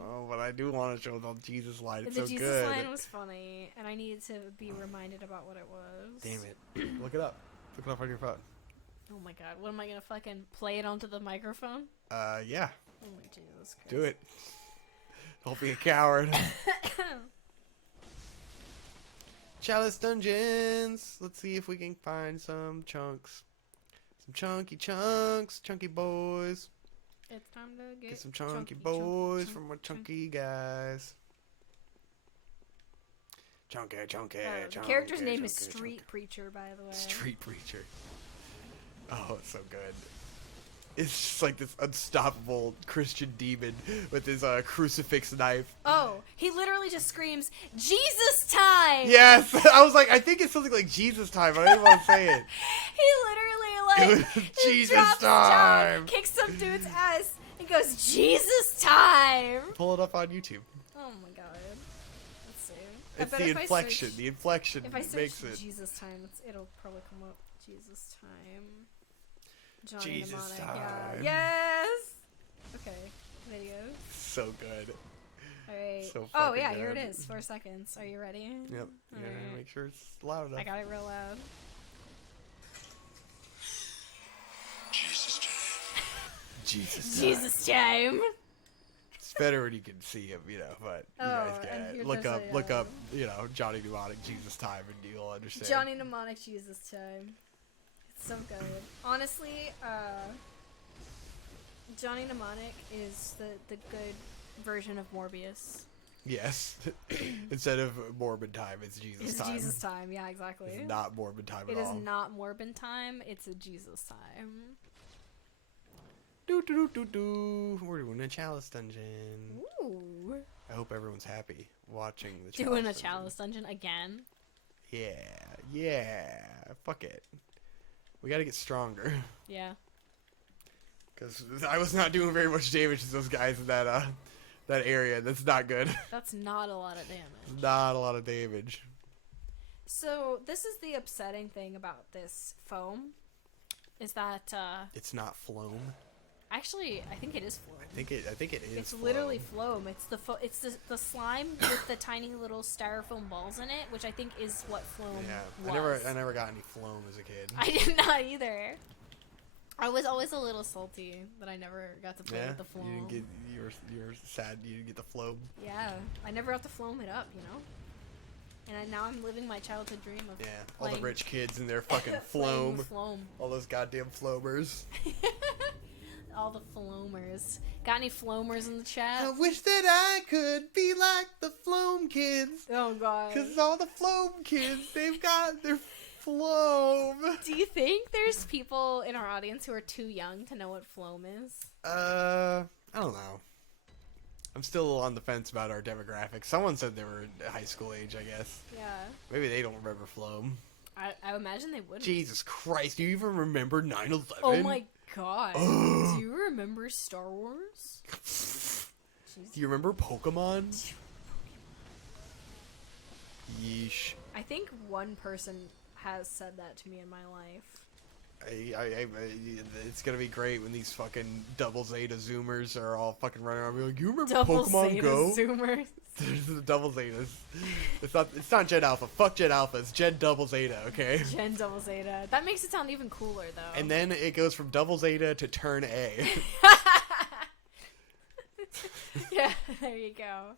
Oh, but I do want to show the Jesus line. It's the so Jesus good. line was funny, and I needed to be reminded about what it was. Damn it. Look it up. Look it up on your phone. Oh my god, what am I gonna fucking play it onto the microphone? Yeah. Oh my Jesus Christ. Do it. Don't be a coward. Chalice Dungeons. Let's see if we can find some chunks. Some chunky chunks. Chunky boys. It's time to Get some chunky boys from my chunky guys. Chunky. The character's name is Street Preacher, by the way. Street Preacher. Oh, it's so good. It's just like this unstoppable Christian demon with his crucifix knife. Oh, he literally just screams, Jesus time! Yes! I was like, I think it's something like Jesus time, but I didn't want to say it. He literally, like, Jesus drops time! down, kicks some dude's ass, and goes, Jesus time! Pull it up on YouTube. Oh my god. Let's see. It's the inflection. The inflection if I search makes it. Jesus time, it'll probably come up. Jesus time. Johnny Jesus Mnemonic, time. Yeah. Yes! Okay. Videos. So good. Alright. So Oh, fucking yeah, here it good. is. 4 seconds. Are you ready? Yep. You gotta Alright. make sure it's loud enough. I got it real loud. Jesus time. Jesus time. Jesus time! It's better when you can see him, you know, but you guys get and it. here Look there's up, a, look up, you know, Johnny Mnemonic Jesus time and you'll understand. Johnny Mnemonic Jesus time. It's so good. Honestly, Johnny Mnemonic is the good version of Morbius. Yes. Instead of Morbid time, it's Jesus It's time. Jesus time, yeah, exactly. It's not Morbid time It at is all. not Morbid time, it's a Jesus time. We're doing a chalice dungeon. Ooh. I hope everyone's happy watching the chalice Doing a dungeon. chalice dungeon again? Yeah. Fuck it. We gotta get stronger. Yeah. Because I was not doing very much damage to those guys in that area. That's not good. That's not a lot of damage. Not a lot of damage. So, this is the upsetting thing about this foam. Is that, It's not Floam. actually, I think it is foam. I think it is. It's literally Floam. It's the slime with the tiny little styrofoam balls in it, which I think is what Floam Yeah. was. I never got any Floam as a kid. I did not either. I was always a little salty that I never got to play Yeah. with the Floam. You didn't get. You're sad. You didn't get the Floam. Yeah, I never got to Floam it up, you know. And now I'm living my childhood dream of Yeah. All the playing- rich kids and their fucking playing Floam. with Floam. All those goddamn Floamers. All the Floamers. Got any Floamers in the chat? I wish that I could be like the Floam kids. Oh god. Because all the Floam kids, they've got their Floam. Do you think there's people in our audience who are too young to know what Floam is? I don't know. I'm still on the fence about our demographics. Someone said they were high school age, I guess. Yeah. Maybe they don't remember Floam. I imagine they wouldn't. Jesus Christ, do you even remember 9/11? Oh my god. Do you remember Star Wars? Do you remember Pokemon? Yeesh. I think one person has said that to me in my life. It's gonna be great when these fucking double Zeta Zoomers are all fucking running around and be like, you remember Double Pokemon Zeta Go? Zoomers. There's the double Zetas. It's not Gen Alpha. Fuck Gen Alpha. It's Gen Double Zeta, okay? Gen Double Zeta. That makes it sound even cooler, though. And then it goes from Double Zeta to Turn A. Yeah, there you go.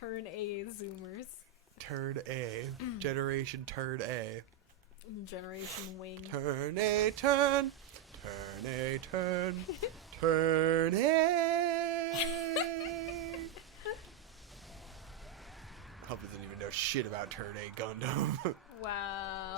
Turn A Zoomers. Turn A. Generation Turn A. Generation Wing. Turn A, turn. Turn A, turn. Turn A. Hope doesn't even know shit about Turn A Gundam. Wow.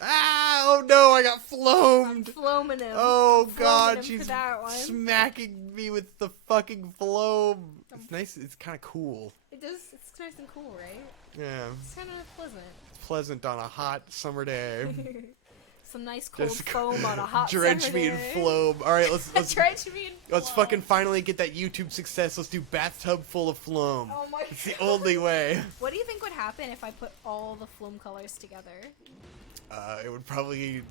Ah! Oh no, I got floamed! Floaming him. Oh I'm god, floaming him she's for that one. smacking me with the fucking floam. It's nice, it's kind of cool. It does. It's It's nice and cool, right? Yeah. It's kind of pleasant. It's pleasant on a hot summer day. Some nice cold Just foam on a hot drench summer me in day. floam. All right, let's Drench me in let's floam. fucking finally get that YouTube success. Let's do bathtub full of floam. Oh my It's the God. only way. What do you think would happen if I put all the floam colors together? It would probably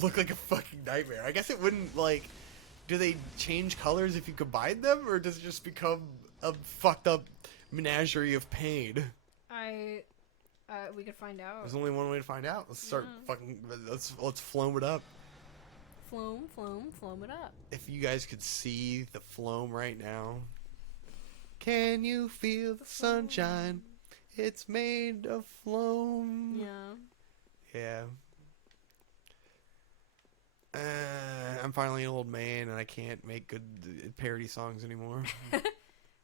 look like a fucking nightmare. I guess it wouldn't, like... Do they change colors if you combine them? Or does it just become a fucked up menagerie of pain? We could find out. There's only one way to find out. Let's start fucking... Let's floam it up. Floam it up. If you guys could see the floam right now... Can you feel the sunshine? It's made of floam. Yeah. Yeah. I'm finally an old man and I can't make good parody songs anymore.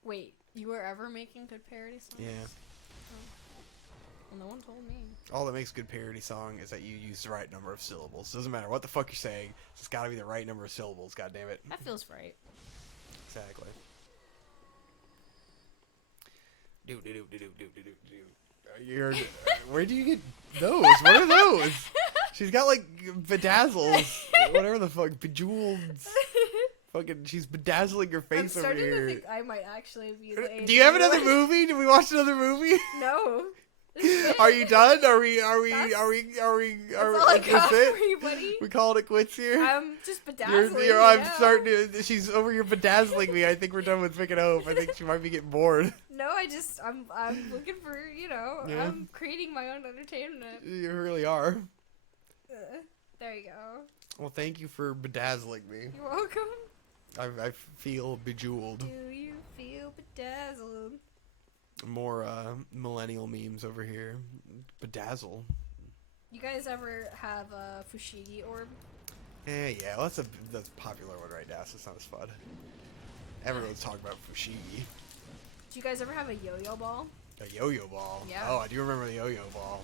Wait, you were ever making good parody songs? Yeah. Well, no one told me. All that makes a good parody song is that you use the right number of syllables. Doesn't matter what the fuck you're saying. It's gotta be the right number of syllables, God damn it. That feels right. Exactly. You're, where do you get those? What are those? She's got like bedazzles. Whatever the fuck. Bejeweled. Fucking, she's bedazzling your face over here. I'm starting to think I might actually be the Do you have another movie? Did we watch another movie? No. Are you done? Are we all I got that's for it? you, buddy. We called it quits here? I'm just bedazzling. I'm starting to, she's over here bedazzling me. I think we're done with Pick It Hope. I think she might be getting bored. No, I'm looking for, Yeah. I'm creating my own entertainment. You really are. There you go. Well, thank you for bedazzling me. You're welcome. I feel bejeweled. Do you feel bedazzled? More millennial memes over here. Bedazzle. You guys ever have a Fushigi orb? Yeah, that's a popular one right now, so it's not as fun. Everyone's talking about Fushigi. Do you guys ever have a yo-yo ball? A yo-yo ball. Yeah. Oh, I do remember the yo-yo ball.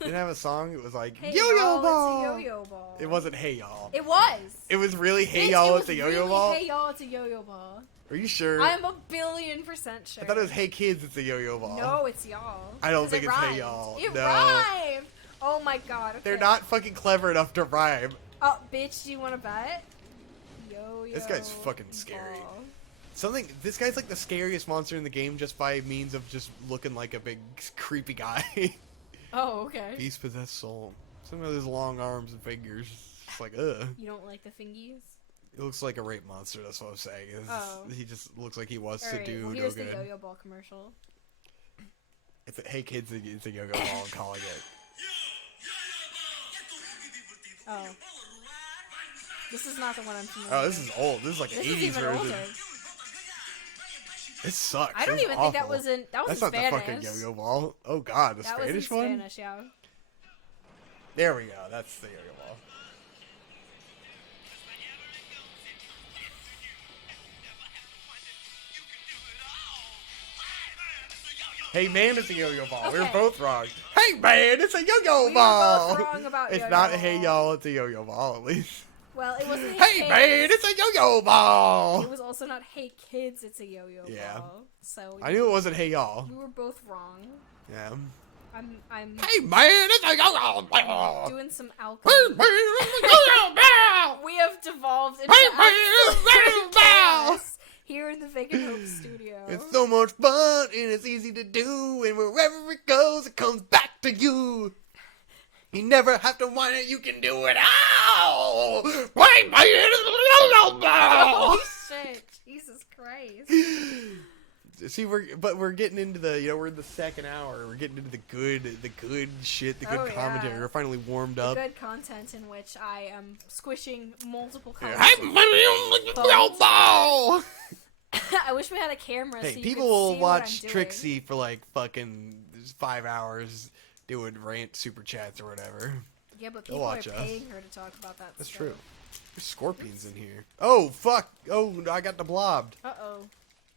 Didn't it have a song? It was like, Hey yo-yo y'all, ball! It's a yo-yo ball. It wasn't Hey Y'all. It was! It was really Hey Bitch, Y'all, it it's a was yo-yo really, ball? Hey y'all, it's a yo-yo ball. Are you sure? I'm 1,000,000,000% sure. I thought it was Hey Kids, it's a yo-yo ball. No, it's y'all. I don't 'Cause think it it's Hey rhymed. Y'all. It No. rhymed! Oh my god, okay. They're not fucking clever enough to rhyme. Oh, bitch, do you want to bet? Yo-yo This guy's fucking scary. ball. This guy's like the scariest monster in the game just by means of just looking like a big creepy guy. Oh, okay. Beast possessed soul. Some of his long arms and fingers. It's like, ugh. You don't like the fingies? It looks like a rape monster, that's what I'm saying. Oh. He just looks like he wants Alright, to do well, no here's the good. yo-yo ball commercial. It's a, hey kids, it's a yo-yo ball, I'm calling it. Oh. This is not the one I'm familiar Oh, this is old. This is like an This 80s is even version. older. This sucks. I don't This is even think that awful. was in That's in not Spanish. the fucking yo-yo ball. Oh god, the That Spanish was in one? Spanish, yeah. There we go. That's the yo-yo ball. Hey man, it's a yo-yo ball. We were Okay. both wrong. Hey man, it's a yo-yo We were ball. both wrong about It's yo-yo not ball. hey y'all, it's a yo-yo ball at least. Well, it wasn't Hey Kids. man, it's a yo-yo ball. It was also not Hey Kids, it's a yo-yo Yeah. ball. So I knew it wasn't hey y'all. we were both wrong. Yeah. I'm Hey man, it's a yo-yo ball. doing some Hey alchemy. man, it's a yo-yo ball. We have devolved into Hey man, it's a yo-yo ball. chaos here in the Vacant Hope studio. It's so much fun and it's easy to do, and wherever it goes, it comes back to you. You never have to want it, you can do it all. Hey man, it's a yo-yo ball. Holy shit! Jesus Christ! See, we're getting into the, we're in the second hour. We're getting into the good shit, the good Oh, commentary. yeah. We're finally warmed The up. good content in which I am squishing multiple Yeah. colors. Hey man, it's a yo-yo ball. I wish we had a camera. Hey, so you people could will see what I'm watch doing. Trixie for like fucking 5 hours doing rant super chats or whatever. Yeah, but They'll people are watch us. paying her to talk about that. That's stuff. true. There's scorpions in here. Oh fuck! Oh, I got the blobbed. Uh oh.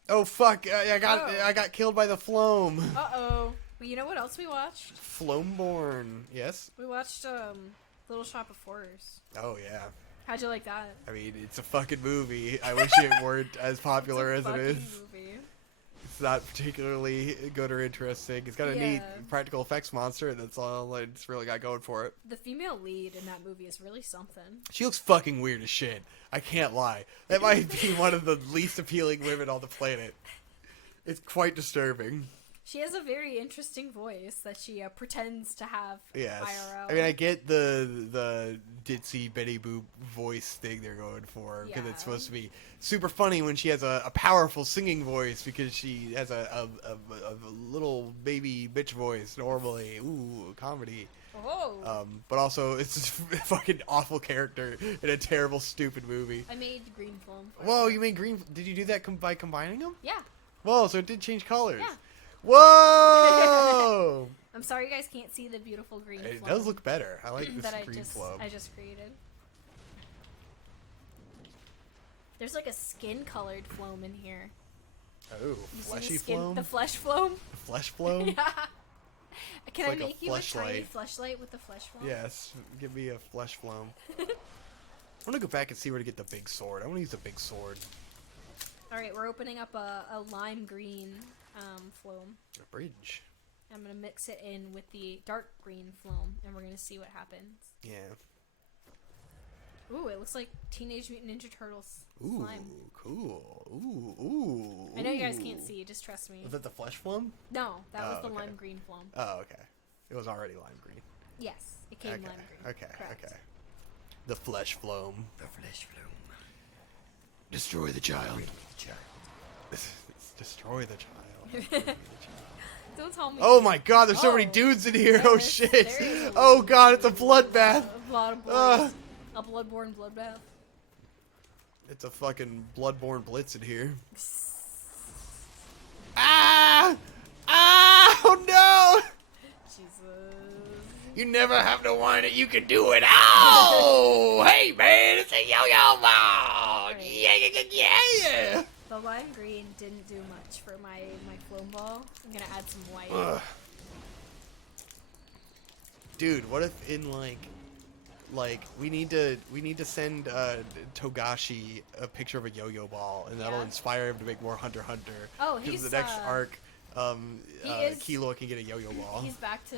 Oh fuck! I Oh. got killed by the floam. Uh oh. Well, you know what else we watched? Floamborn. Yes. We watched Little Shop of Horrors. Oh yeah. How'd you like that? I mean, it's a fucking movie. I wish it weren't as popular It's a as it is. fucking movie. It's not particularly good or interesting. It's got a neat practical effects monster, and that's all it's really got going for it. The female lead in that movie is really something. She looks fucking weird as shit. I can't lie. That might be one of the least appealing women on the planet. It's quite disturbing. She has a very interesting voice that she pretends to have IRL. I mean, I get the ditzy Betty Boop voice thing they're going for, because it's supposed to be super funny when she has a powerful singing voice, because she has a little baby bitch voice normally. Ooh, comedy. Oh. But also, it's just a fucking awful character in a terrible, stupid movie. I made green foam. Whoa, you made green... Did you do that by combining them? Yeah. Whoa, so it did change colors. Yeah. Whoa! I'm sorry you guys can't see the beautiful green It flow does look better. I like this that green flow. I just created. There's like a skin-colored floam in here. Oh, fleshy floam? The flesh floam? The flesh floam? Yeah. Can I like make you a tiny fleshlight with the flesh floam? Yes, give me a flesh floam. I want to go back and see where to get the big sword. I want to use the big sword. Alright, we're opening up a lime green floam. A bridge. I'm going to mix it in with the dark green floam, and we're going to see what happens. Yeah. Ooh, it looks like Teenage Mutant Ninja Turtles Ooh, slime. cool. Ooh. I know you guys can't see, just trust me. Was that the flesh floam? No, that was the okay. lime green floam. Oh, okay. It was already lime green. Yes, it came lime green. Okay, Correct. okay. The flesh floam. The flesh floom. Destroy the child. Destroy the child. Don't tell me. Oh my god, there's so many dudes in here. Oh shit. Oh god, it's a bloodbath. A lot of boys. A Bloodborne bloodbath. It's a fucking Bloodborne blitz in here. Ah! Ah! Oh no! Jesus. You never have to whine it, you can do it. Oh! Hey man, it's a yo-yo ball! Right. Yeah! The lime green didn't do much for my foam ball. I'm gonna add some white. Ugh. Dude, what if in like we need to send Togashi a picture of a yo-yo ball, and that'll inspire him to make more Hunter x Hunter. Oh, because he's the next arc, Kilo can get a yo-yo ball. He's back to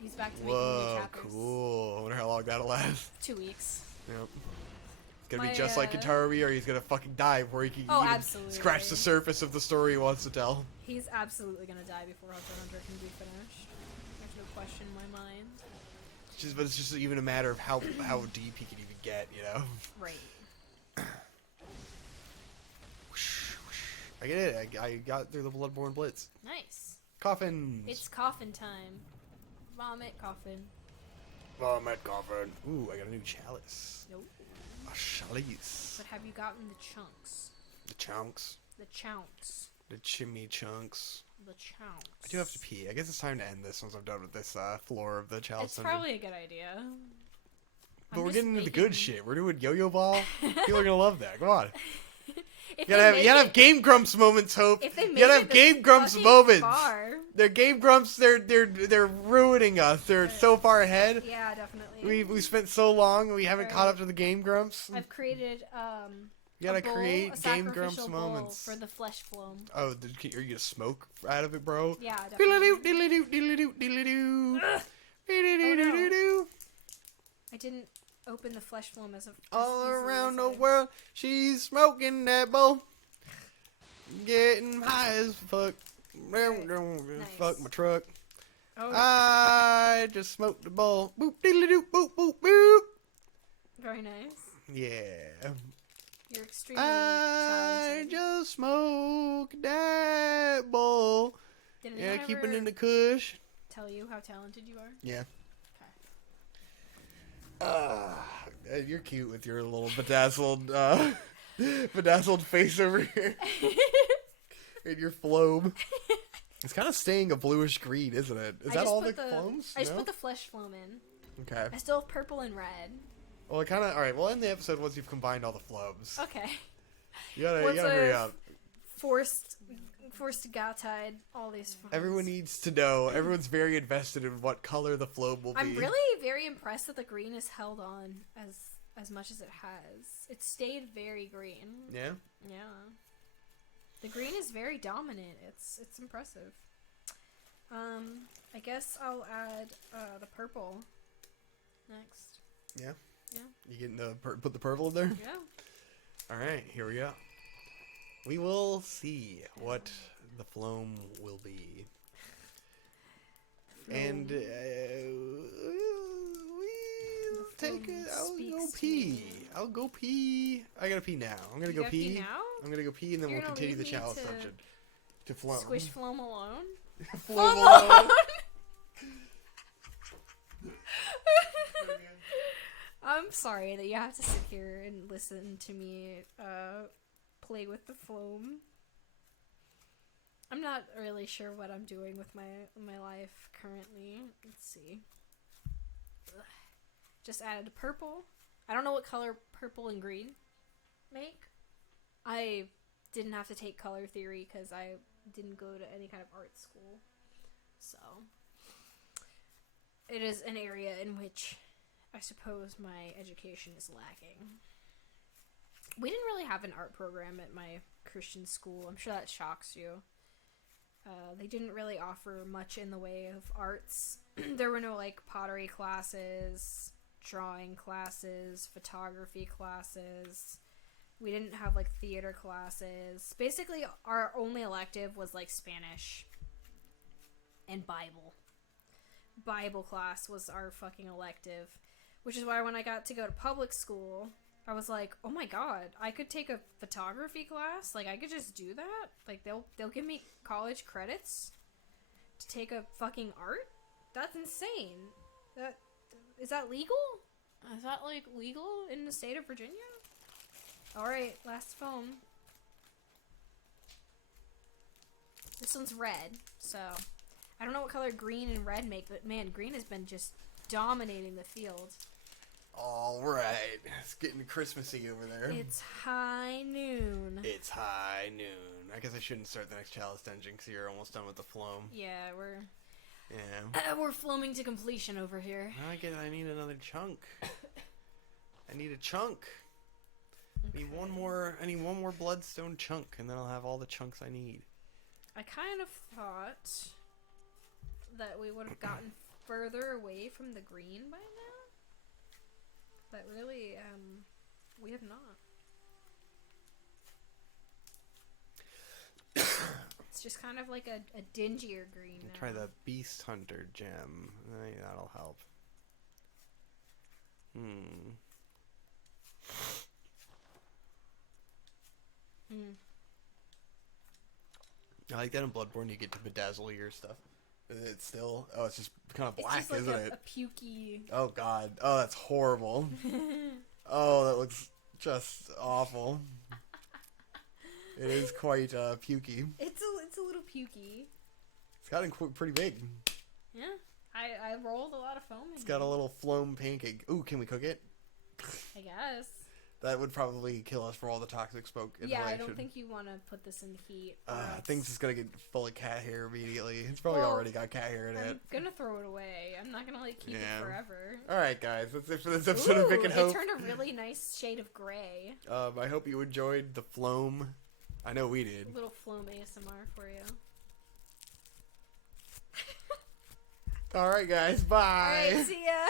making new Whoa, chapters. cool! I wonder how long that'll last. 2 weeks. Yep. It's gonna be just like Kitaromi, or he's gonna fucking die before he can even absolutely. scratch the surface of the story he wants to tell. He's absolutely gonna die before Hunter x Hunter can be finished. There's no question in my mind. But it's just even a matter of how deep he can even get, you know? Right. I get it. I got through the Bloodborne Blitz. Nice. Coffins. It's coffin time. Vomit coffin. Vomit coffin. Ooh, I got a new chalice. Nope. A chalice. But have you gotten the chunks? The chunks. The chunks. The chimney chunks. The chunks. I do have to pee. I guess it's time to end this once I'm done with this floor of the chalice. It's probably a good idea. But we're getting into the good shit. We're doing yo-yo ball. People are gonna love that. Come on. You gotta have Game Grumps moments, Hope. If they you gotta have Game Grumps moments. They're Game Grumps. They're ruining us. They're so far ahead. Yeah, definitely. We spent so long and we haven't caught up to the Game Grumps. I've created you gotta create Game Grumps bowl moments for the flesh floam. Oh, are you gonna smoke out of it, bro? Yeah, definitely. I didn't open the flesh floam as a. All around the world, she's smoking that bowl, getting high as fuck. Nice. Fuck my truck. Oh. I just smoked the bowl. Boop diddly doop boop boop boop. Very nice. Yeah. You're extremely I talented. just smoked that bowl. Did Yeah, anyone keeping ever in the kush. tell you how talented you are? Yeah. You're cute with your little bedazzled face over here. And your floam. It's kind of staying a bluish green, isn't it? Is that all the floams? I just put the flesh floam in. Okay. I still have purple and red. Well, it kind of... Alright, we'll end the episode once you've combined all the floams. Okay. You gotta hurry up. Forced Gautide, all these floams. Everyone needs to know. Everyone's very invested in what color the floam will be. I'm really very impressed that the green has held on as much as it has. It stayed very green. Yeah? Yeah. The green is very dominant. It's impressive. I guess I'll add the purple next. Yeah? Yeah. You getting put the purple in there? Yeah. Alright, here we go. We will see what the Floam will be. And we'll take it. I'll go pee. I gotta pee now. I'm gonna go pee. Now? I'm gonna go pee and then You're we'll gonna continue the leave me chalice to dungeon. To Floam. Squish Floam alone? Floam alone. I'm sorry that you have to sit here and listen to me play with the Floam. I'm not really sure what I'm doing with my life currently. Let's see. Ugh. Just added purple. I don't know what color purple and green make. I didn't have to take color theory because I didn't go to any kind of art school. So it is an area in which I suppose my education is lacking. We didn't really have an art program at my Christian school. I'm sure that shocks you. They didn't really offer much in the way of arts. There were no, like, pottery classes, drawing classes, photography classes. We didn't have, like, theater classes. Basically, our only elective was, like, Spanish and Bible. Bible class was our fucking elective. Which is why when I got to go to public school, I was like, oh my god, I could take a photography class? Like, I could just do that? Like, they'll give me college credits to take a fucking art? That's insane. Is that legal? Is that, like, legal in the state of Virginia? Alright, last foam. This one's red, so I don't know what color green and red make, but man, green has been just dominating the field. Alright, it's getting Christmassy over there. It's high noon. It's high noon. I guess I shouldn't start the next chalice dungeon because you're almost done with the Floam. Yeah, Yeah. we're floaming to completion over here. I need another chunk. I need a chunk. Okay. I need one more bloodstone chunk, and then I'll have all the chunks I need. I kind of thought that we would have gotten further away from the green by now. But really, we have not. It's just kind of like a dingier green now. Try the Beast Hunter gem. That'll help. I like that in Bloodborne you get to bedazzle your stuff. It's still... Oh, it's just kind of black, it's just like isn't a it? a pukey... Oh, God. Oh, that's horrible. Oh, that looks just awful. It is quite pukey. It's a little pukey. It's gotten pretty big. Yeah. I rolled a lot of foam in It's got a little Floam pancake. Ooh, can we cook it? I guess. That would probably kill us for all the toxic smoke. Yeah, I don't think you want to put this in the heat. I think it's just gonna get full of cat hair immediately. It's probably already got cat hair in it. I'm gonna throw it away. I'm not gonna like keep it forever. Alright guys, that's it for this episode of Vic and Hope. It turned a really nice shade of gray. I hope you enjoyed the Floam. I know we did. A little Floam ASMR for you. Alright guys, bye! Alright, see ya!